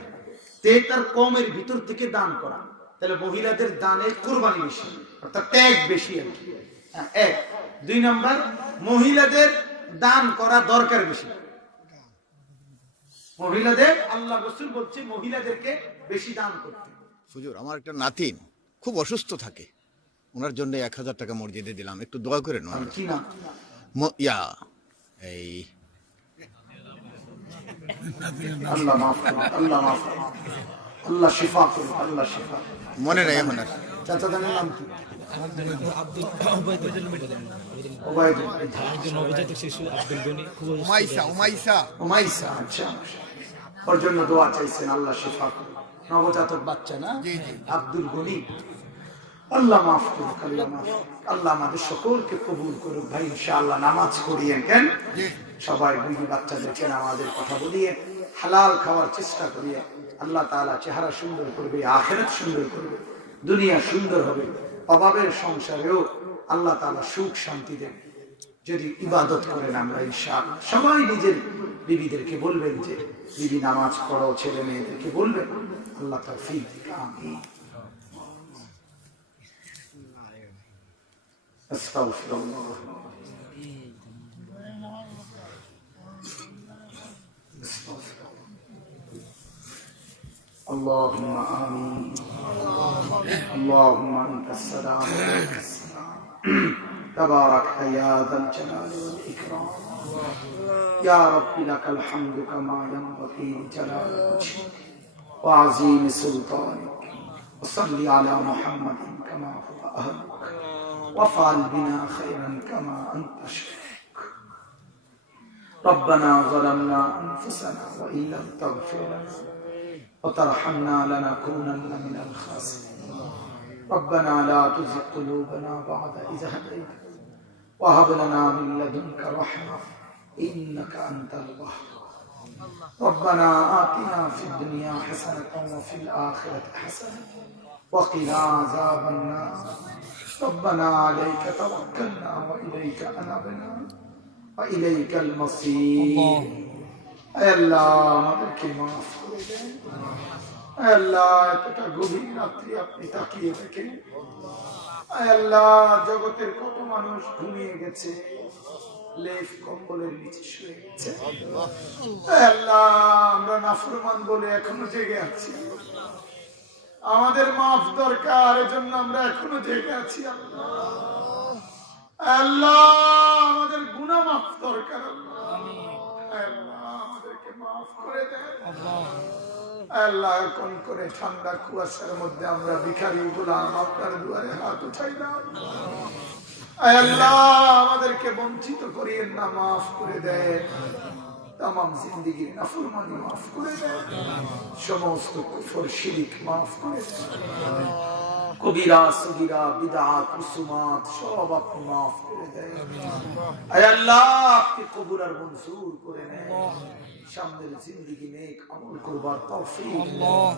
তার কমের ভিতর থেকে দান করা, তাহলে মহিলাদের দানের কোরবানি বেশি, অর্থাৎ ত্যাগ বেশি আর কি। এক। 2 নম্বর, মহিলাদের দান করা দরকার বেশি। মহিলাদের, আল্লাহ রাসূল বলছে মহিলাদেরকে বেশি দান করতে। হুজুর, আমার একটা নাতিন খুব অসুস্থ থাকে, ওনার জন্য 1000 টাকা মসজিদে দিলাম, একটু দোয়া করেন। কি না এই আল্লাহ মাফ করুন, আল্লাহ মাফ করুন, আল্লাহ শিফা করুন, আল্লাহ শিফা। মনে নাই এখন আর। চাচা জানেন নাম কি? আব্দুল ওবায়দুল। শিশু আব্দুল গনি, উমাইসা। আচ্ছা, ওর জন্য দোয়া চাইছেন, আল্লাহ শিফা করুন। নবজাতক বাচ্চা না, আব্দুল গনি। আল্লাহ মাফ করুক, আল্লাহ মাফ করুক, আল্লাহ আমাদের সকলকে কবুল করুক। ভাই ইনশাআল্লাহ নামাজ পড়িয়েন, কেন সবাই বুঝি বাচ্চাদেরকে নামাজের কথা বলিয়ে হালাল খাওয়ার চেষ্টা করি, আল্লাহ তাআলা চেহারা সুন্দর করবে, আখিরাত সুন্দর করবে, দুনিয়া সুন্দর হবে, অভাবের সংসারেও আল্লাহ তাআলা সুখ শান্তি দেবে যদি ইবাদত করেন আমরা ইনশাআল্লাহ। সবাই নিজের বিবিদেরকে বলবেন যে বিবি নামাজ পড়ো, ছেলে মেয়েদেরকে বলবেন, আল্লাহ তৌফিক দিক। আমিন। আস্তাগফিরুল্লাহ। اللهم آمين. اللهم أنت السلام ومنك السلام، تبارك يا ذا الجلال والإكرام. يا رب لك الحمد كما ينبغي لجلال وجهك وعظيم سلطانك. وصل على محمد كما هو أهلك، وافعل بنا خيرا كما أنت شاء. ربنا ظلمنا أنفسنا وإن لم تغفر لنا وترحمنا لنكونن من الخاسرين. ربنا لا تزغ قلوبنا بعد إذ هديتنا وهب لنا من لدنك رحمة إنك أنت الوهاب. ربنا آتنا في الدنيا حسنة وفي الآخرة حسنة وقنا عذاب النار. ربنا عليك توكلنا وإليك أنبنا وإليك المصير. আয় আল্লাহ আমাদেরকে মাফ করে দেন। আয় আল্লাহ এতটা গভীর রাত্রি আপনি তাকিয়ে দেখেন। আয় আল্লাহ জগতের কত মানুষ ঘুমিয়ে গেছে, লেফ কম্বলের নিচে শুয়ে গেছে। আয় আল্লাহ আমরা নাফরমান বলে এখনো জেগে আছি, আমাদের মাফ দরকার, এজন্য আমরা এখনো জেগে আছি। আল্লাহ আমাদের গুনাহ মাফ দরকার। আল্লাহ আমাদেরকে মাফ করে দেন। আল্লাহ কোন করে ঠান্ডা কুয়াশার মধ্যে আমরা ভিখারি গোলাম আপনার দুয়ারে হাত উঠাইলাম। আল্লাহ আমাদেরকে বঞ্চিত করিয়েন না, মাফ করে দেন। তামাম জিন্দেগির নাফরমানি মাফ করে দেন, সমস্ত কুফর শিরক মাফ করে দেন, কবিরা সগীরা বিদআত কুসুমাত সব আপনি মাফ করে দেন। আয় আল্লাহ আপনি কবুল আর মঞ্জুর করে নেন। সামনের জিন্দেগি নেক আমল করবার তৌফিক দেন,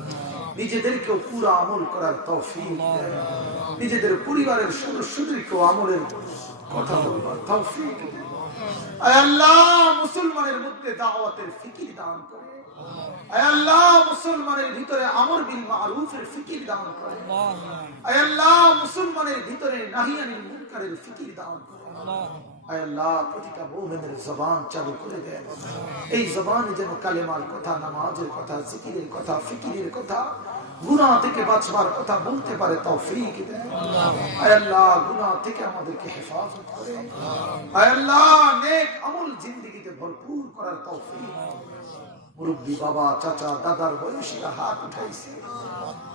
নিজেদেরকেও পুরো আমল করার তৌফিক দেন, নিজেদের পরিবারের সদস্যদেরকেও আমলের কথা বলবার তৌফিক দেন। আয় আল্লাহ মুসলমানের মধ্যে দাওয়াতের ফিকির দান করে। আয় আল্লাহ মুসলমানের ভিতরে আমর বিল মারুফের ফিকির দান করে। আয় আল্লাহ মুসলমানের ভিতরে নাহি আনিল মুনকারের ফিকির দান করে। আয় আল্লাহ প্রতিটা মুমিনের জবান চালু করে দেন, এই জবানে যেন কালেমার কথা, নামাজের কথা, জিকিরের কথা, ফিকিরের কথা, গুনাহ থেকে বাঁচবার কথা বলতে পারে তৌফিক দেন। আয় আল্লাহ গুনাহ থেকে আমাদেরকে হেফাজত করেন। আয় আল্লাহ নেক আমল জিন্দেগিতে ভরপুর করার তৌফিক। মুরব্বী বাবা চাচা দাদার বয়সীরা হাত উঠাইছে,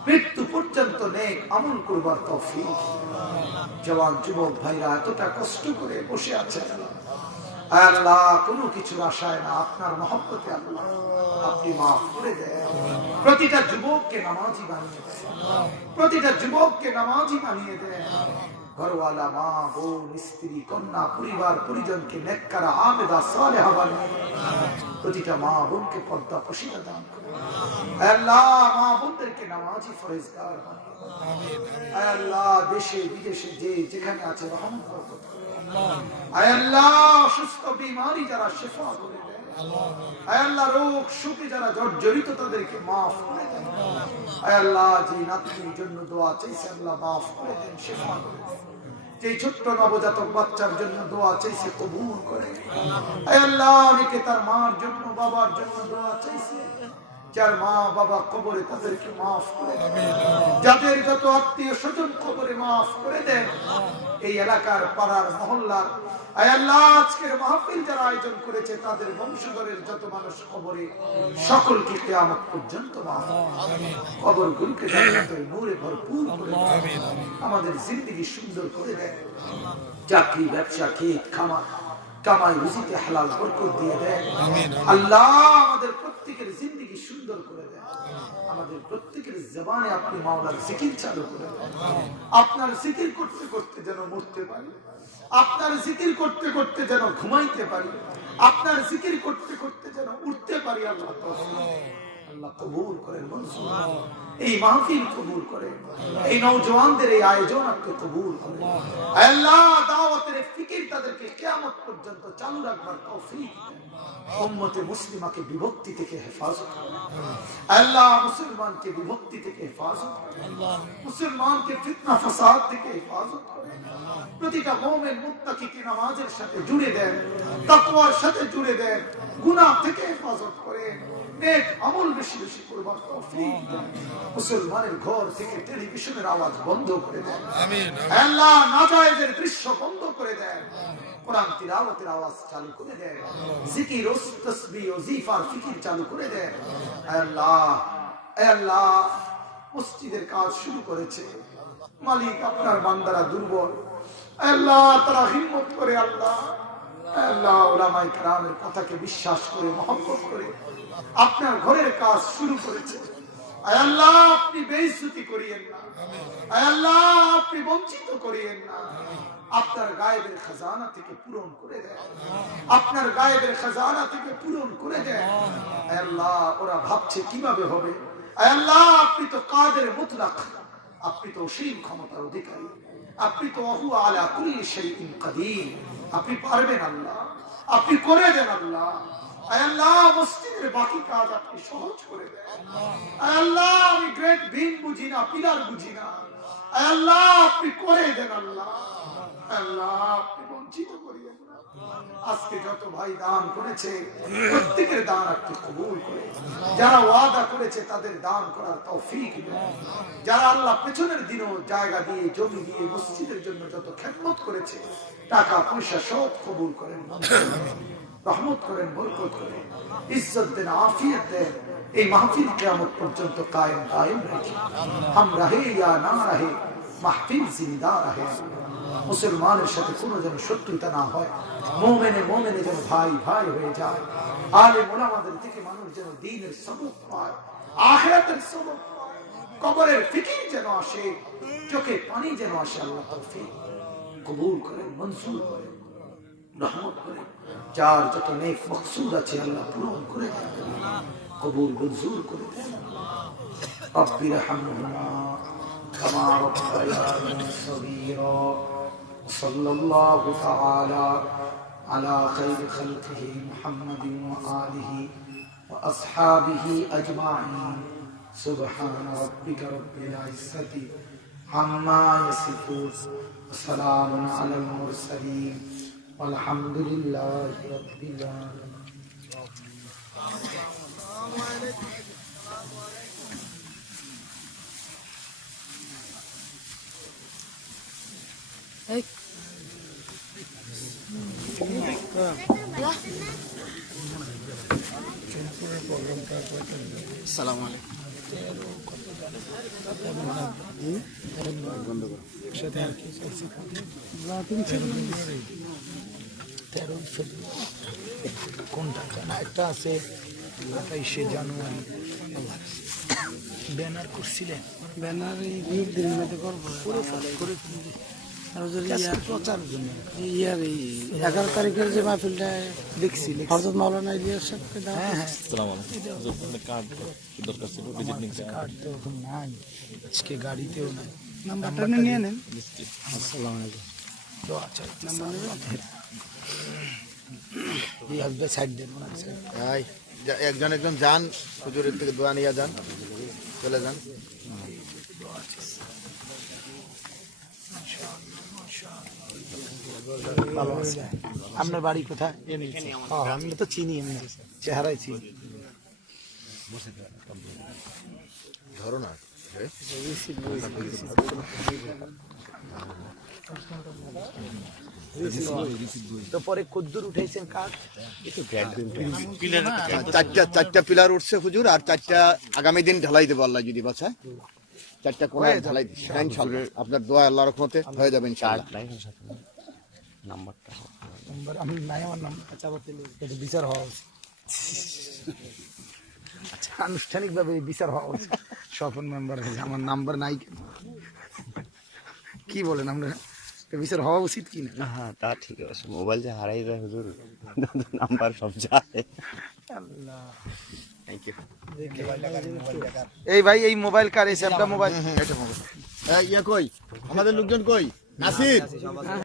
মৃত্যু পর্যন্ত নেক আমল করবার তৌফিক। জওয়ান যুবক ভাইরা এতটা কষ্ট করে বসে আছেন, আল্লাহ কোনো কিছুর আশায় না, আপনার মহব্বতে আল্লাহ আপনি মাফ করে দেন। প্রতিটা যুবককে নামাজি বানিয়ে দেন, প্রতিটা যুবককে নামাজি বানিয়ে দেন। ঘরওয়ালা মা বোন স্ত্রী কন্যা পরিবার পরিজনকে নেককার আবেদা সালেহা বানিয়ে দেন। প্রতিটা মা বোনকে পর্দা পশিদা দান করুন। আল্লাহ মা বোনদেরকে নামাজি ফরজগার বানিয়ে দেন। আল্লাহ দেশে বিদেশে যে যেখানে আছে রহমত বরকত করুন। আয় আল্লাহ অসুস্থ বিমারি যারা শিফা করে দেন। আয় আল্লাহ রোগ শোকে যারা জর্জরিত তাদেরকে মাফ করে দেন। আয় আল্লাহ যে নাতনির জন্য দোয়া চাইছে আল্লাহ মাফ করে দেন, শিফা করে দেন। যে ছোট্ট নবজাতক বাচ্চার জন্য দোয়া চাইছে কবুল করে। আয় আল্লাহ অনেকে তার মার জন্য বাবার জন্য দোয়া চাইছে, যার মা বাবা কবরে তাদেরকে মাফ করে দেন, যাদের যত আত্মীয় স্বজন কবরে মাফ করে দেন। এই এলাকার পাড়ার মহল্লার আয় আল্লাহ আজকের মাহফিল যারা আয়োজন করেছে তাদের বংশধরের যত মানুষ কবরে সকলকে কিয়ামত পর্যন্ত মাফ কবরগুলোকে জান্নাতের নূরে ভরপুর করে দেন। আমাদের জিন্দেগি সুন্দর করে দেন, চাকরি ব্যবসা ক্ষেত খামার কামাই রুজিতে হালাল বরকত দিয়ে দেন। আল্লাহ আমাদের প্রত্যেকের জিন্দেগি সুন্দর করে দেন, আমাদের প্রত্যেকের জবানে আপনি মাওলার জিকির চালু করে দেন। আপনার জিকির করতে করতে যেন মরতে পারি, আপনার জিকির করতে করতে যেন ঘুমাইতে পারি, আপনার জিকির করতে করতে যেন উঠতে পারি আল্লাহ আল্লাহ কবুল করেন মনসুর এই মাহফিল কবুল করেন এই নওজওয়ানদের এই আয়োজন আপনি কবুল করেন আল্লাহ দাওয়াতের ফিকির তাদেরকে কিয়ামত পর্যন্ত চালু রাখবার তৌফিক দেন উম্মতে মুসলিমাকে বিভক্তি থেকে হেফাজত করেন আল্লাহ মুসলমানকে বিভক্তি থেকে হেফাজত করেন মুসলমানকে ফিতনা ফাসাদ থেকে হেফাজত করেন প্রতিটা মুমিন মুত্তাকিকে নামাজের সাথে জুড়ে দেন তাকওয়ার সাথে জুড়ে দেন গুনাহ থেকে হেফাজত করেন নেক আমল বেশি বেশি করবার তৌফিক দেন মুসলমানের ঘর থেকে টেলিভিশনের আওয়াজ বন্ধ করে দেন আমিন আল্লাহ নাজায়েজের দৃশ্য বন্ধ করে দেন কোরআন তিলাওয়াতের আওয়াজ চালু করে দেন জিকির ও তাসবিহ ও জিফার ফিকির চালু করে দেন আল্লাহ আল্লাহ মসজিদের কাজ শুরু করেছে মালিক আপনার বান্দারা দুর্বল আল্লাহ তারা হিম্মত করে আল্লাহ আল্লাহ উলামায়ে কেরামের কথাকে বিশ্বাস করে মহব্বত করে আপনার ঘরের কাজ শুরু করেছে আল্লাহ আপনি বেইজ্জতি করিয়েন না আল্লাহ আপনি বঞ্চিত করিয়েন না আপনার গায়েবের খাজানা থেকে পূরণ করে দেন আপনার গায়েবের খাজানা থেকে পূরণ করে দেন আল্লাহ ওরা ভাবছে কিভাবে হবে আল্লাহ আপনি তো কাদের মুতলাক আপনি তো অসীম ক্ষমতার অধিকারী আপনি তো ওহু আলা কুল্লি শাইইন কাদির আপনি পারবেন আল্লাহ আপনি করে দেন আল্লাহ আল্লাহ মসজিদের বাকি কাজ আপনি সহজ করে দেন আল্লাহ আমি গ্রেট বিম বুঝি না পিলার বুঝি না আল্লাহ আপনি করে দেন আল্লাহ আল্লাহ আপনি বঞ্চিত করিয়েন না আজকে যত ভাই দান করেছে প্রত্যেকের দান আপনি কবুল করে যারা ওয়াদা করেছে তাদের দান করার তৌফিক দেন যারা আল্লাহ পেছনের দিনও জায়গা দিয়ে জমি দিয়ে মসজিদের জন্য যত খেদমত করেছে টাকা পয়সা সব কবুল করেন রহমত করেন বরকত করেন ইজ্জত দেন আফিয়ত দেন এই মাহফিল কিয়ামত পর্যন্ত কায়েম দায়েম রাখেন हम रहे या ना रहे মাহফিল জিন্দা রহে মুসলমানের সাথে কোনো যেন শত্রুতা না হয় মুমিনে মুমিনে যেন ভাই ভাই হয়ে যায় আলেম উলামাদের থেকে মানুষ যেন দ্বীনের সবক পায় আখিরাতের সবক পায় কবরের ফিকির যেন আসে চোখে পানি যেন আসে আল্লাহ তৌফিক কবুল করেন মনজুর করেন রহমত করেন যার যত নেক মকসুদ আছে আল্লাহ পূরণ করে দেন কবুল মনজুর করে দেন রব্বির হামহুমা কামা রব্বায়ানি সগীরা সাল্লাল্লাহু তাআলা আলা খায়রি খালকিহি মুহাম্মাদিন ওয়া আলিহি ওয়া আসহাবিহি আজমাইন সুবহান রাব্বিকা রাব্বিল ইজ্জাতি আম্মা ইয়াসিফুন ওয়া সালামুন আলাল মুরসালিন والحمد لله رب العالمين আসসালামু আলাইকুম কোনটা না একটা আছে 28 জানুয়ারি ব্যানার করছিলেন ব্যানার এই দিনের মধ্যে করবো পুরো করে আর যদি প্রচার জন্য ইয়ার এই 11 তারিখের যে মাহফিলটা দেখছি হযরত মাওলানা ইলিয়াস সাহেবকে দাও হ্যাঁ আসসালামু আলাইকুম কার্ড দরকার ছিল ভিজিট নিতে কার্ড তো এখন নাই আজকে গাড়িতেও নাই নাম্বারটা নিয়ে নেন আসসালামু আলাইকুম তো আচ্ছা নাম্বার নেবেন এই আসবে সাইড দেন ভাই একজন একজন যান হুজুরের থেকে দোয়া নিয়ে যান চলে যান ভালো আছে আপনার বাড়ি কোথায় আমি তো চিনি এমনি চেহারাই চিনি ধরো না তো পরে কদ্দুর উঠাইছেন কাজ চারটা পিলার উঠছে হুজুর আর চারটা আগামী দিন ঢালাই দেবো আল্লাহ যদি বাঁচায় চারটা কোণা ঢালাই দিচ্ছে ইনশাআল্লাহ আপনার দোয়া আল্লাহর রহমতে হয়ে যাবে ইনশাআল্লাহ নাম্বার আমি নাই আমার নাম্বার এটা বিচার হওয়া উচিত আচ্ছা আনুষ্ঠানিকভাবে বিচার হওয়া উচিত স্বপন মেম্বার আমার নাম্বার নাই কেন কি বলেন আমরা এর বিচার হওয়া উচিত কি না? হ্যাঁ তা ঠিক আছে, মোবাইল যে হারাই যায় হুজুর, নাম্বার সব যায়। Thank you. এই ভাই এই মোবাইল কার? এই স্যামটা মোবাইল এটা মোবাইল। ইয়া কই আমাদের লোকজন কই? নাসির